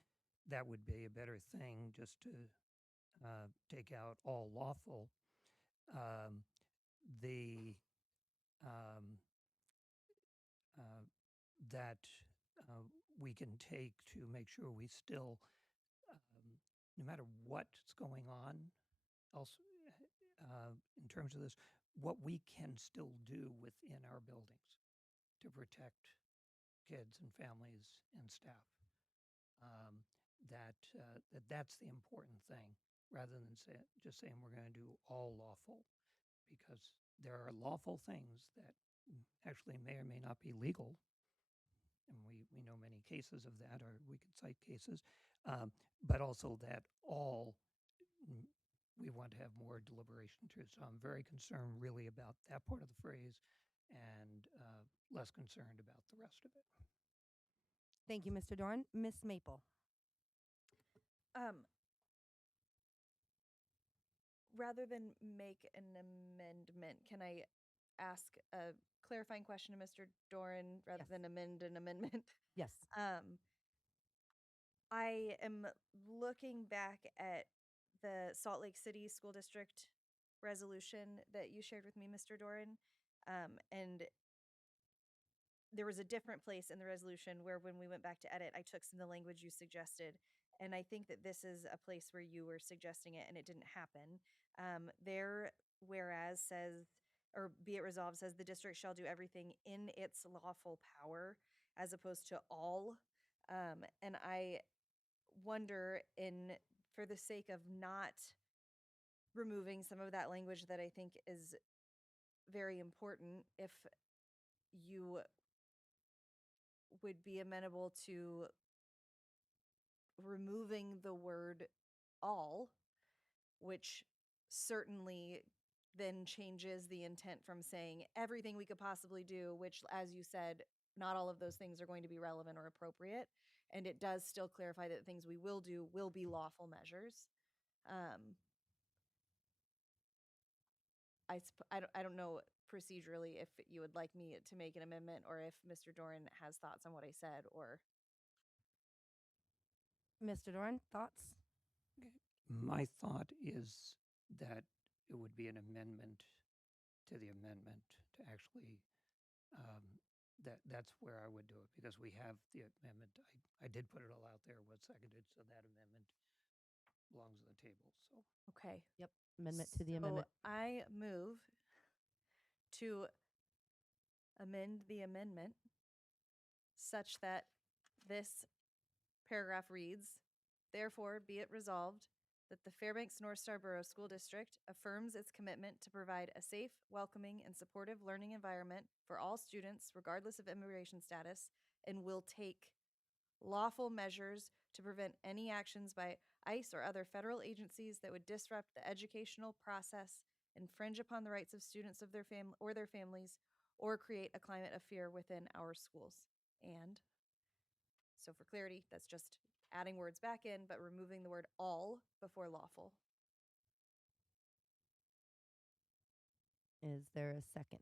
that would be a better thing, just to take out "all lawful." Um, the um, uh, that we can take to make sure we still, no matter what's going on, else in terms of this, what we can still do within our buildings to protect kids and families and staff. That's the important thing, rather than just saying we're going to do all lawful, because there are lawful things that actually may or may not be legal, and we know many cases of that, or we could cite cases, but also that all we want to have more deliberation to. So I'm very concerned really about that part of the phrase, and less concerned about the rest of it. Thank you, Mr. Doran. Miss Maple. Rather than make an amendment, can I ask a clarifying question to Mr. Doran rather Yes. than amend an amendment? Yes. I am looking back at the Salt Lake City School District resolution that you shared with me, Mr. Doran. And there was a different place in the resolution where when we went back to edit, I took some of the language you suggested. And I think that this is a place where you were suggesting it and it didn't happen. There, whereas says, or be it resolved, says the district shall do everything in its lawful power as opposed to all. And I wonder, for the sake of not removing some of that language that I think is very important. If you would be amenable to removing the word all, which certainly then changes the intent from saying everything we could possibly do, which, as you said, not all of those things are going to be relevant or appropriate. And it does still clarify that things we will do will be lawful measures. I don't know procedurally if you would like me to make an amendment or if Mr. Doran has thoughts on what I said or. Mr. Doran, thoughts? My thought is that it would be an amendment to the amendment to actually, that's where I would do it because we have the amendment. I did put it all out there, was seconded, so that amendment belongs on the table. So Okay. Yep. Amendment to the amendment. I move to amend the amendment such that this paragraph reads, therefore be it resolved that the Fairbanks North Star Borough School District affirms its commitment to provide a safe, welcoming, and supportive learning environment for all students, regardless of immigration status, and will take lawful measures to prevent any actions by ICE or other federal agencies that would disrupt the educational process, infringe upon the rights of students of their their families, or create a climate of fear within our schools. And so for clarity, that's just adding words back in, but removing the word all before lawful. Is there a second?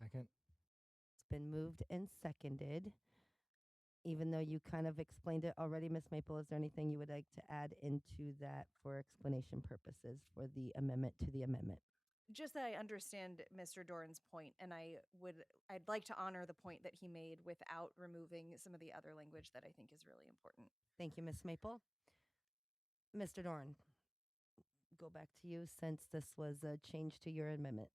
Second. It's been moved and seconded. Even though you kind of explained it already, Ms. Maple, is there anything you would like to add into that for explanation purposes for the amendment to the amendment? Just that I understand Mr. Doran's point, and I'd like to honor the point that he made without removing some of the other language that I think is really important. Thank you, Ms. Maple. Mr. Doran, go back to you since this was a change to your amendment.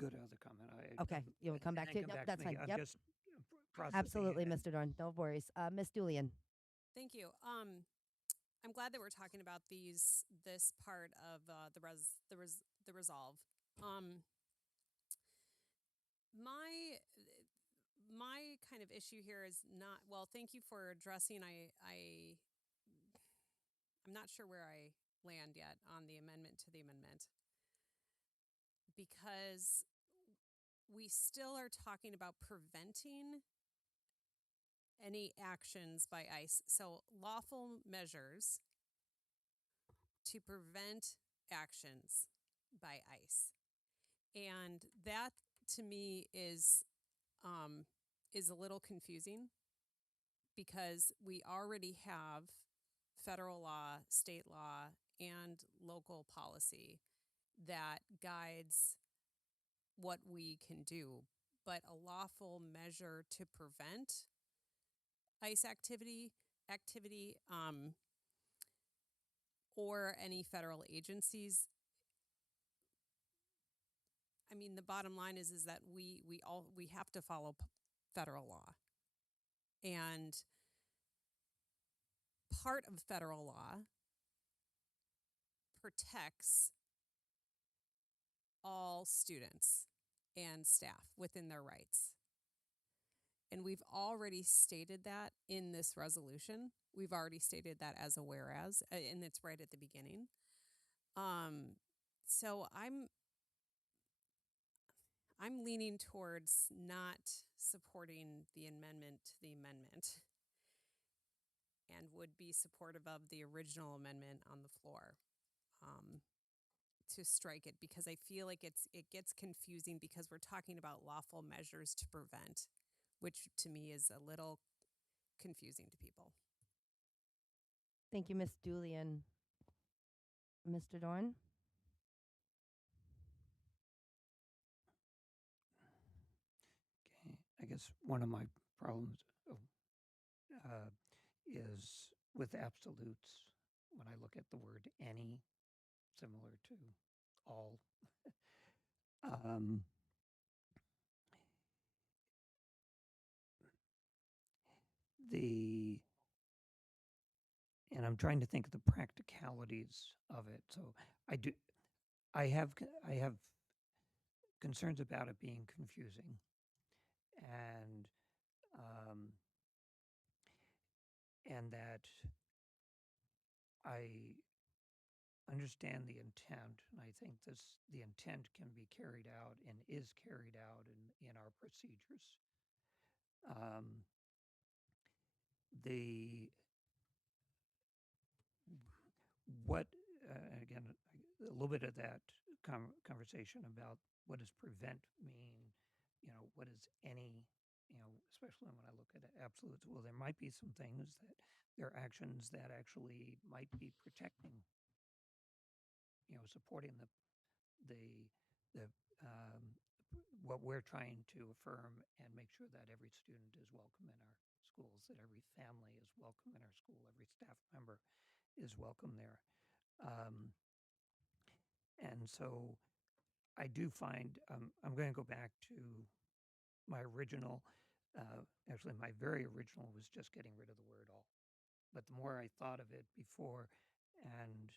good other comment. Okay, you'll come back to it. Yep, that's fine. I'm Yep. just processing Absolutely, it. Mr. Dorn. No worries. Ms. Julian. Thank you. I'm glad that we're talking about this part of the resolve. My kind of issue here is not well. Thank you for addressing. I'm not sure where I land yet on the amendment to the amendment because we still are talking about preventing any actions by ICE. So lawful measures to prevent actions by ICE. And that to me is a little confusing because we already have federal law, state law, and local policy that guides what we can do. But a lawful measure to prevent ICE activity, or any federal agencies. I mean, the bottom line is that we have to follow federal law, and part of federal law protects all students and staff within their rights. And we've already stated that in this resolution. We've already stated that as a whereas, and it's right at the beginning. So I'm leaning towards not supporting the amendment to the amendment and would be supportive of the original amendment on the floor to strike it because I feel like it gets confusing because we're talking about lawful measures to prevent, which to me is a little confusing to people. Thank you, Ms. Julian. Mr. Dorn? Okay, I guess one of my problems is with absolutes. When I look at the word any, similar to all, the and I'm trying to think of the practicalities of it. So I have concerns about it being confusing, and um, and that I understand the intent, and I think the intent can be carried out and is carried out in our procedures. Um, the what again a little bit of that conversation about what does prevent mean, what is any, especially when I look at absolutes. Well, there might be some things that there are actions that actually might be protecting, supporting the the what we're trying to affirm and make sure that every student is welcome in our schools, that every family is welcome in our school, every staff member is welcome there. And so I do find I'm going to go back to my original. Actually, my very original was just getting rid of the word all. But the more I thought of it before, and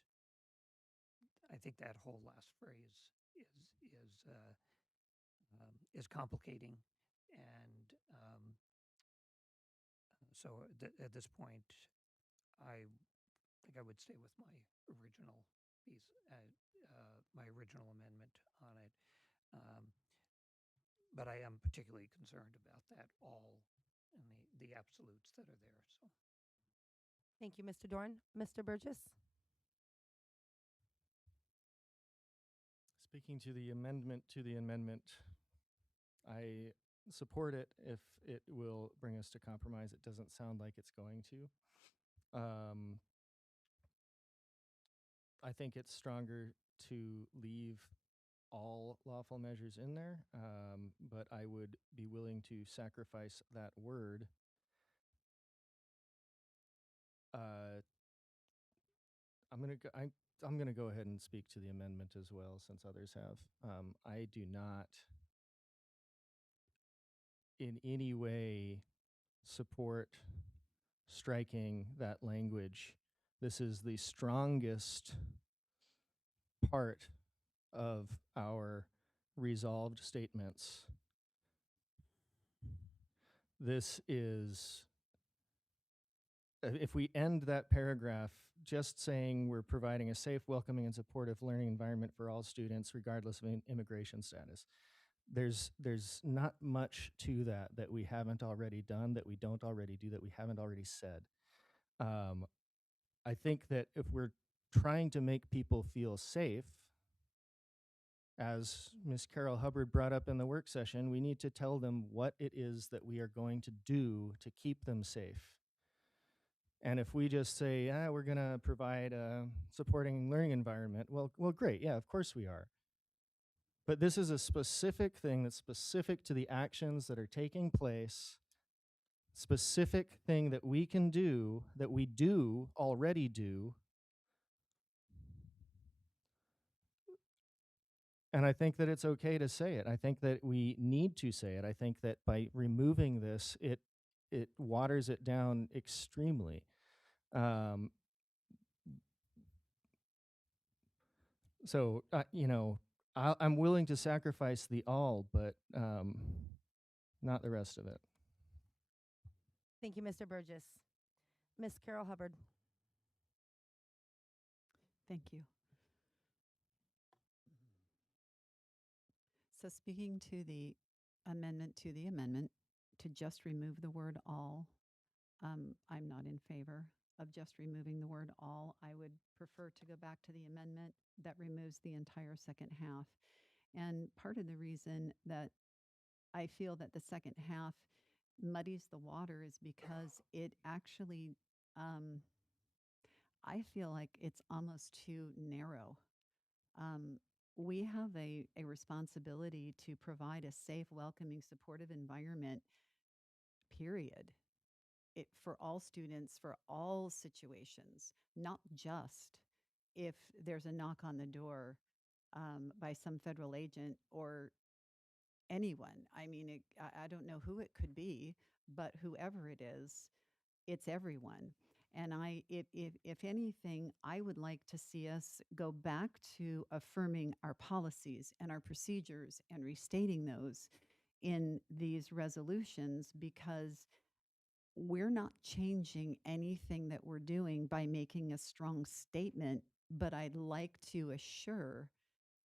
I think that whole last phrase is complicating, and so at this point, I think I would stay with my original piece, my original amendment on it. Um, but I am particularly concerned about that all and the absolutes that are there. So Thank you, Mr. Dorn. Mr. Burgess? Speaking to the amendment, I support it if it will bring us to compromise. It doesn't sound like it's going to. I think it's stronger to leave all lawful measures in there, but I would be willing to sacrifice that word I'm gonna go ahead and speak to the amendment as well, since others have. I do not in any way support striking that language. This is the strongest part of our resolved statements. This is, if we end that paragraph just saying we're providing a safe, welcoming, and supportive learning environment for all students, regardless of immigration status, there's not much to that we haven't already done, that we don't already do, that we haven't already said. I think that if we're trying to make people feel safe, as Ms. Carol Hubbard brought up in the work session, we need to tell them what it is that we are going to do to keep them safe. And if we just say, we're going to provide a supporting learning environment, well, great, yeah, of course we are. But this is a specific thing that's specific to the actions that are taking place, specific thing that we can do, that we do already do. And I think that it's okay to say it. I think that we need to say it. I think that by removing this, it waters it down extremely. So, I'm willing to sacrifice the all, but not the rest of it. Thank you, Mr. Burgess. Ms. Carol Hubbard? Thank you. So speaking to the amendment to just remove the word all, I'm not in favor of just removing the word all. I would prefer to go back to the amendment that removes the entire second half. And part of the reason that I feel that the second half muddies the water is because it actually, I feel like it's almost too narrow. We have a responsibility to provide a safe, welcoming, supportive environment, period. For all students, for all situations, not just if there's a knock on the door by some federal agent or anyone. I mean, I don't know who it could be, but whoever it is, it's everyone. And if anything, I would like to see us go back to affirming our policies and our procedures and restating those in these resolutions, because we're not changing anything that we're doing by making a strong statement. But I'd like to assure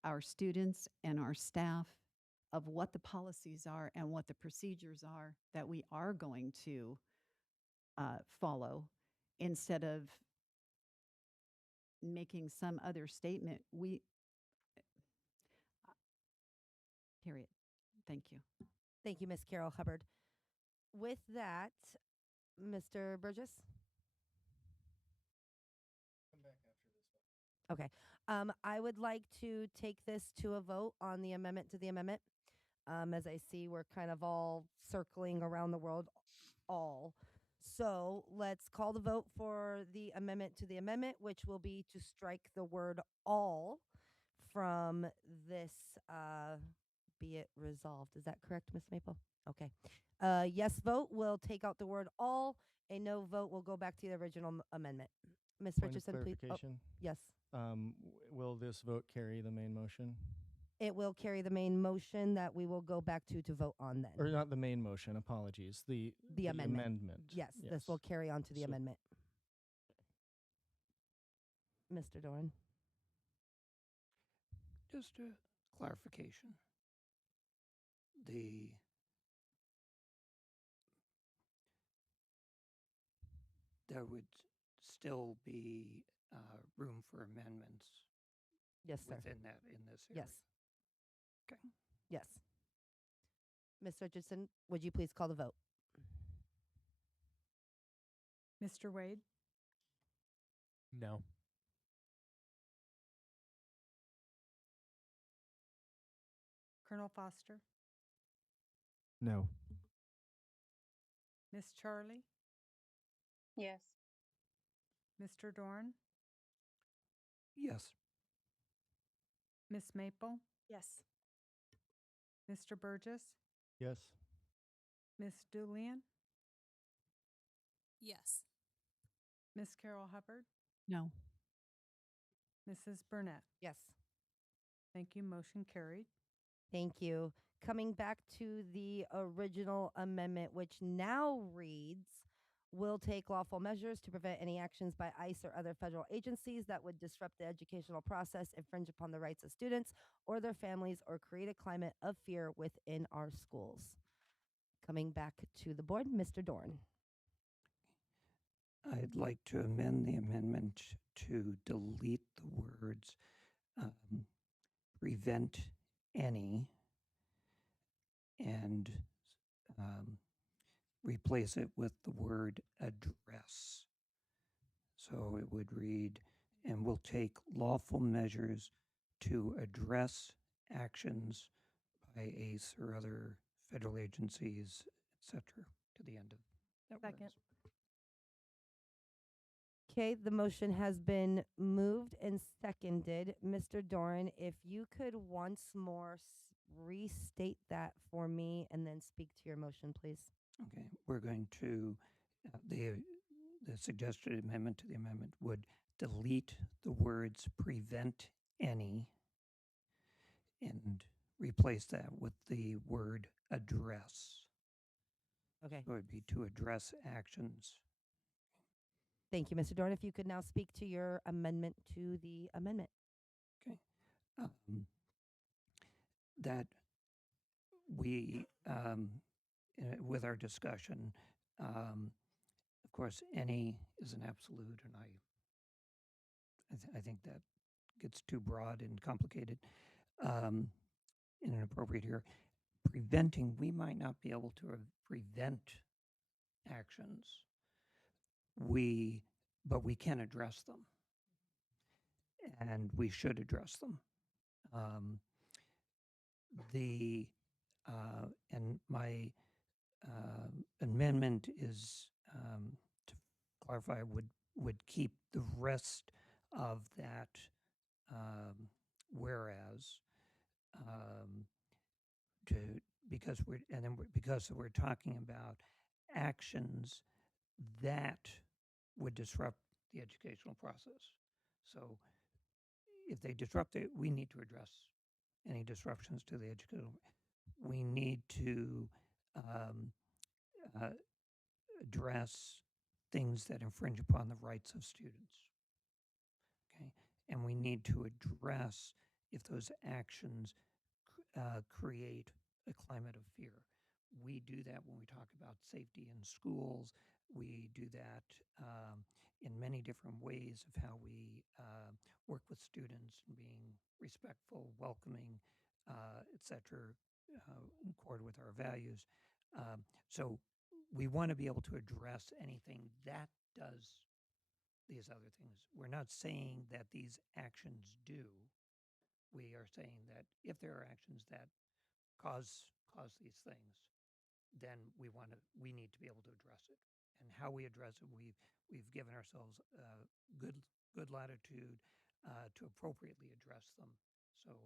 our students and our staff of what the policies are and what the procedures are that we are going to follow, instead of making some other statement. Period. Thank you. Thank you, Miss Carol Hubbard. With that, Mr. Burgess? Come back after this one. Okay. I would like to take this to a vote on the amendment to the amendment. As I see, we're kind of all circling around the world, all. So let's call the vote for the amendment to the amendment, which will be to strike the word all from this, be it resolved. Is that correct, Ms. Maple? Okay. Yes vote will take out the word all. A no vote will go back to the original amendment. Ms. Point of Richardson, please. clarification. Yes. Will this vote carry the main motion? It will carry the main motion that we will go back to vote on then. Or not the main motion, apologies. The amendment. Yes, this will carry on to the So- amendment. Mr. Doran. Just a clarification. There would still be room for amendments. Yes, sir. Within that, in this area. Yes. Okay. Yes. Ms. Richardson, would you please call the vote? Mr. Wade, No. Colonel Foster, No. Miss Charlie, Yes. Mr. Dorn, Yes. Miss Maple, Yes. Mr. Burgess, Yes. Miss Julian, Yes. Miss Carol Hubbard, No. Mrs. Burnett. Yes. Thank you. Motion carried. Thank you. Coming back to the original amendment, which now reads, will take lawful measures to prevent any actions by ICE or other federal agencies that would disrupt the educational process, infringe upon the rights of students or their families, or create a climate of fear within our schools. Coming back to the board, Mr. Dorn. I'd like to amend the amendment to delete the words prevent any and replace it with the word address. So it would read, and will take lawful measures to address actions by ACE or other federal agencies, etc., to the end of that. Second. whereas. Okay, the motion has been moved and seconded. Mr. Doran, if you could once more restate that for me and then speak to your motion, please. Okay, we're going to, the suggested amendment to the amendment would delete the words prevent any and replace that with the word address. Okay. So it'd be to address actions. Thank you, Mr. Dorn. If you could now speak to your amendment to the amendment. Okay. That we, with our discussion, of course, any is an absolute, and I think that gets too broad and complicated, inappropriate here. Preventing, we might not be able to prevent actions. But we can address them, and we should address them. And my amendment is to clarify would keep the rest of that whereas because we're talking about actions that would disrupt the educational process. So if they disrupt it, we need to address any disruptions to the educational. We need to um, uh, address things that infringe upon the rights of students. Okay, and we need to address if those actions create a climate of fear. We do that when we talk about safety in schools. We do that in many different ways of how we work with students and being respectful, welcoming, etc., in accord with our values. So we want to be able to address anything that does these other things. We're not saying that these actions do. We are saying that if there are actions that cause these things, then we need to be able to address it. And how we address it, we've given ourselves good latitude to appropriately address them. So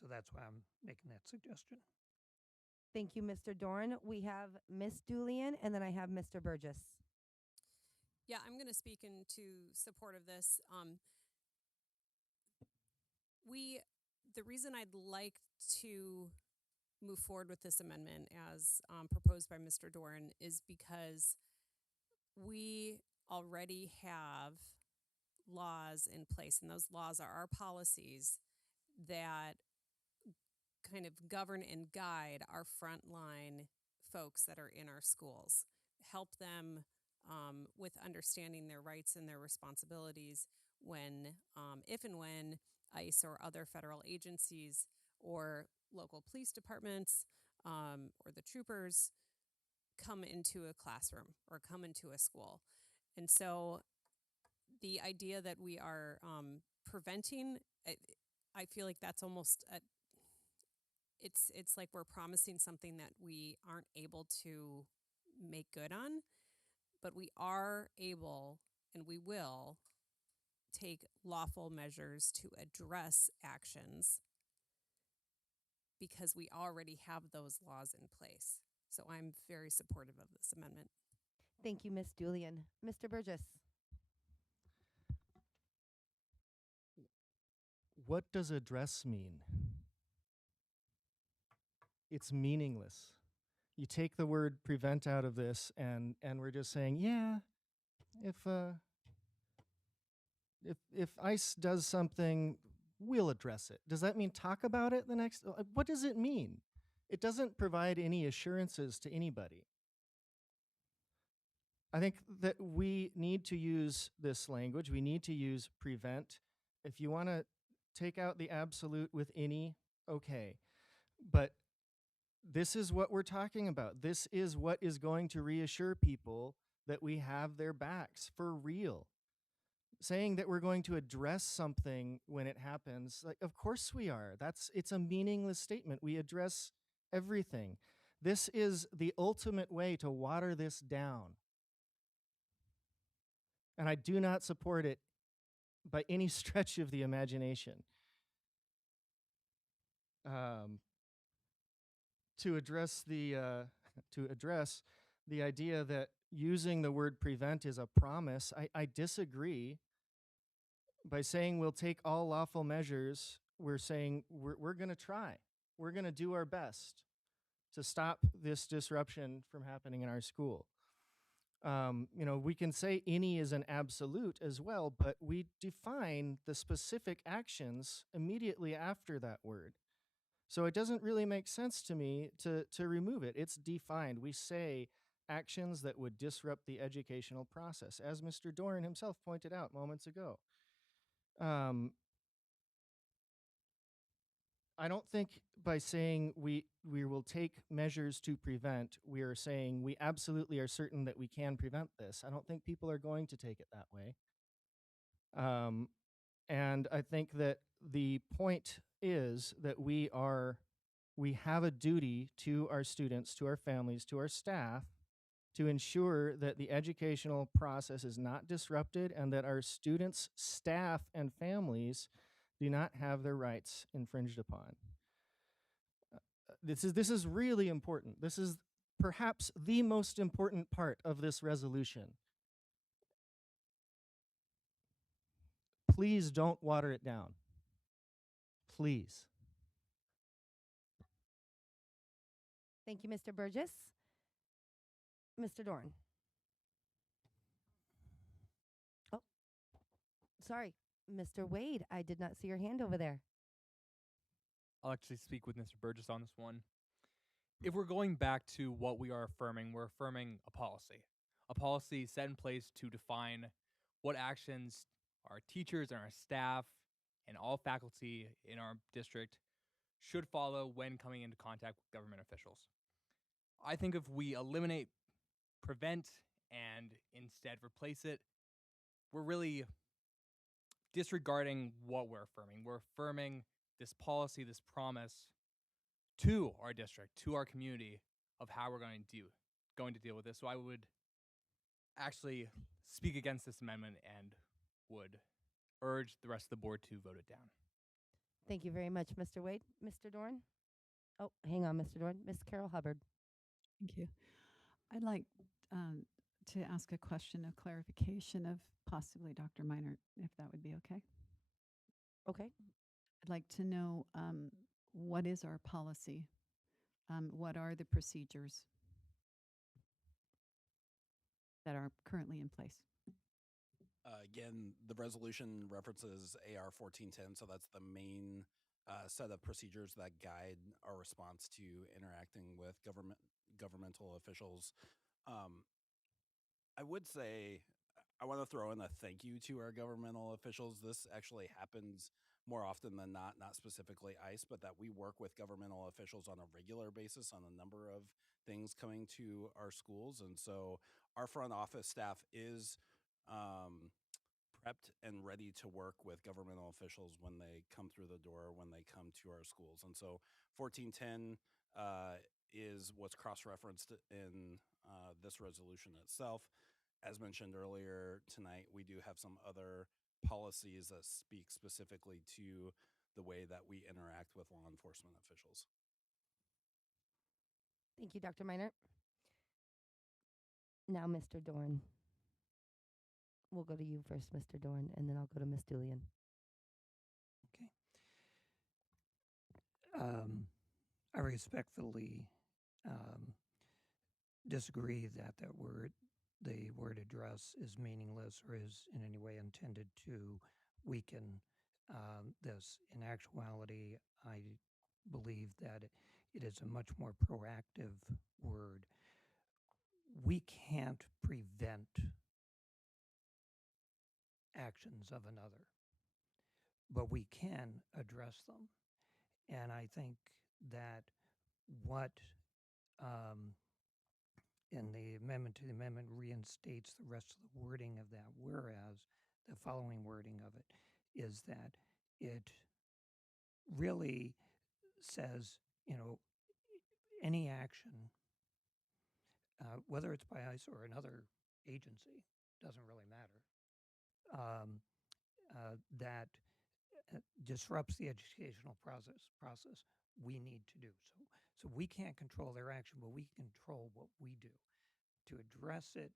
so that's why I'm making that suggestion. Thank you, Mr. Doran. We have Miss Julian, and then I have Mr. Burgess. Yeah, I'm going to speak into support of this. The reason I'd like to move forward with this amendment as proposed by Mr. Doran is because we already have laws in place, and those laws are our policies that kind of govern and guide our frontline folks that are in our schools, help them with understanding their rights and their responsibilities when, if and when ICE or other federal agencies or local police departments or the troopers come into a classroom or come into a school. And so the idea that we are preventing, I feel like that's almost it's like we're promising something that we aren't able to make good on, but we are able and we will take lawful measures to address actions because we already have those laws in place. So I'm very supportive of this amendment. Thank you, Miss Julian. Mr. Burgess. What does address mean? It's meaningless. You take the word prevent out of this, and we're just saying, yeah, if ICE does something, we'll address it. Does that mean talk about it the next? What does it mean? It doesn't provide any assurances to anybody. I think that we need to use this language. We need to use prevent. If you want to take out the absolute with any, okay. But this is what we're talking about. This is what is going to reassure people that we have their backs for real. Saying that we're going to address something when it happens, like, of course we are. It's a meaningless statement. We address everything. This is the ultimate way to water this down. And I do not support it by any stretch of the imagination. To address the idea that using the word prevent is a promise, I disagree. By saying we'll take all lawful measures, we're saying we're going to try. We're going to do our best to stop this disruption from happening in our school. We can say any is an absolute as well, but we define the specific actions immediately after that word. So it doesn't really make sense to me to remove it. It's defined. We say actions that would disrupt the educational process, as Mr. Doran himself pointed out moments ago. I don't think by saying we will take measures to prevent, we are saying we absolutely are certain that we can prevent this. I don't think people are going to take it that way. And I think that the point is that we have a duty to our students, to our families, to our staff, to ensure that the educational process is not disrupted and that our students, staff, and families do not have their rights infringed upon. This is really important. This is perhaps the most important part of this resolution. Please don't water it down. Please. Thank you, Mr. Burgess. Mr. Dorn. Oh, sorry, Mr. Wade. I did not see your hand over there. I'll actually speak with Mr. Burgess on this one. If we're going back to what we are affirming, we're affirming a policy set in place to define what actions our teachers and our staff and all faculty in our district should follow when coming into contact with government officials. I think if we eliminate prevent and instead replace it, we're really disregarding what we're affirming. We're affirming this policy, this promise to our district, to our community of how we're going to deal with this. So I would actually speak against this amendment and would urge the rest of the board to vote it down. Thank you very much, Mr. Wade. Mr. Dorn? Oh, hang on, Mr. Dorn. Miss Carol Hubbard. Thank you. I'd like to ask a question of clarification of possibly Dr. Minor, if that would be okay. Okay. I'd like to know what is our policy? What are the procedures that are currently in place? Again, the resolution references AR 1410, so that's the main set of procedures that guide our response to interacting with governmental officials. I would say I want to throw in a thank you to our governmental officials. This actually happens more often than not specifically ICE, but that we work with governmental officials on a regular basis on a number of things coming to our schools. And so our front office staff is prepped and ready to work with governmental officials when they come through the door, when they come to our schools. And so 1410 is what's cross-referenced in this resolution itself. As mentioned earlier tonight, we do have some other policies that speak specifically to the way that we interact with law enforcement officials. Thank you, Dr. Minor. Now, Mr. Dorn. We'll go to you first, Mr. Dorn, and then I'll go to Ms. Julian. I respectfully disagree that the word address is meaningless or is in any way intended to weaken this. In actuality, I believe that it is a much more proactive word. We can't prevent actions of another, but we can address them. And I think that what in the amendment to the amendment reinstates the rest of the wording of that, whereas the following wording of it is that it really says, any action, whether it's by ICE or another agency, doesn't really matter, that disrupts the educational process, we need to do. So we can't control their action, but we can control what we do. To address it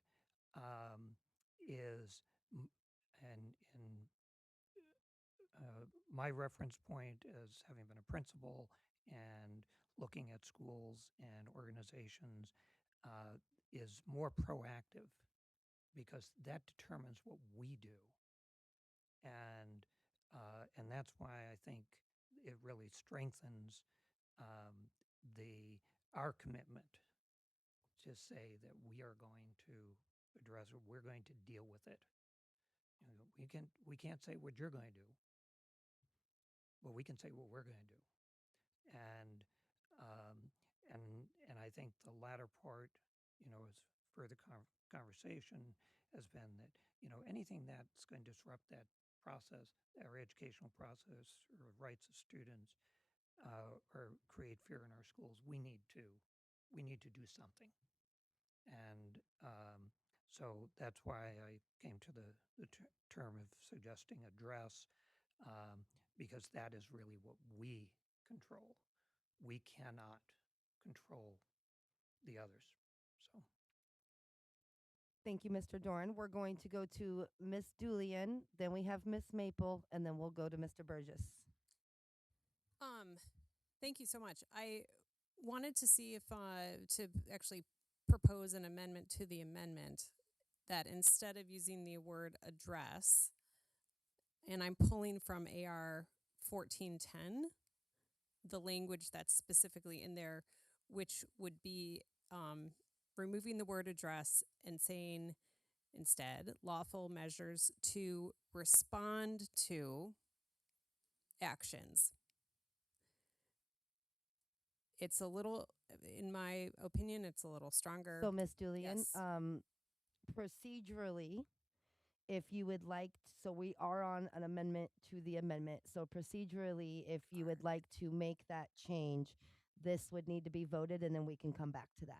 is, and my reference point as having been a principal and looking at schools and organizations is more proactive because that determines what we do. And that's why I think it really strengthens our commitment to say that we are going to address it, we're going to deal with it. We can't say what you're going to do, but we can say what we're going to do. And I think the latter part, as further conversation has been that, anything that's going to disrupt that process, our educational process or rights of students, or create fear in our schools, we need to do something. And so that's why I came to the term of suggesting address, because that is really what we control. We cannot control the others. So Thank you, Mr. Dorn. We're going to go to Miss Julian, then we have Miss Maple, and then we'll go to Mr. Burgess. Thank you so much. I wanted to see if to actually propose an amendment to the amendment that instead of using the word address, and I'm pulling from AR 1410, the language that's specifically in there, which would be removing the word address and saying instead lawful measures to respond to actions. It's a little, in my opinion, it's a little stronger. So, Miss Julian, Yes. Procedurally, if you would like, so we are on an amendment to the amendment. So procedurally, if you would like to make that change, this would need to be voted and then we can come back to that.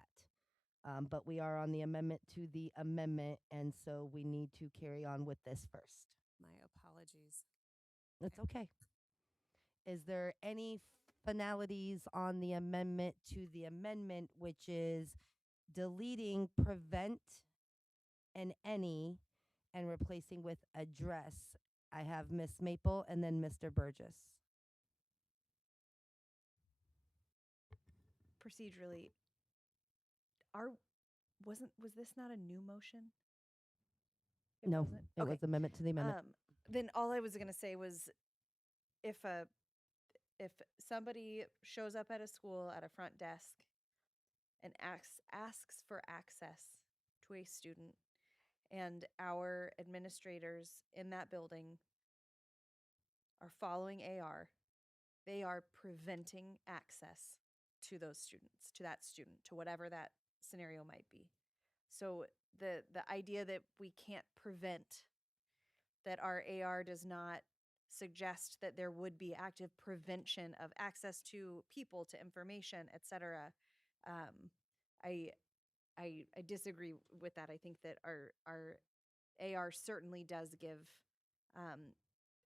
But we are on the amendment to the amendment, and so we need to carry on with this first. My apologies. It's okay. Is there any finalities on the amendment to the amendment, which is deleting prevent and any and replacing with address? I have Miss Maple and then Mr. Burgess. Procedurally, was this not a new motion? It No, wasn't? it was amendment to the amendment. Then all I was gonna say was if somebody shows up at a school at a front desk and asks for access to a student, and our administrators in that building are following AR, they are preventing access to those students, to that student, to whatever that scenario might be. So the idea that we can't prevent, that our AR does not suggest that there would be active prevention of access to people, to information, etc. I disagree with that. I think that our AR certainly does give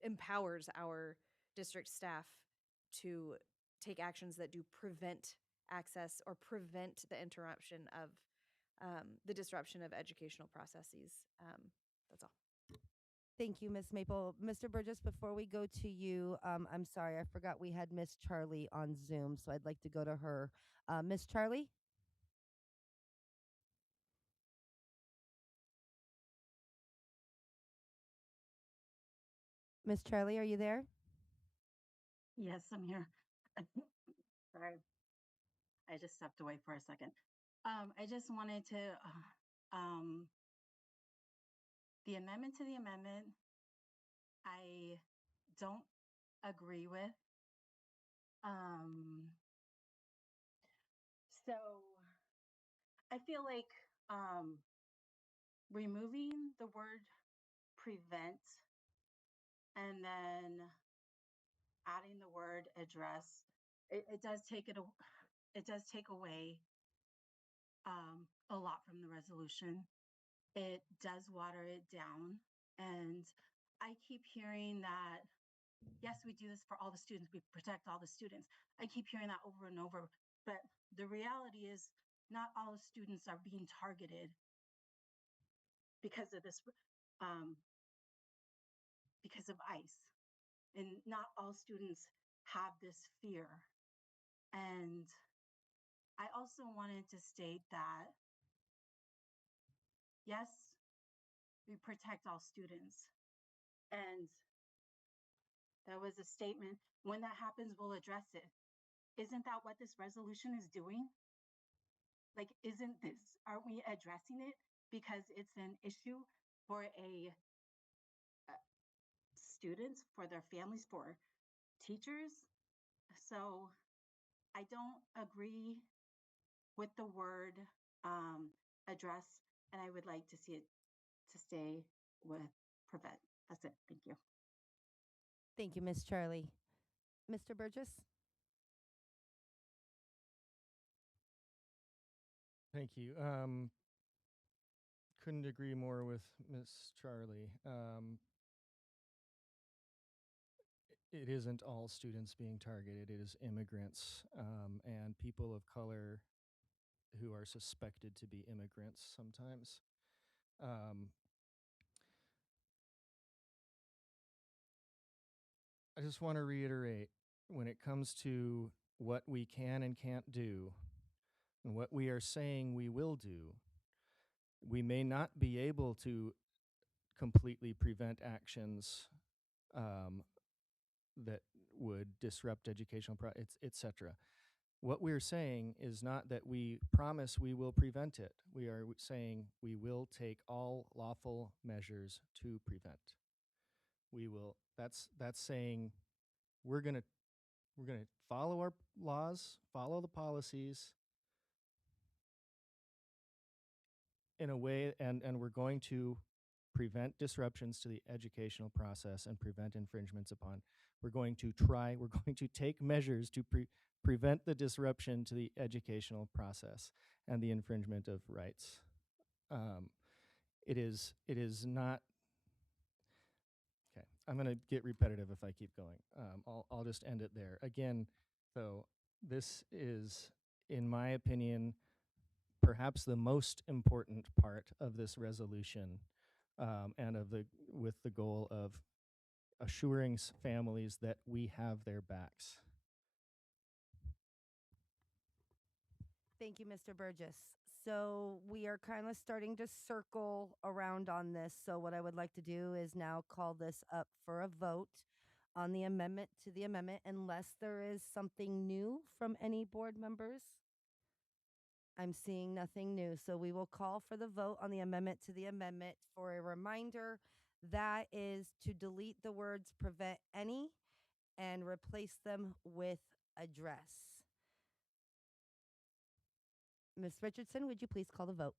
empowers our district staff to take actions that do prevent access or prevent the interruption of the disruption of educational processes. That's all. Thank you, Miss Maple. Mr. Burgess, before we go to you, I'm sorry, I forgot we had Miss Charlie on Zoom, so I'd like to go to her. Miss Charlie? Miss Charlie, are you there? Yes, I'm here. Sorry, I just stepped away for a second. I just wanted to, the amendment to the amendment, I don't agree with. So I feel like removing the word prevent and then adding the word address, it does take away a lot from the resolution. It does water it down. And I keep hearing that, yes, we do this for all the students, we protect all the students. I keep hearing that over and over. But the reality is, not all the students are being targeted because of this, because of ICE. And not all students have this fear. And I also wanted to state that, yes, we protect all students. And there was a statement, when that happens, we'll address it. Isn't that what this resolution is doing? Like, aren't we addressing it because it's an issue for students, for their families, for teachers? So I don't agree with the word address, and I would like to see it to stay with prevent. That's it. Thank you. Thank you, Miss Charlie. Mr. Burgess? Thank you. Couldn't agree more with Miss Charlie. It isn't all students being targeted. It is immigrants and people of color who are suspected to be immigrants sometimes. Um, I just want to reiterate, when it comes to what we can and can't do, and what we are saying we will do, we may not be able to completely prevent actions that would disrupt educational etc. What we're saying is not that we promise we will prevent it. We are saying we will take all lawful measures to prevent. We will. That's saying we're gonna follow our laws, follow the policies in a way, and we're going to prevent disruptions to the educational process and prevent infringements upon. We're going to take measures to prevent the disruption to the educational process and the infringement of rights. It is not, okay, I'm going to get repetitive if I keep going. I'll just end it there. Again, though, this is, in my opinion, perhaps the most important part of this resolution, and with the goal of assuring families that we have their backs. Thank you, Mr. Burgess. So we are kind of starting to circle around on this. So what I would like to do is now call this up for a vote on the amendment to the amendment, unless there is something new from any board members. I'm seeing nothing new. So we will call for the vote on the amendment to the amendment. For a reminder, that is to delete the words prevent any and replace them with address. Ms. Richardson, would you please call the vote?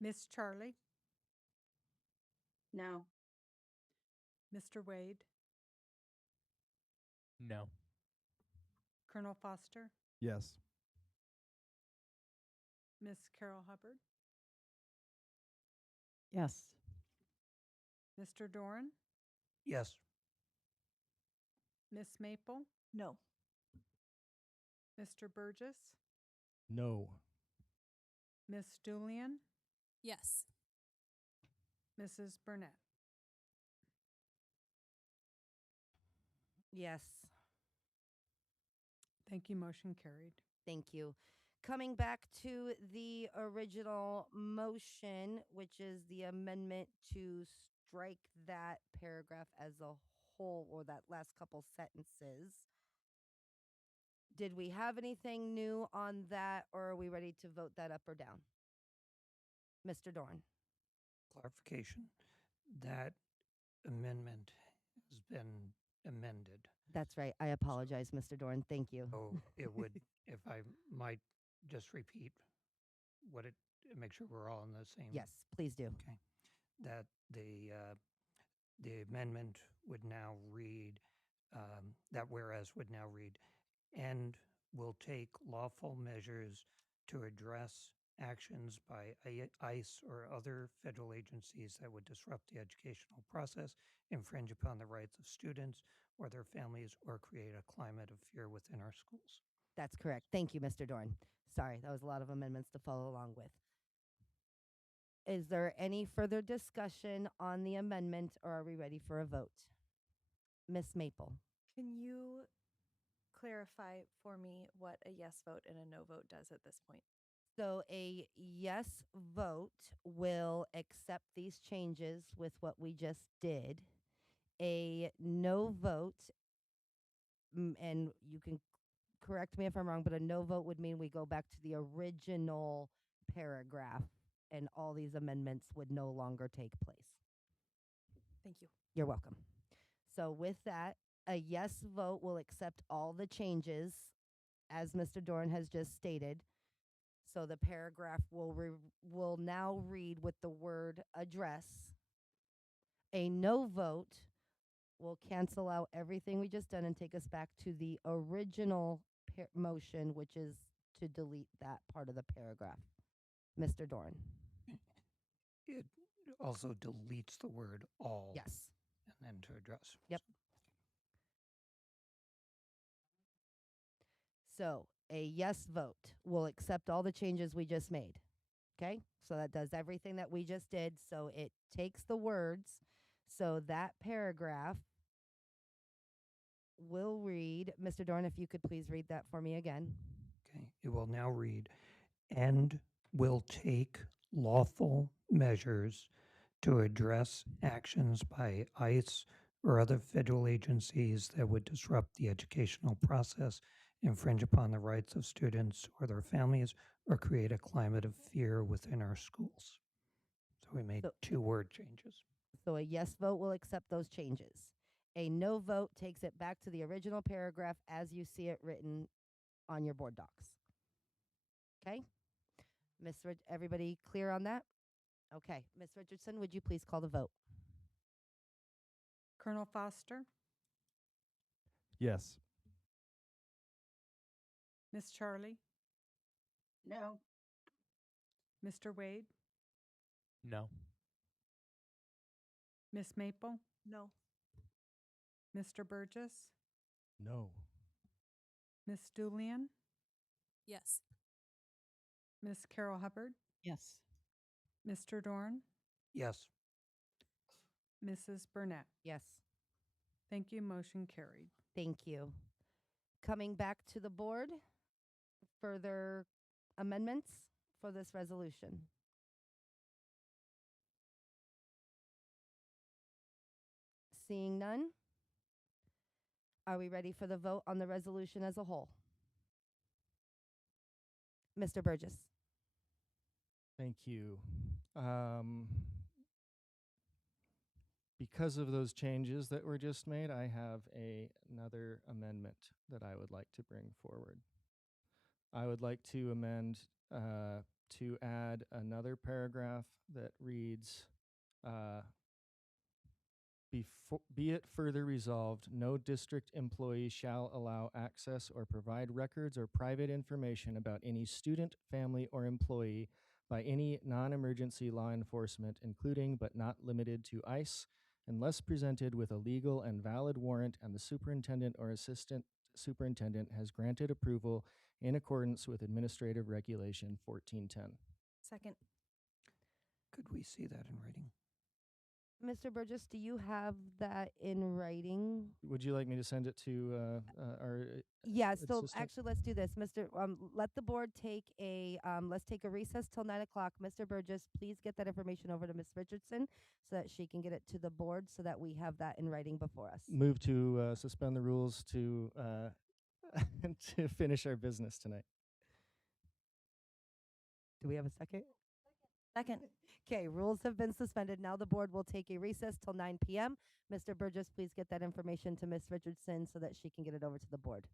Miss Charlie, No. Mr. Wade, No. Colonel Foster, Yes. Miss Carol Hubbard, Yes. Mr. Doran, Yes. Miss Maple, No. Mr. Burgess, No. Miss Julian, Yes. Mrs. Burnett. Yes. Thank you. Motion carried. Thank you. Coming back to the original motion, which is the amendment to strike that paragraph as a whole, or that last couple sentences. Did we have anything new on that, or are we ready to vote that up or down? Mr. Dorn. Clarification, that amendment has been amended. That's right. I apologize, Mr. Dorn. Thank you. So it would, if I might just repeat make sure we're all on the same. Yes, please do. Okay. That the amendment would now read, that whereas would now read, and will take lawful measures to address actions by ICE or other federal agencies that would disrupt the educational process, infringe upon the rights of students or their families, or create a climate of fear within our schools. That's correct. Thank you, Mr. Dorn. Sorry, that was a lot of amendments to follow along with. Is there any further discussion on the amendment, or are we ready for a vote? Miss Maple. Can you clarify for me what a yes vote and a no vote does at this point? So a yes vote will accept these changes with what we just did. A no vote, and you can correct me if I'm wrong, but a no vote would mean we go back to the original paragraph and all these amendments would no longer take place. Thank you. You're welcome. So with that, a yes vote will accept all the changes as Mr. Dorn has just stated. So the paragraph will now read with the word address. A no vote will cancel out everything we just done and take us back to the original motion, which is to delete that part of the paragraph. Mr. Dorn. It also deletes the word all. Yes. And then to address. Yep. So A yes vote will accept all the changes we just made. Okay? So that does everything that we just did. So it takes the words. So that paragraph will read, Mr. Dorn, if you could please read that for me again. Okay, it will now read, and will take lawful measures to address actions by ICE or other federal agencies that would disrupt the educational process, infringe upon the rights of students or their families, or create a climate of fear within our schools. So we made So- 2 word changes. So a yes vote will accept those changes. A no vote takes it back to the original paragraph as you see it written on your board docs. Okay? Everybody clear on that? Okay. Ms. Richardson, would you please call the vote? Colonel Foster, Yes. Miss Charlie, No. Mr. Wade, No. Miss Maple, No. Mr. Burgess, No. Miss Julian, Yes. Miss Carol Hubbard, Yes. Mr. Dorn, Yes. Mrs. Burnett. Yes. Thank you. Motion carried. Thank you. Coming back to the board, further amendments for this resolution. Seeing none, are we ready for the vote on the resolution as a whole? Mr. Burgess. Thank you. Because of those changes that were just made, I have another amendment that I would like to bring forward. I would like to amend to add another paragraph that reads, be it further resolved, no district employee shall allow access or provide records or private information about any student, family, or employee by any non-emergency law enforcement, including but not limited to ICE, unless presented with a legal and valid warrant and the superintendent or assistant superintendent has granted approval in accordance with Administrative Regulation 1410. Second. Could we see that in writing? Mr. Burgess, do you have that in writing? Would you like me to send it to our Yeah, so assistant? actually let's do this. Let the board take let's take a recess till 9:00. Mr. Burgess, please get that information over to Ms. Richardson so that she can get it to the board so that we have that in writing before us. Move to suspend the rules to to finish our business tonight. Do we have a second? Second. Okay, rules have been suspended. Now the board will take a recess till 9 p.m. Mr. Burgess, please get that information to Ms. Richardson so that she can get it over to the board.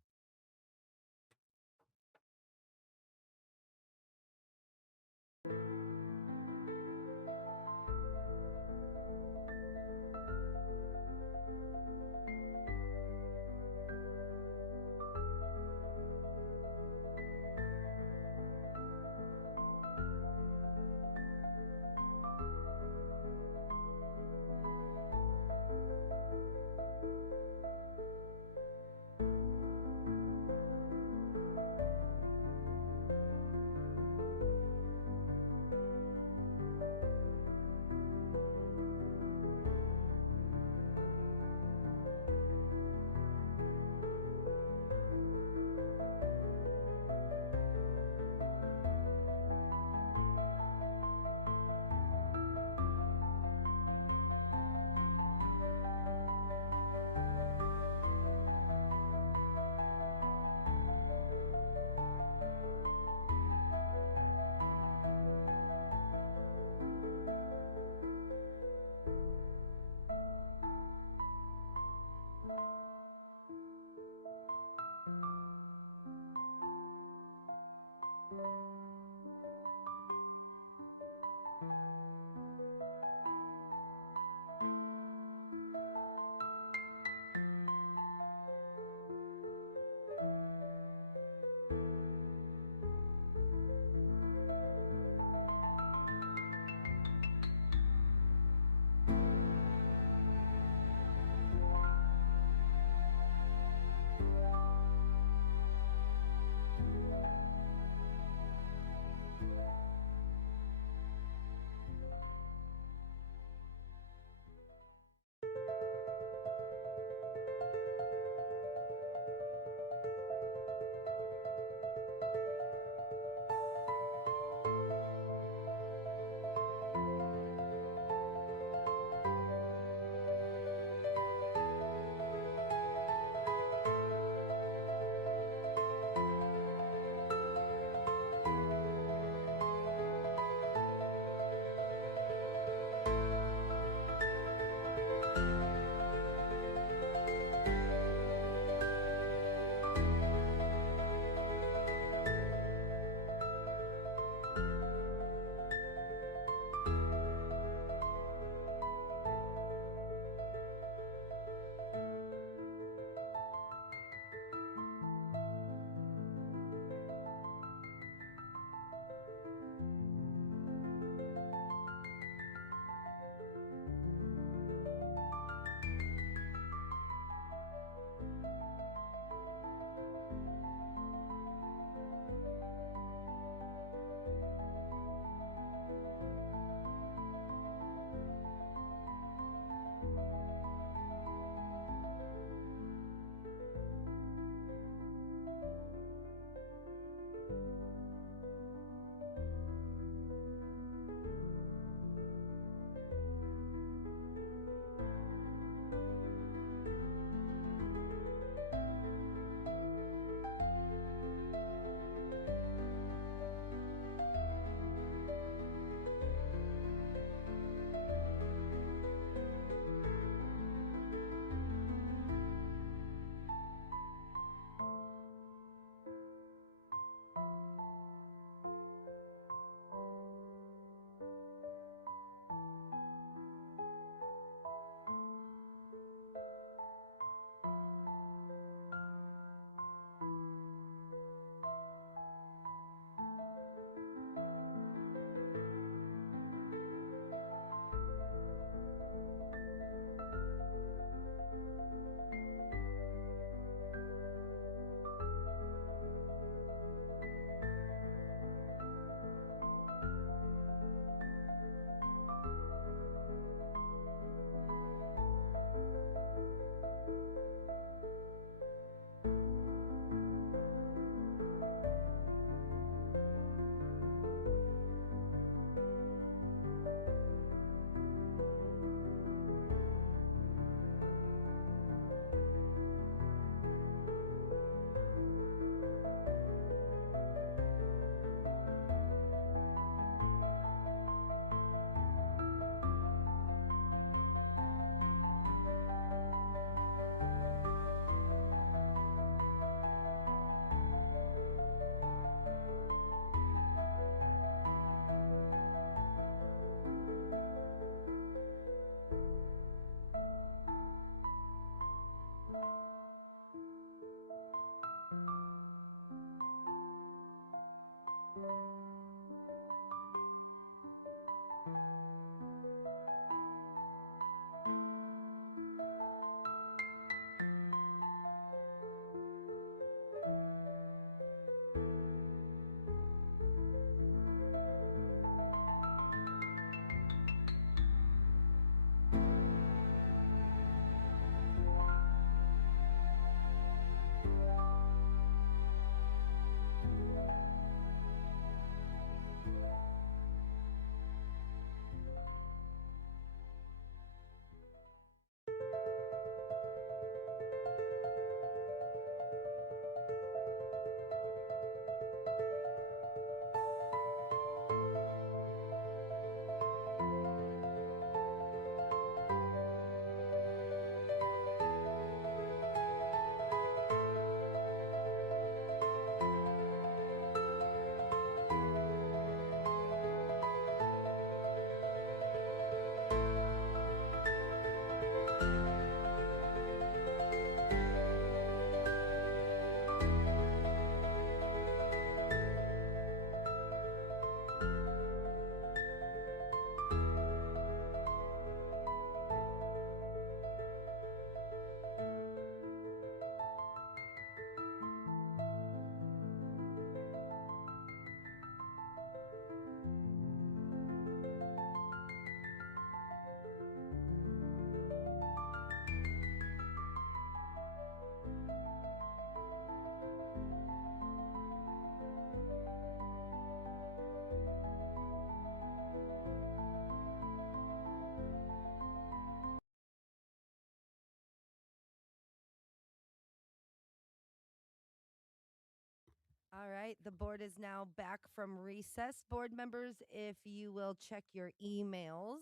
All right, the board is now back from recess. Board members, if you will check your emails,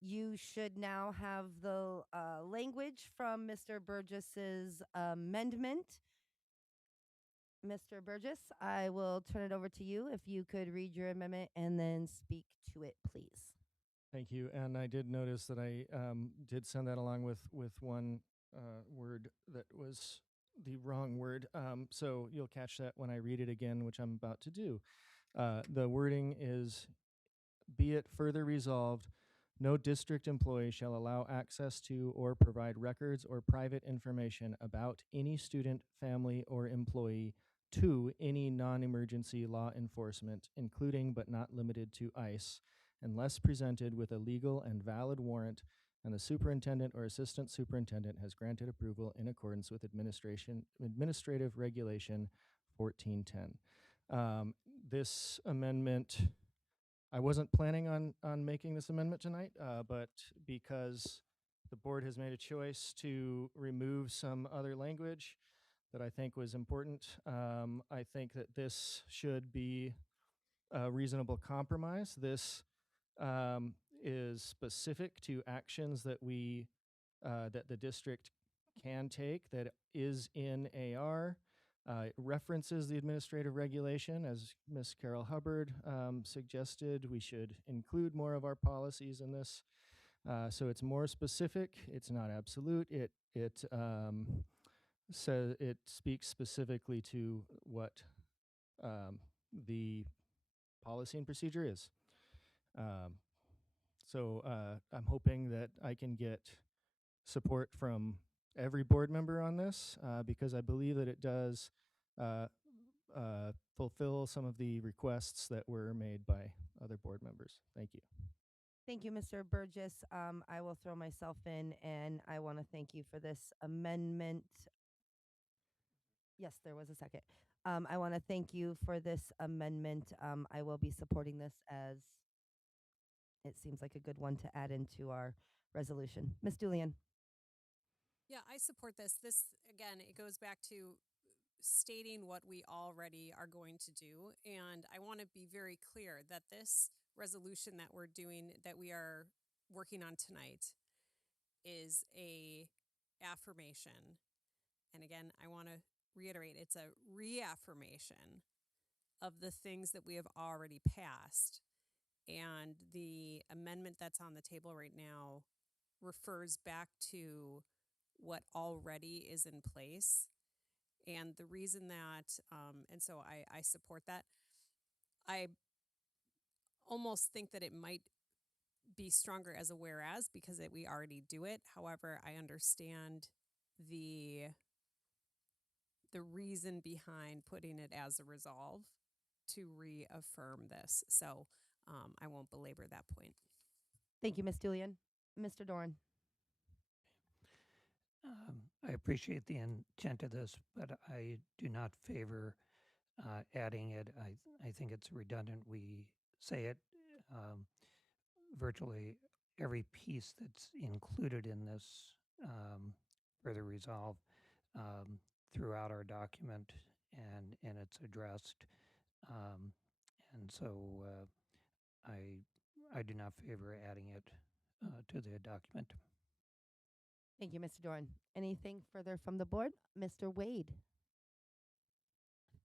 you should now have the language from Mr. Burgess's amendment. Mr. Burgess, I will turn it over to you if you could read your amendment and then speak to it, please. Thank you. And I did notice that I did send that along with one word that was the wrong word. So you'll catch that when I read it again, which I'm about to do. The wording is, be it further resolved, no district employee shall allow access to or provide records or private information about any student, family, or employee to any non-emergency law enforcement, including but not limited to ICE, unless presented with a legal and valid warrant and the superintendent or assistant superintendent has granted approval in accordance with Administrative Regulation 1410. This amendment, I wasn't planning on making this amendment tonight, but because the board has made a choice to remove some other language that I think was important, I think that this should be a reasonable compromise. This is specific to actions that that the district can take, that is in AR. It references the administrative regulation, as Ms. Carol Hubbard suggested. We should include more of our policies in this. So it's more specific. It's not absolute. It says it speaks specifically to what the policy and procedure is. So I'm hoping that I can get support from every board member on this because I believe that it does fulfill some of the requests that were made by other board members. Thank you. Thank you, Mr. Burgess. I will throw myself in and I want to thank you for this amendment. Yes, there was a second. I want to thank you for this amendment. I will be supporting this as it seems like a good one to add into our resolution. Ms. Julian. Yeah, I support this. This, again, it goes back to stating what we already are going to do. And I want to be very clear that this resolution that we're doing, that we are working on tonight, is a affirmation. And again, I want to reiterate, it's a reaffirmation of the things that we have already passed. And the amendment that's on the table right now refers back to what already is in place. And the reason that, and so I support that. I almost think that it might be stronger as a whereas because we already do it. However, I understand the reason behind putting it as a resolve to reaffirm this. So I won't belabor that point. Thank you, Ms. Julian. Mr. Doran. I appreciate the intent of this, but I do not favor adding it. I think it's redundant. We say it virtually every piece that's included in this further resolve throughout our document, and it's addressed. And so I do not favor adding it to the document. Thank you, Mr. Doran. Anything further from the board? Mr. Wade.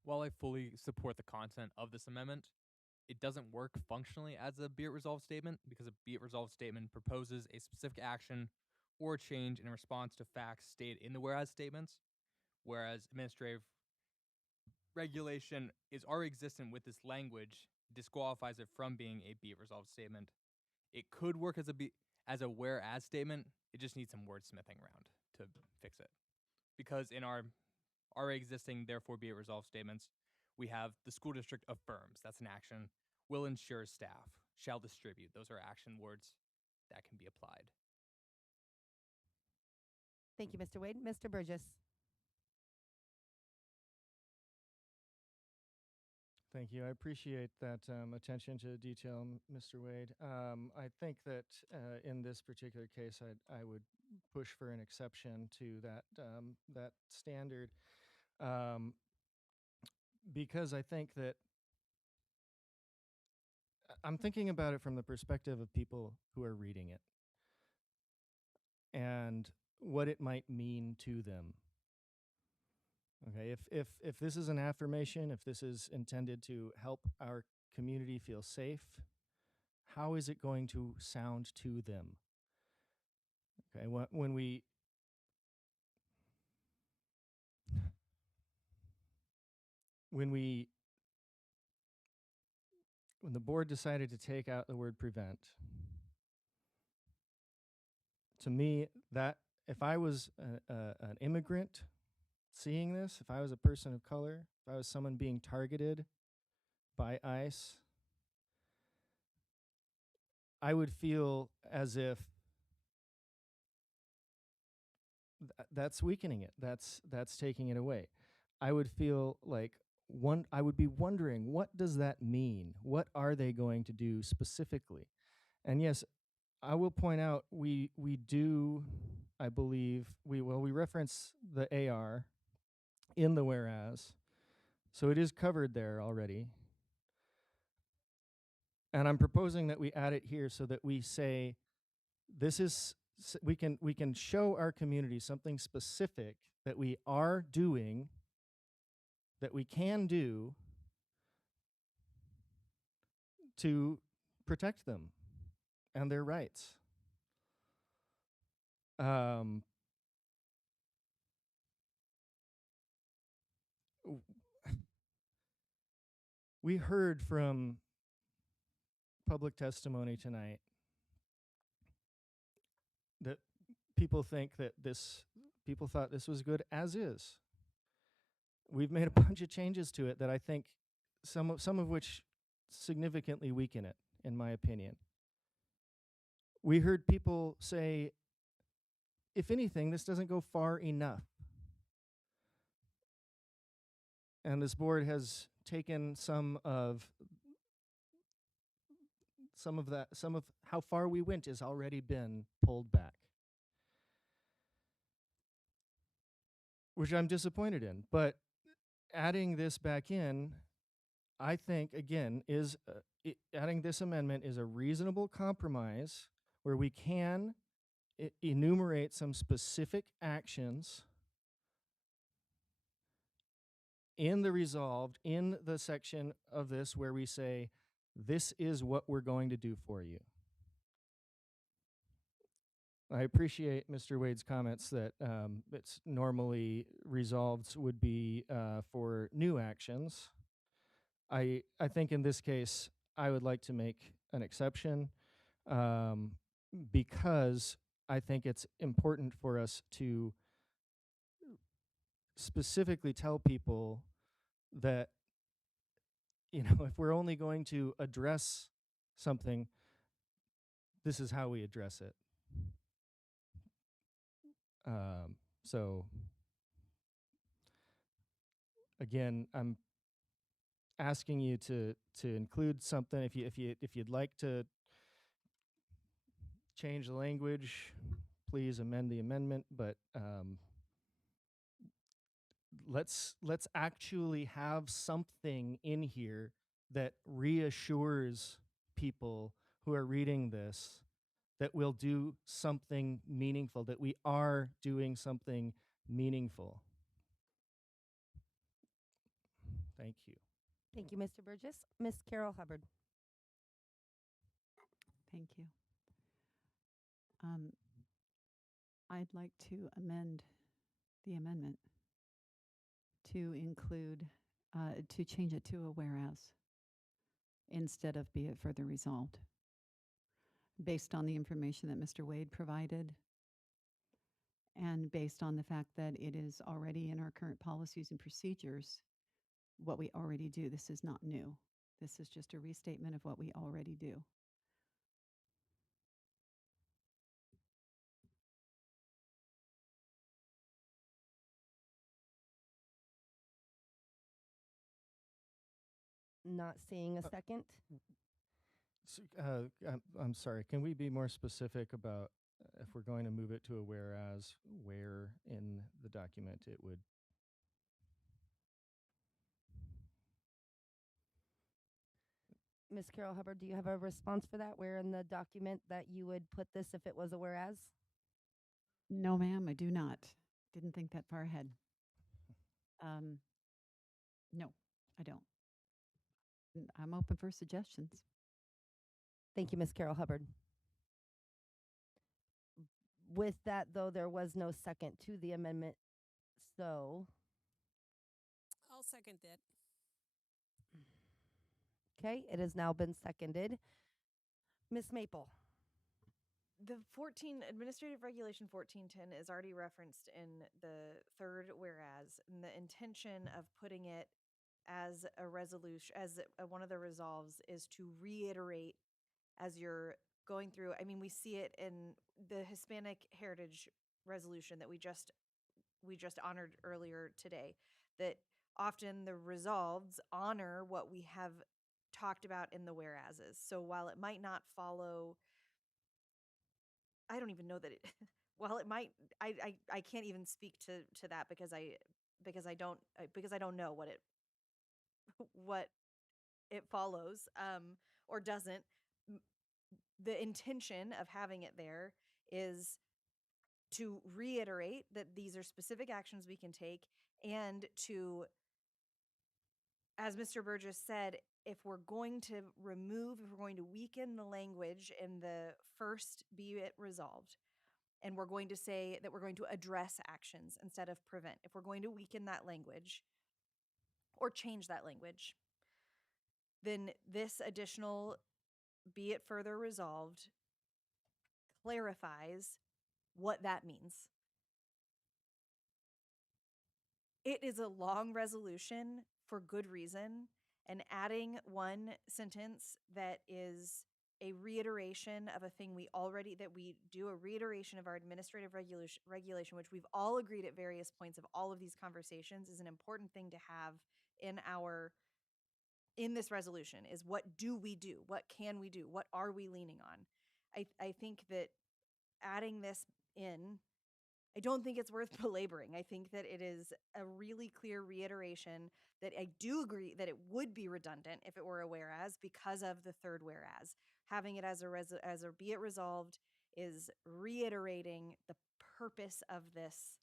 While I fully support the content of this amendment, it doesn't work functionally as a be it resolved statement because a be it resolved statement proposes a specific action or change in response to facts stated in the whereas statements, whereas administrative regulation is already existent with this language, disqualifies it from being a be it resolved statement. It could work as a whereas statement. It just needs some wordsmithing around to fix it. Because in our already existing therefore be it resolved statements, we have the school district affirms, that's an action, will ensure staff, shall distribute. Those are action words that can be applied. Thank you, Mr. Wade. Mr. Burgess. Thank you. I appreciate that attention to detail, Mr. Wade. I think that in this particular case, I would push for an exception to that standard because I think that I'm thinking about it from the perspective of people who are reading it and what it might mean to them. Okay, if this is an affirmation, if this is intended to help our community feel safe, how is it going to sound to them? Okay, when we when the board decided to take out the word prevent, to me, that if I was an immigrant seeing this, if I was a person of color, if I was someone being targeted by ICE, I would feel as if that's weakening it. That's taking it away. I would feel like I would be wondering, what does that mean? What are they going to do specifically? And yes, I will point out we do, I believe, we reference the AR in the whereas, so it is covered there already. And I'm proposing that we add it here so that we say this is we can show our community something specific that we are doing, that we can do to protect them and their rights. Um, we heard from public testimony tonight that people thought this was good as is. We've made a bunch of changes to it that I think some of which significantly weaken it, in my opinion. We heard people say, if anything, this doesn't go far enough. And this board has taken some of how far we went has already been pulled back, which I'm disappointed in. But adding this back in, I think, again, adding this amendment is a reasonable compromise where we can enumerate some specific actions in the resolved, in the section of this where we say, this is what we're going to do for you. I appreciate Mr. Wade's comments that it's normally resolved would be for new actions. I think in this case, I would like to make an exception because I think it's important for us to specifically tell people that, you know, if we're only going to address something, this is how we address it. So again, I'm asking you to include something. If you'd like to change the language, please amend the amendment. But let's actually have something in here that reassures people who are reading this that we'll do something meaningful, that we are doing something meaningful. Thank you. Thank you, Mr. Burgess. Ms. Carol Hubbard. Thank you. I'd like to amend the amendment to include, to change it to a whereas instead of be it further resolved. Based on the information that Mr. Wade provided and based on the fact that it is already in our current policies and procedures, what we already do. This is not new. This is just a restatement of what we already do. Not seeing a second. So, I'm sorry, can we be more specific about if we're going to move it to a whereas, where in the document it would? Ms. Carol Hubbard, do you have a response for that? Where in the document that you would put this if it was a whereas? No, ma'am, I do not. Didn't think that far ahead. No, I don't. I'm open for suggestions. Thank you, Ms. Carol Hubbard. With that, though, there was no second to the amendment. So, I'll second that. okay, it has now been seconded. Ms. Maple. The Administrative Regulation 1410 is already referenced in the third whereas, and the intention of putting it as a resolution, as one of the resolves, is to reiterate as you're going through. I mean, we see it in the Hispanic Heritage Resolution that we just honored earlier today, that often the resolves honor what we have talked about in the whereases. So while it might not follow, I don't even know that it while it might, I can't even speak to that because I don't know what it follows, or doesn't. The intention of having it there is to reiterate that these are specific actions we can take, and to, as Mr. Burgess said, if we're going to weaken the language in the first be it resolved, and we're going to say that we're going to address actions instead of prevent, if we're going to weaken that language or change that language, then this additional be it further resolved clarifies what that means. It is a long resolution for good reason, and adding one sentence that is a reiteration of a thing we do a reiteration of our administrative regulation, which we've all agreed at various points of all of these conversations, is an important thing to have in this resolution. Is what do we do? What can we do? What are we leaning on? I think that adding this in, I don't think it's worth belaboring. I think that it is a really clear reiteration that I do agree that it would be redundant if it were a whereas, because of the third whereas. Having it as a be it resolved is reiterating the purpose of this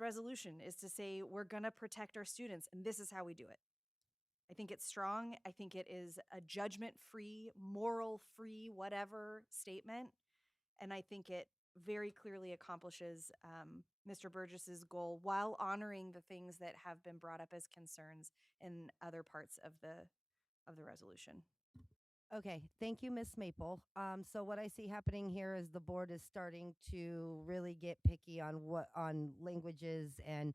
resolution, is to say we're going to protect our students, and this is how we do it. I think it's strong. I think it is a judgment-free, moral-free, whatever statement. And I think it very clearly accomplishes Mr. Burgess's goal while honoring the things that have been brought up as concerns in other parts of the resolution. Okay, thank you, Ms. Maple. So what I see happening here is the board is starting to really get picky on languages, and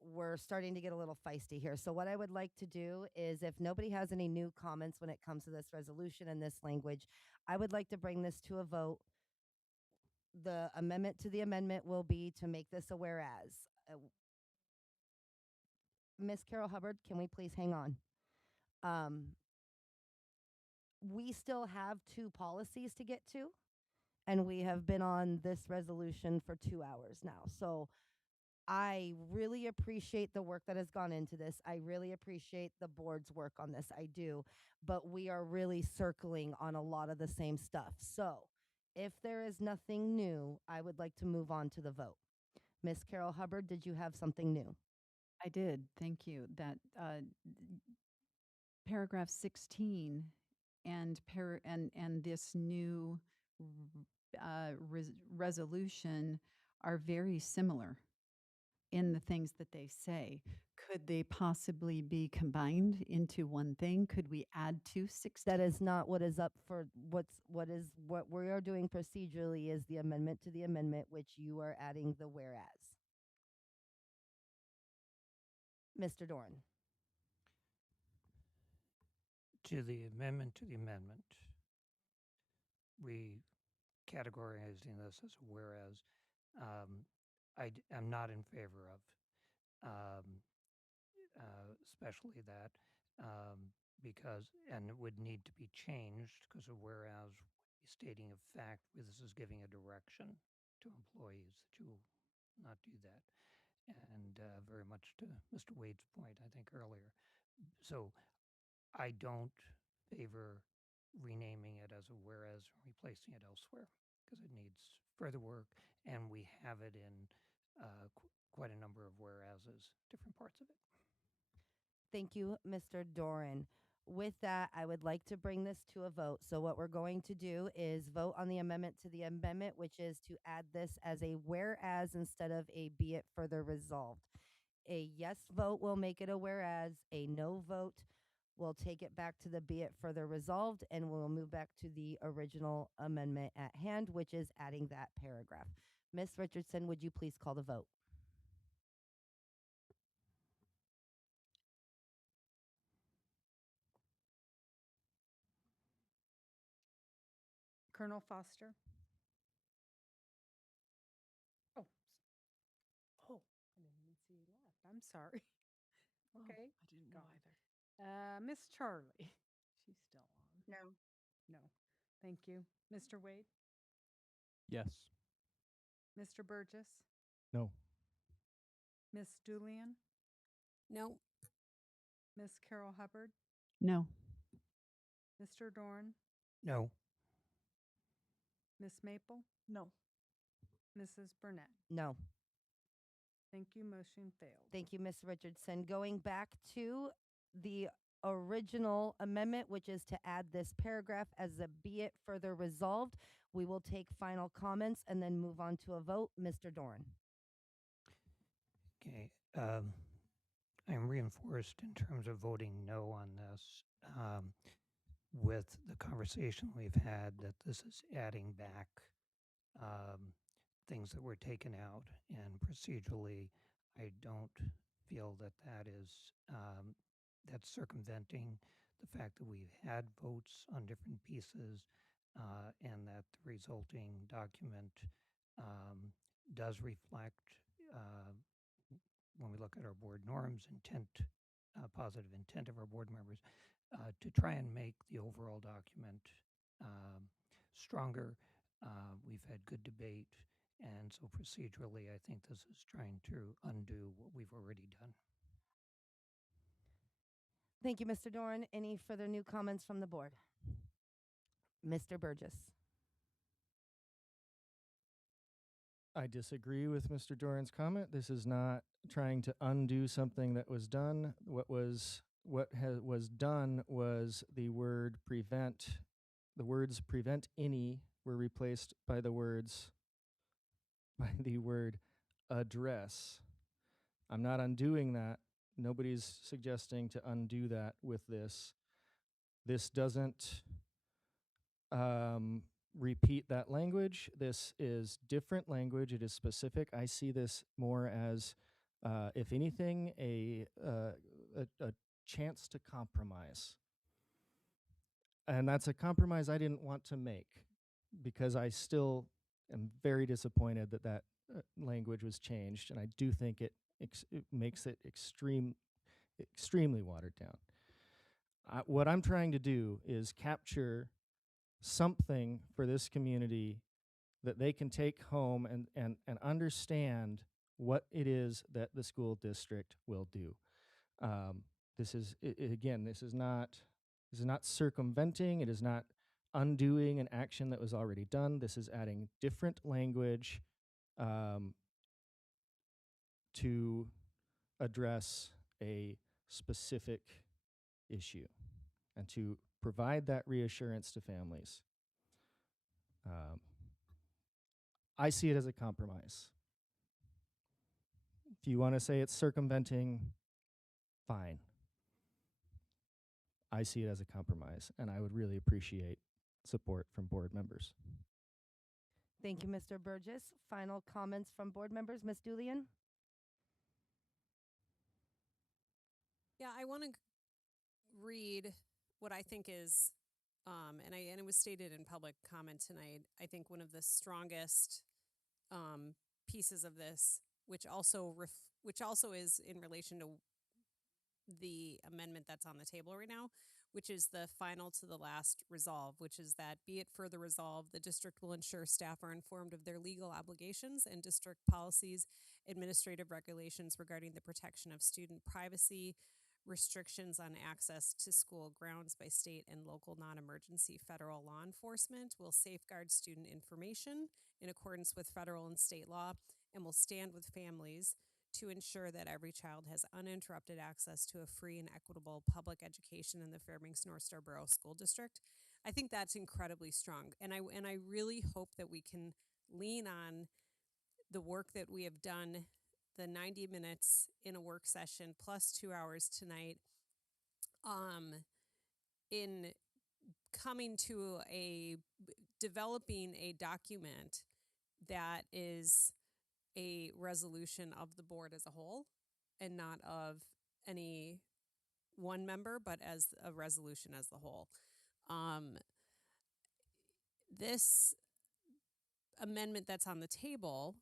we're starting to get a little feisty here. So what I would like to do is, if nobody has any new comments when it comes to this resolution and this language, I would like to bring this to a vote. The amendment to the amendment will be to make this a whereas. Ms. Carol Hubbard, can we please hang on? We still have two policies to get to, and we have been on this resolution for 2 hours now. So I really appreciate the work that has gone into this. I really appreciate the board's work on this. I do. But we are really circling on a lot of the same stuff. So if there is nothing new, I would like to move on to the vote. Ms. Carol Hubbard, did you have something new? I did. Thank you. That paragraph 16 and this new resolution are very similar in the things that they say. Could they possibly be combined into one thing? Could we add to 16? That is not what is up for what we are doing procedurally is the amendment to the amendment, which you are adding the whereas. Mr. Dorn. To the amendment, we categorizing this as a whereas. I am not in favor of, especially that, because, and it would need to be changed, because a whereas would be stating a fact, this is giving a direction to employees that you will not do that. And very much to Mr. Wade's point, I think earlier. So I don't favor renaming it as a whereas and replacing it elsewhere because it needs further work, and we have it in quite a number of whereases, different parts of it. Thank you, Mr. Doran. With that, I would like to bring this to a vote. So, what we're going to do is vote on the amendment to the amendment, which is to add this as a whereas instead of a be it further resolved. A yes vote will make it a whereas, a no vote will take it back to the be it further resolved, and we'll move back to the original amendment at hand, which is adding that paragraph. Ms. Richardson, would you please call the vote? Colonel Foster. Oh, oh, I didn't even see you left. I'm sorry. Okay. I didn't know gone. either. Miss Charlie. She's still on. No. No. Thank you. Mr. Wade. Yes. Mr. Burgess. No. Miss Julian. No. Miss Carol Hubbard. No. Mr. Dorn. No. Miss Maple. No. Mrs. Burnett. No. Thank you. Motion failed. Thank you, Ms. Richardson. Going back to the original amendment, which is to add this paragraph as a be it further resolved, we will take final comments and then move on to a vote. Mr. Dorn. Okay. I'm reinforced in terms of voting no on this with the conversation we've had that this is adding back things that were taken out, and procedurally, I don't feel that that is that's circumventing the fact that we've had votes on different pieces and that the resulting document does reflect when we look at our board norms, intent, positive intent of our board members, to try and make the overall document stronger. We've had good debate, and so procedurally, I think this is trying to undo what we've already done. Thank you, Mr. Dorn. Any further new comments from the board? Mr. Burgess. I disagree with Mr. Doran's comment. This is not trying to undo something that was done. What was done was the word prevent. The words prevent any were replaced by the word address. I'm not undoing that. Nobody's suggesting to undo that with this. This doesn't repeat that language. This is different language. It is specific. I see this more as, if anything, a chance to compromise. And that's a compromise I didn't want to make because I still am very disappointed that that language was changed. And I do think it makes it extremely watered down. What I'm trying to do is capture something for this community that they can take home and understand what it is that the school district will do. This is not circumventing. It is not undoing an action that was already done. This is adding different language to address a specific issue and to provide that reassurance to families. I see it as a compromise. If you want to say it's circumventing, fine. I see it as a compromise, and I would really appreciate support from board members. Thank you, Mr. Burgess. Final comments from board members. Ms. Julian? Yeah, I want to read what I think is, and it was stated in public comment tonight, I think one of the strongest pieces of this, which also is in relation to the amendment that's on the table right now, which is the final to the last resolve, which is that be it further resolved, the district will ensure staff are informed of their legal obligations and district policies, administrative regulations regarding the protection of student privacy, restrictions on access to school grounds by state and local non-emergency federal law enforcement will safeguard student information in accordance with federal and state law and will stand with families to ensure that every child has uninterrupted access to a free and equitable public education in the Fairbanks North Star Borough School District. I think that's incredibly strong, and I really hope that we can lean on the work that we have done, the 90 minutes in a work session plus 2 hours tonight, in coming to developing a document that is a resolution of the board as a whole and not of any one member, but as a resolution as the whole. This amendment that's on the table,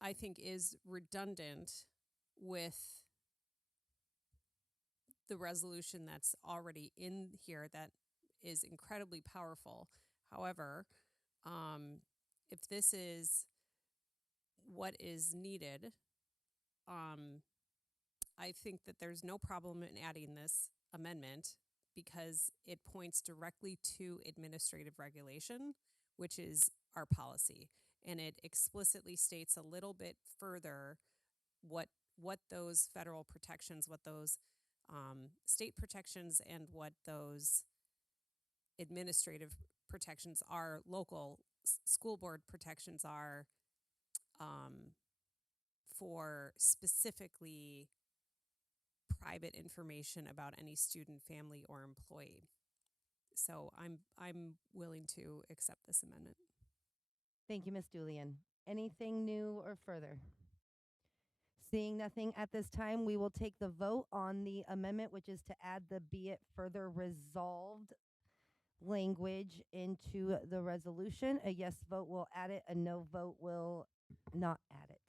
I think, is redundant with the resolution that's already in here that is incredibly powerful. However, if this is what is needed, I think that there's no problem in adding this amendment because it points directly to administrative regulation, which is our policy. And it explicitly states a little bit further what those federal protections, what those state protections, and what those administrative protections are, local school board protections are, for specifically private information about any student, family, or employee. So I'm willing to accept this amendment. Thank you, Ms. Julian. Anything new or further? Seeing nothing at this time, we will take the vote on the amendment, which is to add the "be it further resolved" language into the resolution. A yes vote will add it, a no vote will not add it.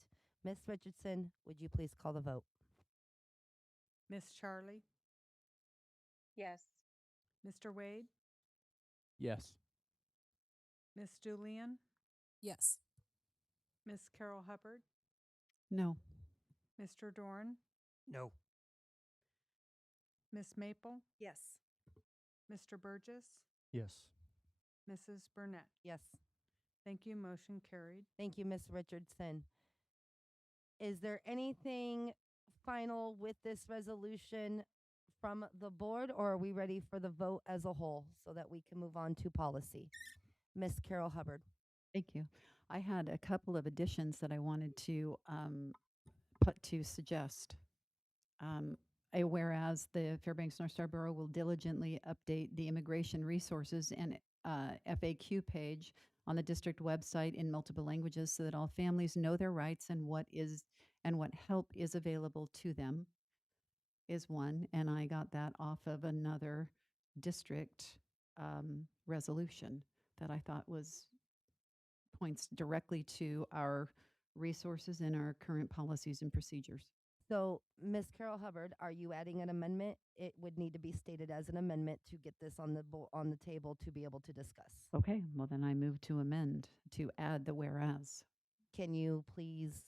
Ms. Richardson, would you please call the vote? Miss Charlie, Yes. Mr. Wade, Yes. Miss Julian, Yes. Miss Carol Hubbard, No. Mr. Dorn, No. Miss Maple, Yes. Mr. Burgess, Yes. Mrs. Burnett. Yes. Thank you. Motion carried. Thank you, Ms. Richardson. Is there anything final with this resolution from the board, or are we ready for the vote as a whole so that we can move on to policy? Ms. Carol Hubbard. Thank you. I had a couple of additions that I wanted to suggest. Whereas the Fairbanks North Star Borough will diligently update the immigration resources and FAQ page on the district website in multiple languages so that all families know their rights and what help is available to them is one. And I got that off of another district resolution that I thought points directly to our resources and our current policies and procedures. So, Ms. Carol Hubbard, are you adding an amendment? It would need to be stated as an amendment to get this on the table to be able to discuss. Okay, well then I move to amend to add the whereas. Can you please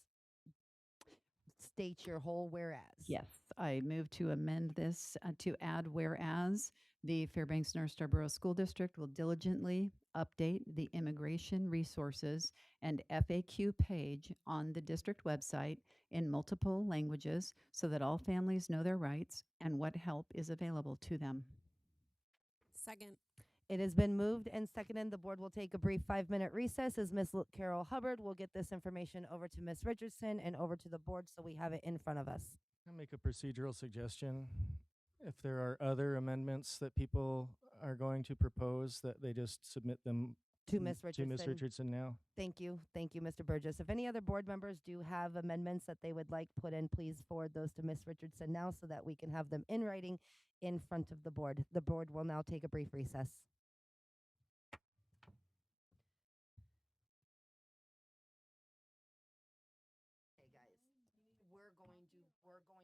state your whole whereas? Yes, I move to amend this to add whereas the Fairbanks North Star Borough School District will diligently update the immigration resources and FAQ page on the district website in multiple languages so that all families know their rights and what help is available to them. Second. It has been moved and seconded. The board will take a brief 5-minute recess as Ms. Carol Hubbard will get this information over to Ms. Richardson and over to the board so we have it in front of us. I'll make a procedural suggestion. If there are other amendments that people are going to propose, that they just submit them to Ms. Richardson. To Ms. Richardson now. Thank you. Thank you, Mr. Burgess. If any other board members do have amendments that they would like put in, please forward those to Ms. Richardson now so that we can have them in writing in front of the board. The board will now take a brief recess. Hey guys, we're going to put the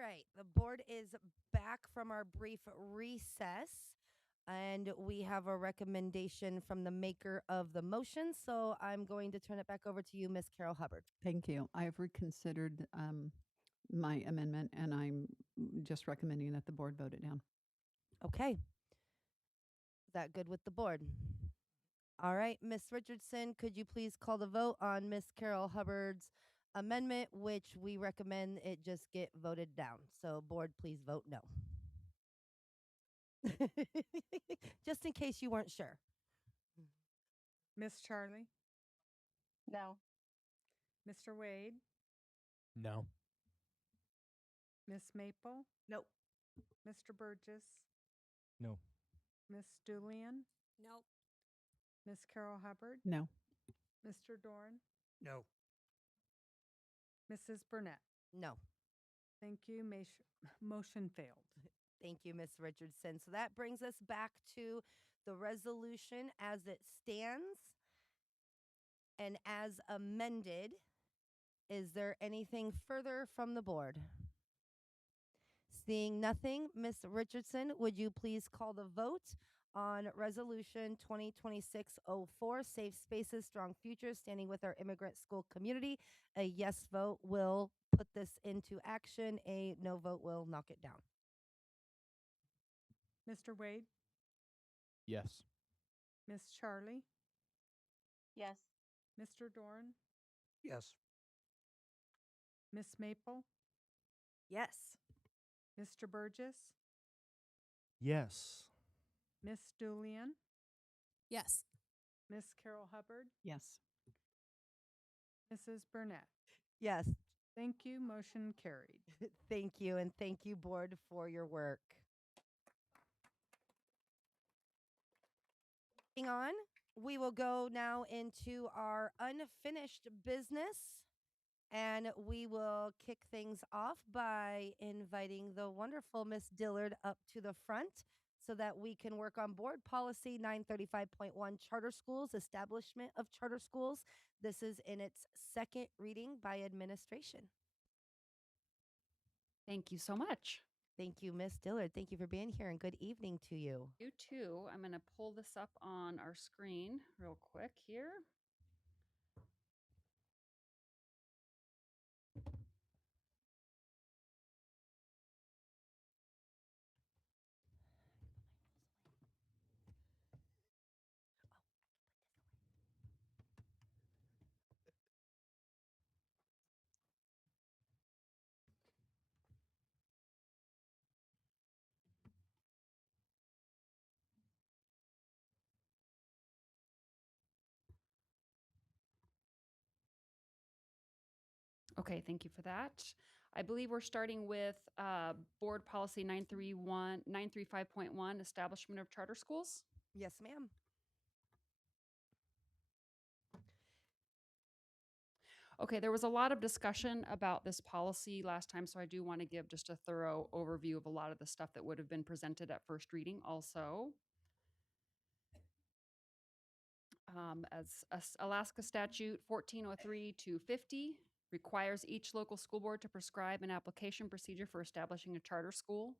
right, the board is back from our brief recess, and we have a recommendation from the maker of the motion. So I'm going to turn it back over to you, Miss Carol Hubbard. Thank you. I've reconsidered my amendment, and I'm just recommending that the board vote it down. Okay. Is that good with the board? All right, Miss Richardson, could you please call the vote on Miss Carol Hubbard's amendment, which we recommend it just get voted down. So board, please vote no. Just in case you weren't sure. Miss Charlie, No. Mr. Wade, No. Miss Maple, Nope. Mr. Burgess, No. Miss Julian, Nope. Miss Carol Hubbard, No. Mr. Dorn, No. Mrs. Burnett. No. Thank you. Motion failed. Thank you, Miss Richardson. So that brings us back to the resolution as it stands and as amended. Is there anything further from the board? Seeing nothing, Miss Richardson, would you please call the vote on Resolution 2026-04, Safe Spaces, Strong Futures, standing with our immigrant school community? A yes vote will put this into action. A no vote will knock it down. Mr. Wade, Yes. Miss Charlie, Yes. Mr. Dorn, Yes. Miss Maple, Yes. Mr. Burgess, Yes. Miss Julian, Yes. Miss Carol Hubbard, Yes. Mrs. Burnett. Yes. Thank you. Motion carried. Thank you, and thank you, board, for your work. Moving on, we will go now into our unfinished business, and we will kick things off by inviting the wonderful Miss Dillard up to the front so that we can work on board policy 935.1, charter schools, establishment of charter schools. This is in its second reading by administration. Thank you so much. Thank you, Miss Dillard. Thank you for being here, and good evening to you. You too. I'm going to pull this up on our screen real quick here. Okay, thank you for that. I believe we're starting with board policy 935.1, establishment of charter schools. Yes, ma'am. Okay, there was a lot of discussion about this policy last time, so I do want to give just a thorough overview of a lot of the stuff that would have been presented at first reading also. Alaska Statute 1403-250 requires each local school board to prescribe an application procedure for establishing a charter school.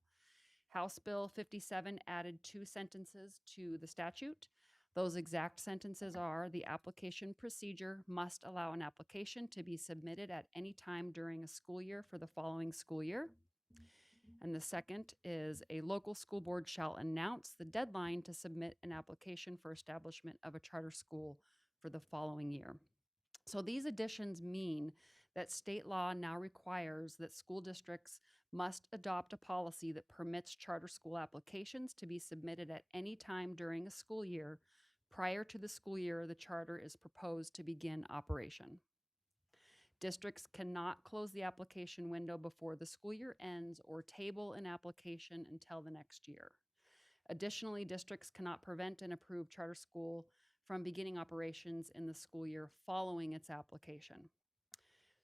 House Bill 57 added 2 sentences to the statute. Those exact sentences are: the application procedure must allow an application to be submitted at any time during a school year for the following school year. And the second is: a local school board shall announce the deadline to submit an application for establishment of a charter school for the following year. So these additions mean that state law now requires that school districts must adopt a policy that permits charter school applications to be submitted at any time during a school year prior to the school year the charter is proposed to begin operation. Districts cannot close the application window before the school year ends or table an application until the next year. Additionally, districts cannot prevent an approved charter school from beginning operations in the school year following its application.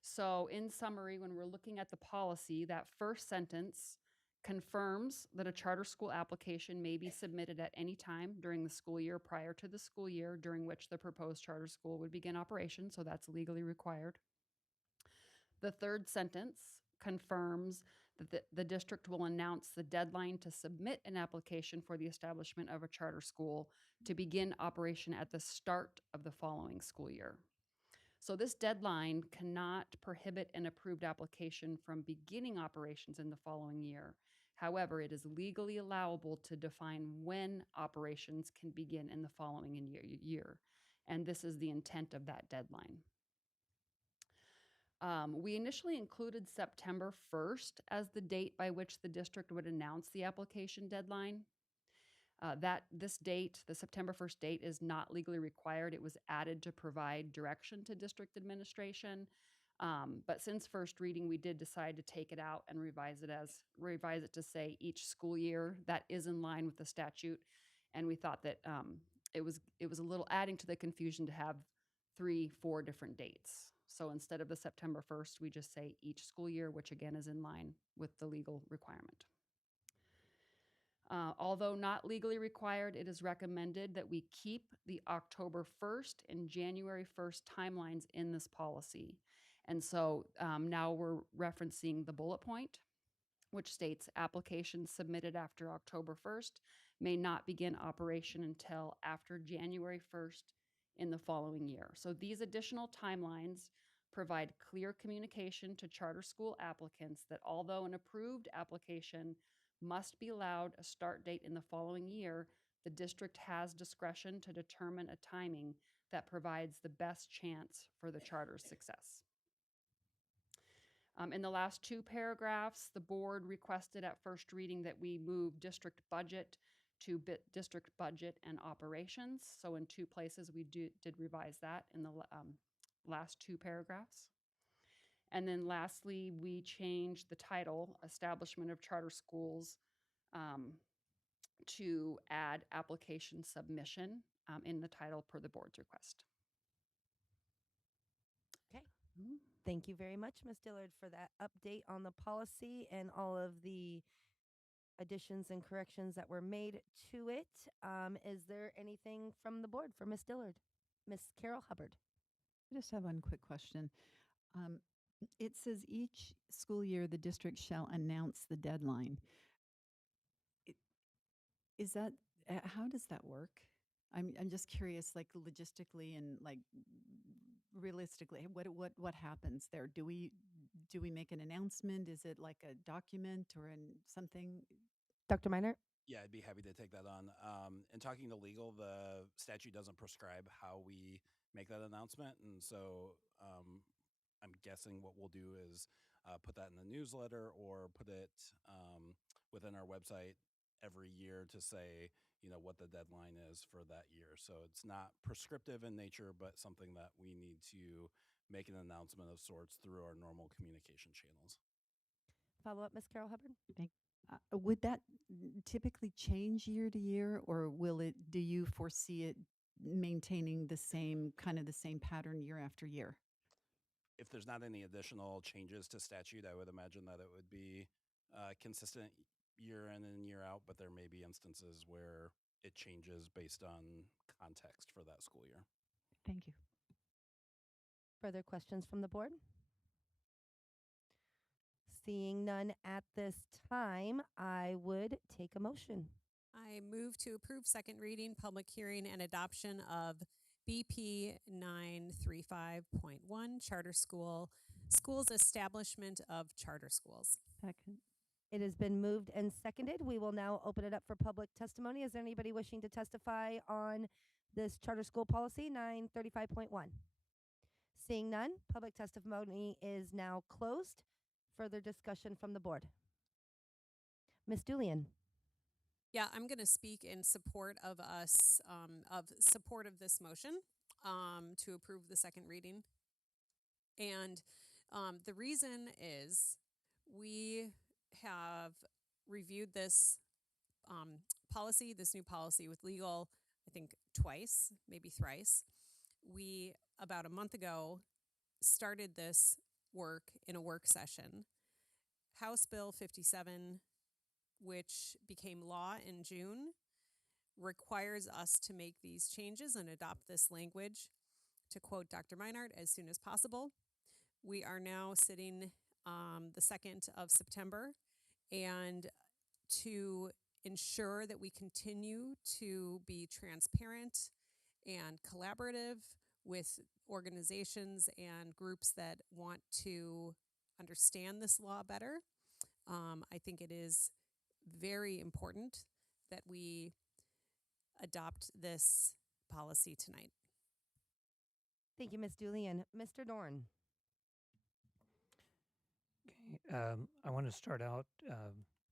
So in summary, when we're looking at the policy, that first sentence confirms that a charter school application may be submitted at any time during the school year prior to the school year during which the proposed charter school would begin operation, so that's legally required. The third sentence confirms The district will announce the deadline to submit an application for the establishment of a charter school to begin operation at the start of the following school year. So this deadline cannot prohibit an approved application from beginning operations in the following year. However, it is legally allowable to define when operations can begin in the following year. And this is the intent of that deadline. We initially included September 1st as the date by which the district would announce the application deadline. This date, the September 1st date, is not legally required. It was added to provide direction to district administration. But since first reading, we did decide to take it out and revise it to say each school year. That is in line with the statute, and we thought that it was a little adding to the confusion to have 3-4 different dates. So instead of the September 1st, we just say each school year, which again is in line with the legal requirement. Although not legally required, it is recommended that we keep the October 1st and January 1st timelines in this policy. And so now we're referencing the bullet point, which states applications submitted after October 1st may not begin operation until after January 1st in the following year. So these additional timelines provide clear communication to charter school applicants that although an approved application must be allowed a start date in the following year, the district has discretion to determine a timing that provides the best chance for the charter's success. In the last 2 paragraphs, the board requested at first reading that we move district budget to district budget and operations. So in 2 places, we did revise that in the last 2 paragraphs. And then lastly, we changed the title, Establishment of Charter Schools, to add application submission in the title per the board's request. Okay. Thank you very much, Ms. Dillard, for that update on the policy and all of the additions and corrections that were made to it. Is there anything from the board for Ms. Dillard? Ms. Carol Hubbard. I just have one quick question. It says each school year the district shall announce the deadline. Is that how does that work? I'm just curious, like logistically and like realistically, what happens there? Do we make an announcement? Is it like a document or something? Dr. Miner? Yeah, I'd be happy to take that on. In talking to legal, the statute doesn't prescribe how we make that announcement. And so I'm guessing what we'll do is put that in the newsletter or put it within our website every year to say, what the deadline is for that year. So it's not prescriptive in nature, but something that we need to make an announcement of sorts through our normal communication channels. Follow up, Ms. Carol Hubbard? Would that typically change year to year, or do you foresee it maintaining the same pattern year after year? If there's not any additional changes to statute, I would imagine that it would be consistent year in and year out, but there may be instances where it changes based on context for that school year. Thank you. Further questions from the board? Seeing none at this time, I would take a motion. I move to approve second reading, public hearing, and adoption of BP 935.1 Charter Schools Establishment of Charter Schools. Second. It has been moved and seconded. We will now open it up for public testimony. Is there anybody wishing to testify on this charter school policy 935.1? Seeing none, public testimony is now closed. Further discussion from the board. Ms. Julian. Yeah, I'm going to speak in support of us, support of this motion to approve the second reading. And the reason is we have reviewed this policy, this new policy with legal, I think twice, maybe thrice. We, about a month ago, started this work in a work session. House Bill 57, which became law in June, requires us to make these changes and adopt this language, to quote Dr. Meinert, as soon as possible. We are now sitting the 2nd of September, and to ensure that we continue to be transparent and collaborative with organizations and groups that want to understand this law better. I think it is very important that we adopt this policy tonight. Thank you, Ms. Julian. Mr. Dorn. Okay, I want to start out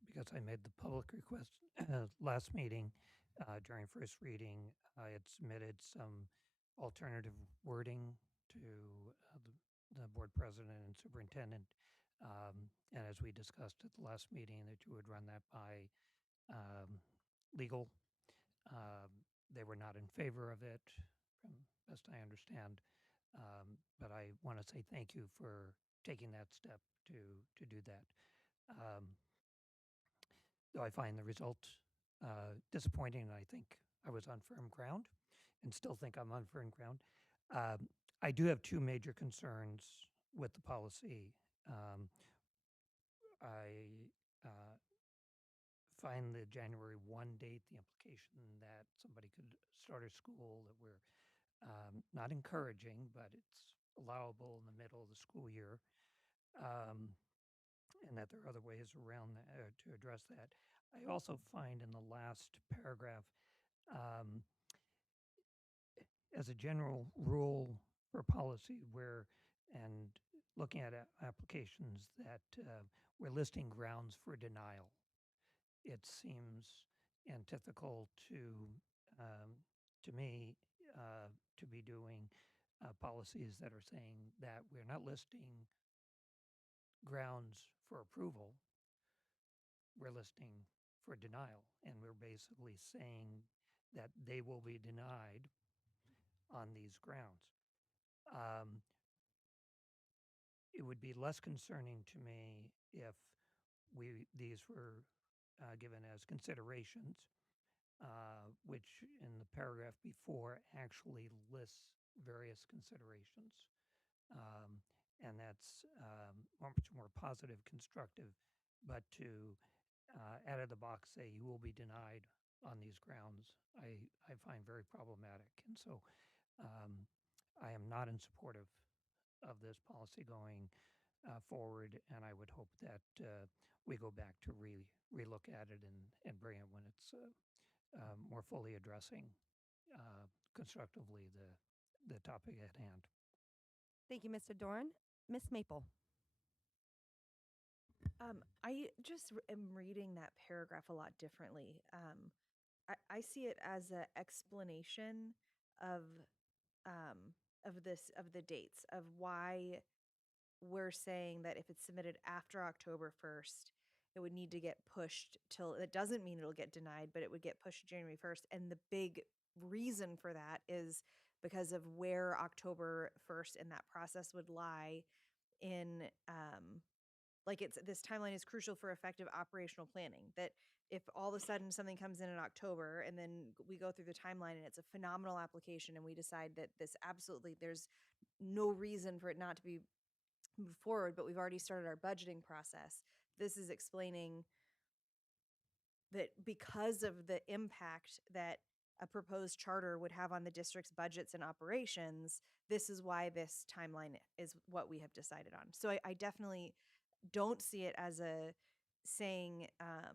because I made the public request last meeting during first reading. I had submitted some alternative wording to the board president and superintendent. And as we discussed at the last meeting, that you would run that by legal. They were not in favor of it, from best I understand. But I want to say thank you for taking that step to do that. Though I find the result disappointing, I think I was on firm ground and still think I'm on firm ground. I do have two major concerns with the policy. I find the January 1 date, the implication that somebody could start a school, that we're not encouraging, but it's allowable in the middle of the school year, and that there are other ways around that, to address that. I also find in the last paragraph, as a general rule for policy, and looking at applications, that we're listing grounds for denial. It seems antithetical to me to be doing policies that are saying that we're not listing grounds for approval, we're listing for denial, and we're basically saying that they will be denied on these grounds. It would be less concerning to me if these were given as considerations, which in the paragraph before actually lists various considerations. And that's much more positive, constructive, but to out of the box say you will be denied on these grounds, I find very problematic. And so I am not in support of this policy going forward, and I would hope that we go back to relook at it and bring it when it's more fully addressing constructively the topic at hand. Thank you, Mr. Dorn. Miss Maple. I just am reading that paragraph a lot differently. I see it as an explanation of the dates of why we're saying that if it's submitted after October 1st, it would need to get pushed till, it doesn't mean it'll get denied, but it would get pushed to January 1st. And the big reason for that is because of where October 1st in that process would lie in, like this timeline is crucial for effective operational planning. That if all of a sudden something comes in October and then we go through the timeline and it's a phenomenal application and we decide that this absolutely, there's no reason for it not to be moved forward, but we've already started our budgeting process. This is explaining that because of the impact that a proposed charter would have on the district's budgets and operations, this is why this timeline is what we have decided on. So I definitely don't see it as a saying, I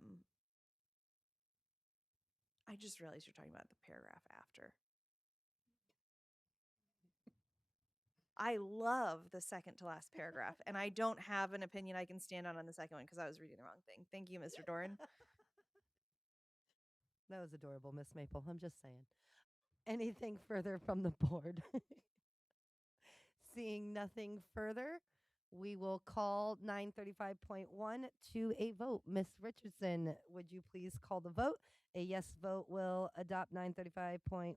just realized you're talking about the paragraph after. I love the second to last paragraph, and I don't have an opinion I can stand on the second one because I was reading the wrong thing. Thank you, Mr. Doran. That was adorable, Miss Maple. I'm just saying. Anything further from the board? Seeing nothing further, we will call 935.1 to a vote. Miss Richardson, would you please call the vote? A yes vote will adopt 935.1,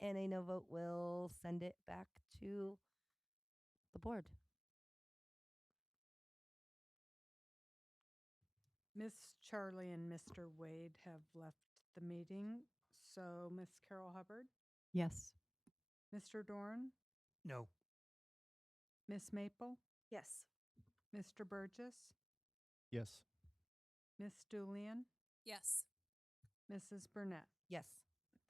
and a no vote will send it back to the board. Miss Charlie and Mr. Wade have left the meeting. So, Miss Carol Hubbard, Yes. Mr. Dorn, No. Miss Maple, Yes. Mr. Burgess, Yes. Miss Julian, Yes. Mrs. Burnett. Yes.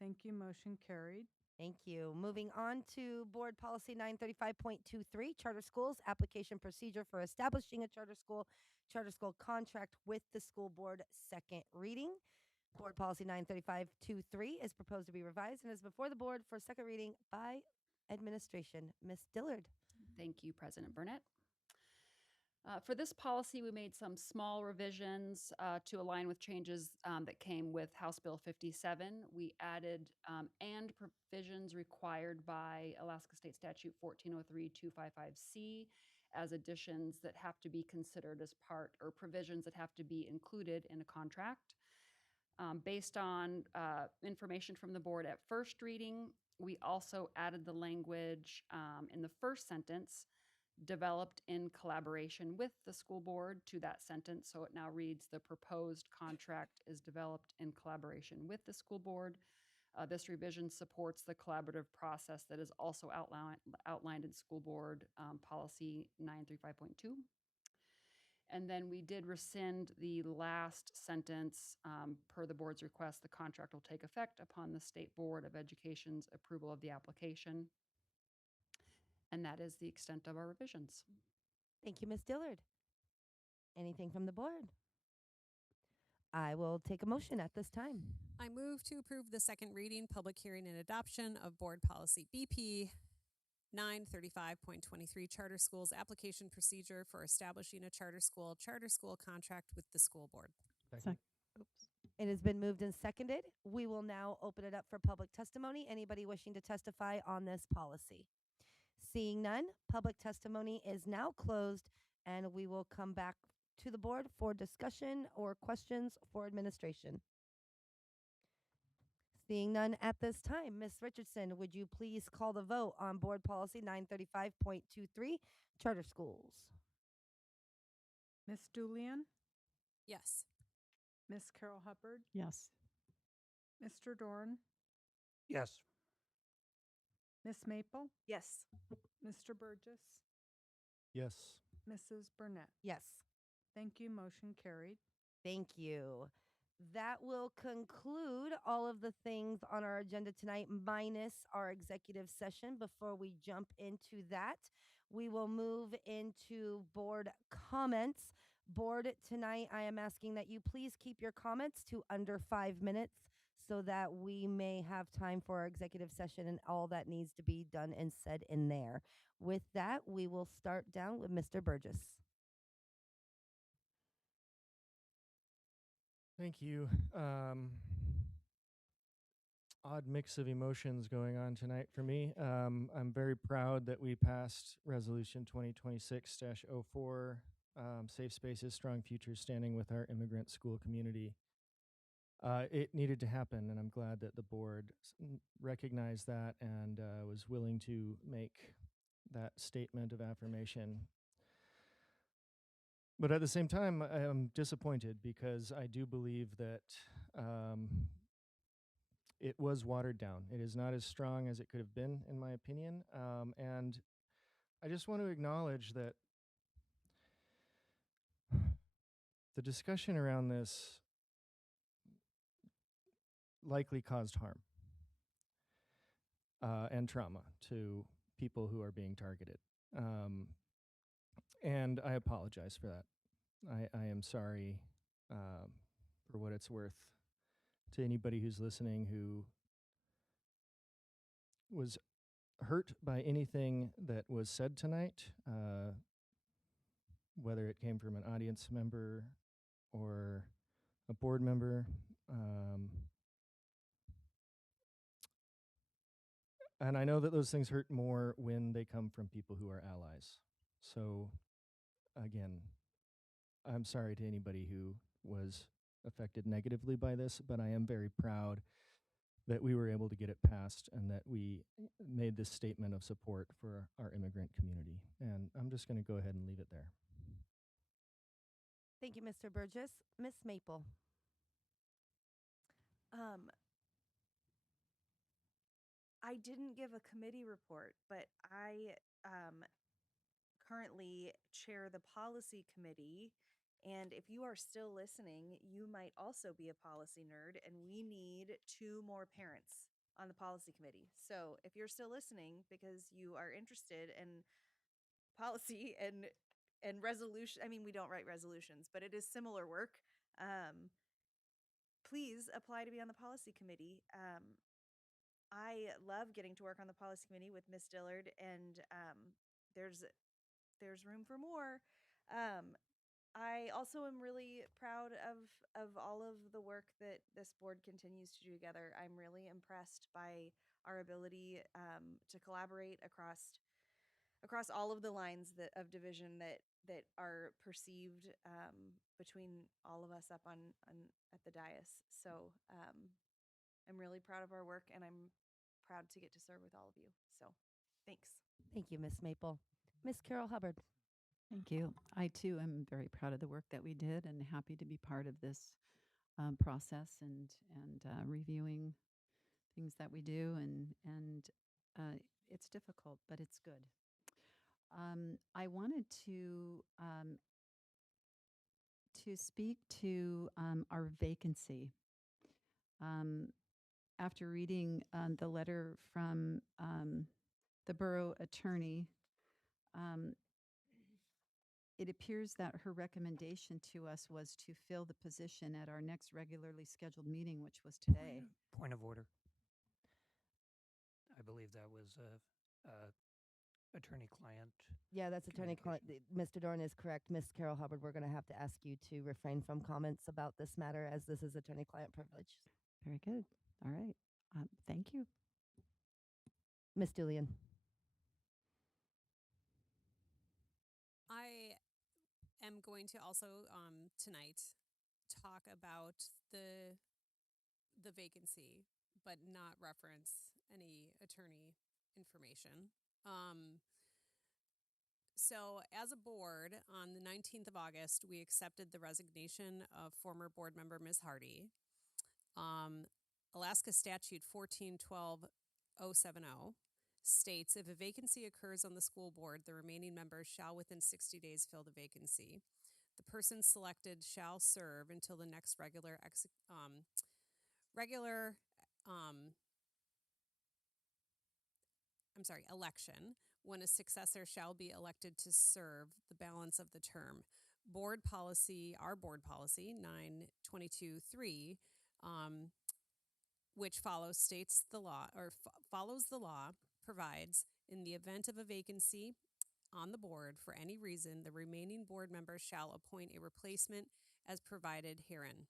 Thank you. Motion carried. Thank you. Moving on to Board Policy 935.23, Charter Schools, Application Procedure for Establishing a Charter School Contract with the School Board, second reading. Board Policy 935.23 is proposed to be revised and is before the board for second reading by administration. Ms. Dillard. Thank you, President Burnett. For this policy, we made some small revisions to align with changes that came with House Bill 57. We added and provisions required by Alaska State Statute 1403-255C as additions that have to be considered as part, or provisions that have to be included in a contract. Based on information from the board at first reading, we also added the language in the first sentence, developed in collaboration with the school board, to that sentence. So it now reads, the proposed contract is developed in collaboration with the school board. This revision supports the collaborative process that is also outlined in school board policy 935.2. And then we did rescind the last sentence per the board's request. The contract will take effect upon the State Board of Education's approval of the application. And that is the extent of our revisions. Thank you, Ms. Dillard. Anything from the board? I will take a motion at this time. I move to approve the second reading, public hearing, and adoption of Board Policy BP 935.23, Charter Schools Application Procedure for Establishing a Charter School Contract with the School Board. Oops. It has been moved and seconded. We will now open it up for public testimony. Anybody wishing to testify on this policy? Seeing none, public testimony is now closed, and we will come back to the board for discussion or questions for administration. Seeing none at this time, Ms. Richardson, would you please call the vote on Board Policy 935.23, Charter Schools? Miss Julian, Yes. Miss Carol Hubbard, Yes. Mr. Dorn, Yes. Miss Maple, Yes. Mr. Burgess, Yes. Mrs. Burnett. Yes. Thank you. Motion carried. Thank you. That will conclude all of the things on our agenda tonight, minus our executive session. Before we jump into that, we will move into board comments. Board, tonight I am asking that you please keep your comments to under 5 minutes so that we may have time for our executive session and all that needs to be done and said in there. With that, we will start down with Mr. Burgess. Thank you. Odd mix of emotions going on tonight for me. I'm very proud that we passed Resolution 2026-04, Safe Spaces, Strong Futures, standing with our immigrant school community. It needed to happen, and I'm glad that the board recognized that and was willing to make that statement of affirmation. But at the same time, I am disappointed because I do believe that it was watered down. It is not as strong as it could have been, in my opinion. And I just want to acknowledge that the discussion around this likely caused harm and trauma to people who are being targeted. And I apologize for that. I am sorry for what it's worth to anybody who's listening who was hurt by anything that was said tonight, whether it came from an audience member or a board member. And I know that those things hurt more when they come from people who are allies. So again, I'm sorry to anybody who was affected negatively by this, but I am very proud that we were able to get it passed and that we made this statement of support for our immigrant community. And I'm just going to go ahead and leave it there. Thank you, Mr. Burgess. Miss Maple. I didn't give a committee report, but I currently chair the policy committee, And if you are still listening, you might also be a policy nerd, and we need 2 more parents on the policy committee. So if you're still listening because you are interested in policy and resolution, I mean, we don't write resolutions, but it is similar work. Please apply to be on the policy committee. I love getting to work on the policy committee with Miss Dillard, and there's room for more. I also am really proud of all of the work that this board continues to do together. I'm really impressed by our ability to collaborate across all of the lines of division that are perceived between all of us up on at the dais. So I'm really proud of our work, and I'm proud to get to serve with all of you. So thanks. Thank you, Miss Maple. Miss Carol Hubbard. Thank you. I too am very proud of the work that we did and happy to be part of this process and reviewing things that we do and it's difficult, but it's good. I wanted to speak to our vacancy. After reading the letter from the borough attorney, um, it appears that her recommendation to us was to fill the position at our next regularly scheduled meeting, which was today. Point of order. I believe that was attorney-client. Yeah, that's attorney-client. Mr. Dorn is correct. Miss Carol Hubbard, we're going to have to ask you to refrain from comments about this matter as this is attorney-client privilege. Very good. All right. Thank you. Miss Julian. I am going to also tonight talk about the vacancy, but not reference any attorney information. So, as a board, on the 19th of August, we accepted the resignation of former board member Ms. Hardy. Alaska Statute 14-12-070 states if a vacancy occurs on the school board, the remaining members shall within 60 days fill the vacancy. The person selected shall serve until the next election, when a successor shall be elected to serve the balance of the term. Board policy, our board policy 922-3, which follows the law, provides in the event of a vacancy on the board for any reason, the remaining board members shall appoint a replacement as provided herein.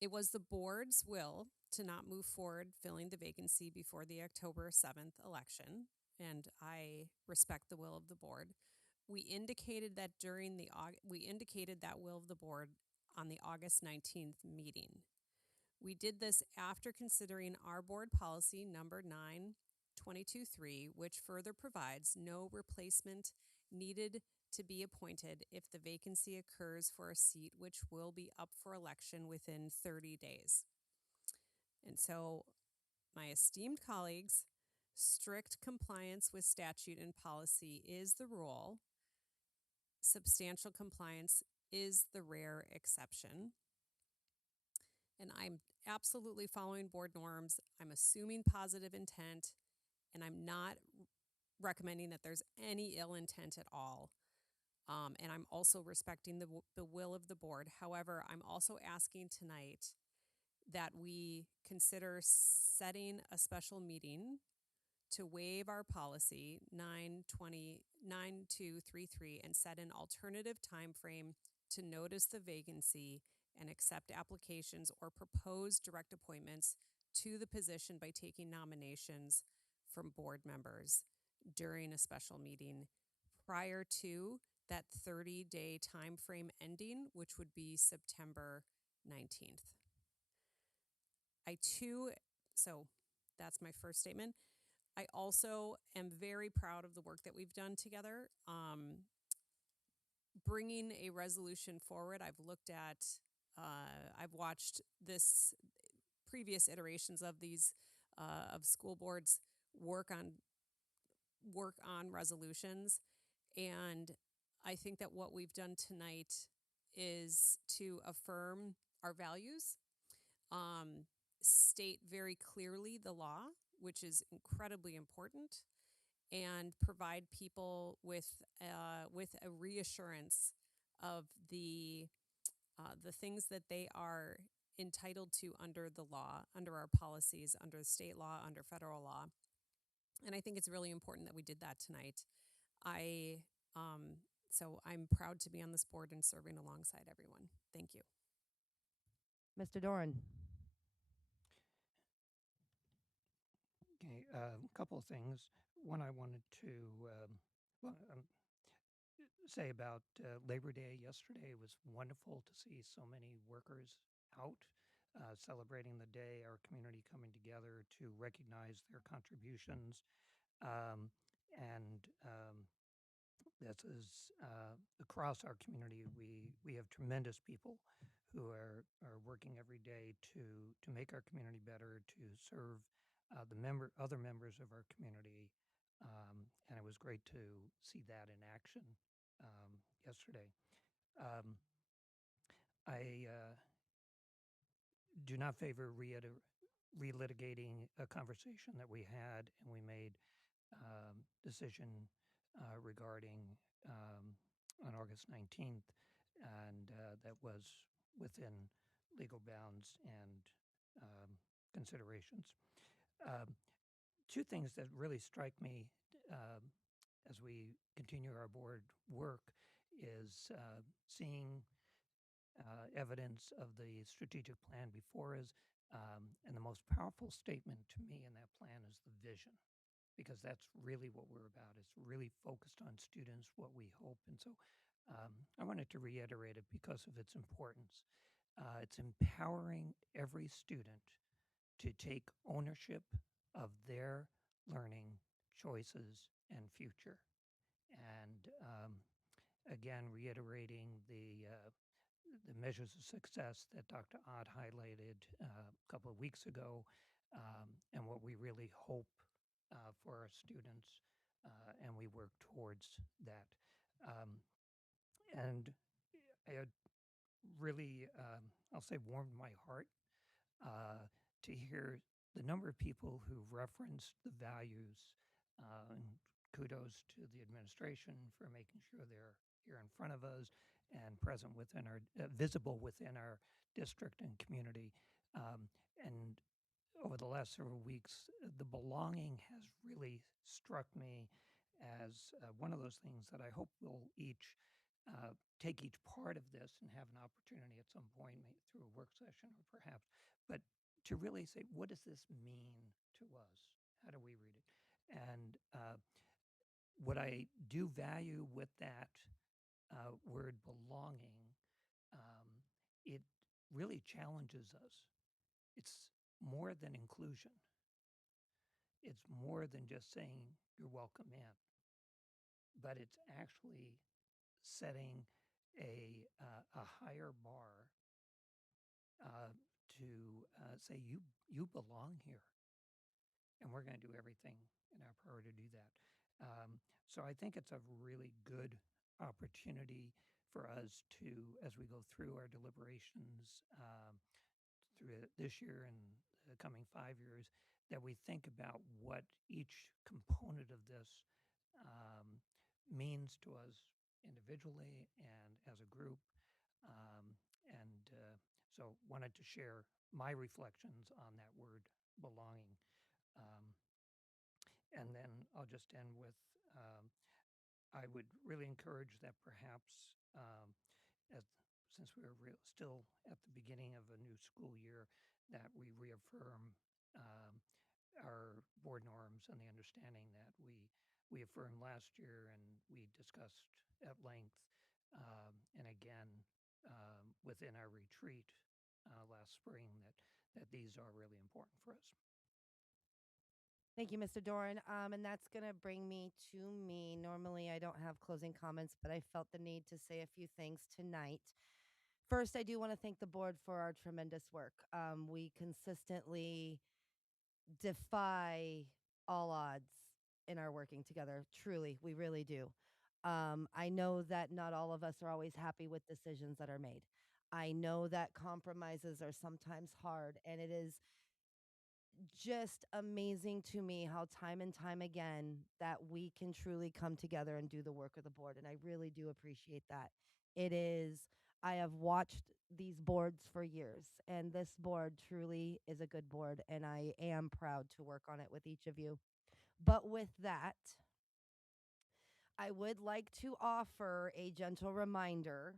It was the board's will to not move forward filling the vacancy before the October 7th election, and I respect the will of the board. We indicated that will of the board on the August 19th meeting. We did this after considering our board policy number 922-3, which further provides no replacement needed to be appointed if the vacancy occurs for a seat which will be up for election within 30 days. And so, my esteemed colleagues, strict compliance with statute and policy is the rule. Substantial compliance is the rare exception. And I'm absolutely following board norms. I'm assuming positive intent, and I'm not recommending that there's any ill intent at all. And I'm also respecting the will of the board. However, I'm also asking tonight that we consider setting a special meeting to waive our policy 92233 and set an alternative time frame to notice the vacancy and accept applications or propose direct appointments to the position by taking nominations from board members during a special meeting prior to that 30-day time frame ending, which would be September 19th. So that's my first statement. I also am very proud of the work that we've done together. Bringing a resolution forward, I've watched this previous iterations of these of school boards work on resolutions, and I think that what we've done tonight is to affirm our values, state very clearly the law, which is incredibly important, and provide people with a reassurance of the things that they are entitled to under the law, under our policies, under state law, under federal law. And I think it's really important that we did that tonight. I so I'm proud to be on this board and serving alongside everyone. Thank you. Mr. Doran. Okay, a couple of things. One, I wanted to well, say about Labor Day yesterday. It was wonderful to see so many workers out celebrating the day, our community coming together to recognize their contributions. Um, and this is across our community. We have tremendous people who are working every day to make our community better, to serve other members of our community, and it was great to see that in action yesterday. Um, I do not favor relitigating a conversation that we had, and we made decision regarding on August 19th, and that was within legal bounds and considerations. Um, Two things that really strike me as we continue our board work is seeing evidence of the strategic plan before us. And the most powerful statement to me in that plan is the vision, because that's really what we're about. It's really focused on students, what we hope. And so I wanted to reiterate it because of its importance. It's empowering every student to take ownership of their learning choices and future. And again, reiterating the measures of success that Dr. Odd highlighted a couple of weeks ago, and what we really hope for our students, and we work towards that. And it really, I'll say, warmed my heart to hear the number of people who referenced the values. And kudos to the administration for making sure they're here in front of us and present within our, visible within our district and community. And over the last several weeks, the belonging has really struck me as one of those things that I hope we'll each take each part of this and have an opportunity at some point, maybe through a work session or perhaps, but to really say, what does this mean to us? How do we read it? And what I do value with that word belonging, it really challenges us. It's more than inclusion. It's more than just saying you're welcome in, but it's actually setting a higher bar to say you belong here, and we're going to do everything in our power to do that. So I think it's a really good opportunity for us to, as we go through our deliberations through this year and the coming 5 years, that we think about what each component of this means to us individually and as a group. So wanted to share my reflections on that word belonging. Um, and then I'll just end with I would really encourage that perhaps, as, since we're still at the beginning of a new school year, that we reaffirm our board norms and the understanding that we affirmed last year and we discussed at length, and again within our retreat last spring, that these are really important for us. Thank you, Mr. Doran. And that's going to bring me to me. Normally, I don't have closing comments, but I felt the need to say a few things tonight. First, I do want to thank the board for our tremendous work. We consistently defy all odds in our working together. Truly, we really do. I know that not all of us are always happy with decisions that are made. I know that compromises are sometimes hard, and it is just amazing to me how time and time again that we can truly come together and do the work of the board. And I really do appreciate that. It is, I have watched these boards for years, and this board truly is a good board, and I am proud to work on it with each of you. But with that, I would like to offer a gentle reminder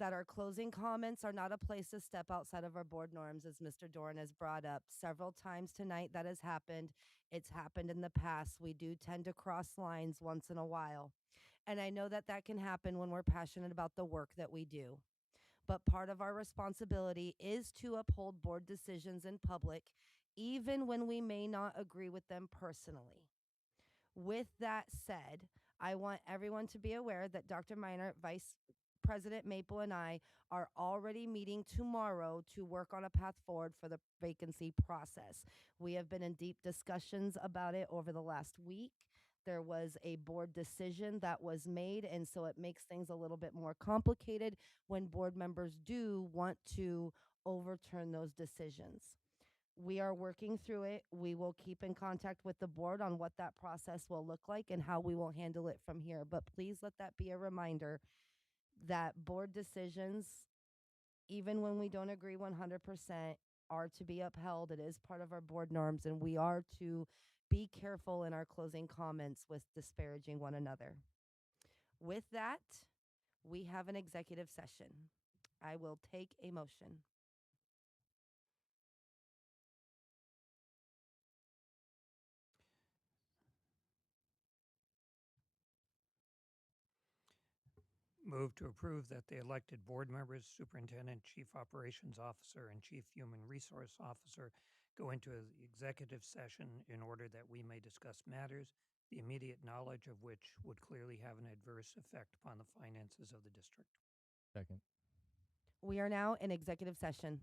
that our closing comments are not a place to step outside of our board norms, as Mr. Doran has brought up several times tonight. That has happened. It's happened in the past. We do tend to cross lines once in a while. And I know that that can happen when we're passionate about the work that we do. But part of our responsibility is to uphold board decisions in public, even when we may not agree with them personally. With that said, I want everyone to be aware that Dr. Miner, Vice President Maple, and I are already meeting tomorrow to work on a path forward for the vacancy process. We have been in deep discussions about it over the last week. There was a board decision that was made, and so it makes things a little bit more complicated when board members do want to overturn those decisions. We are working through it. We will keep in contact with the board on what that process will look like and how we will handle it from here. But please let that be a reminder that board decisions, even when we don't agree 100%, are to be upheld. It is part of our board norms, and we are to be careful in our closing comments with disparaging one another. With that, we have an executive session. I will take a motion. Move to approve that the elected board members, superintendent, chief operations officer, and chief human resource officer go into the executive session in order that we may discuss matters, the immediate knowledge of which would clearly have an adverse effect upon the finances of the district. Second. We are now in executive session.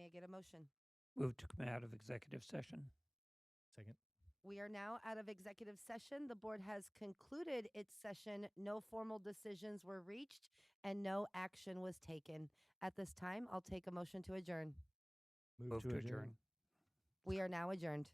May I get a motion? Move to come out of executive session. Second. We are now out of executive session. The board has concluded its session. No formal decisions were reached and no action was taken. At this time, I'll take a motion to adjourn. Move to adjourn. We are now adjourned.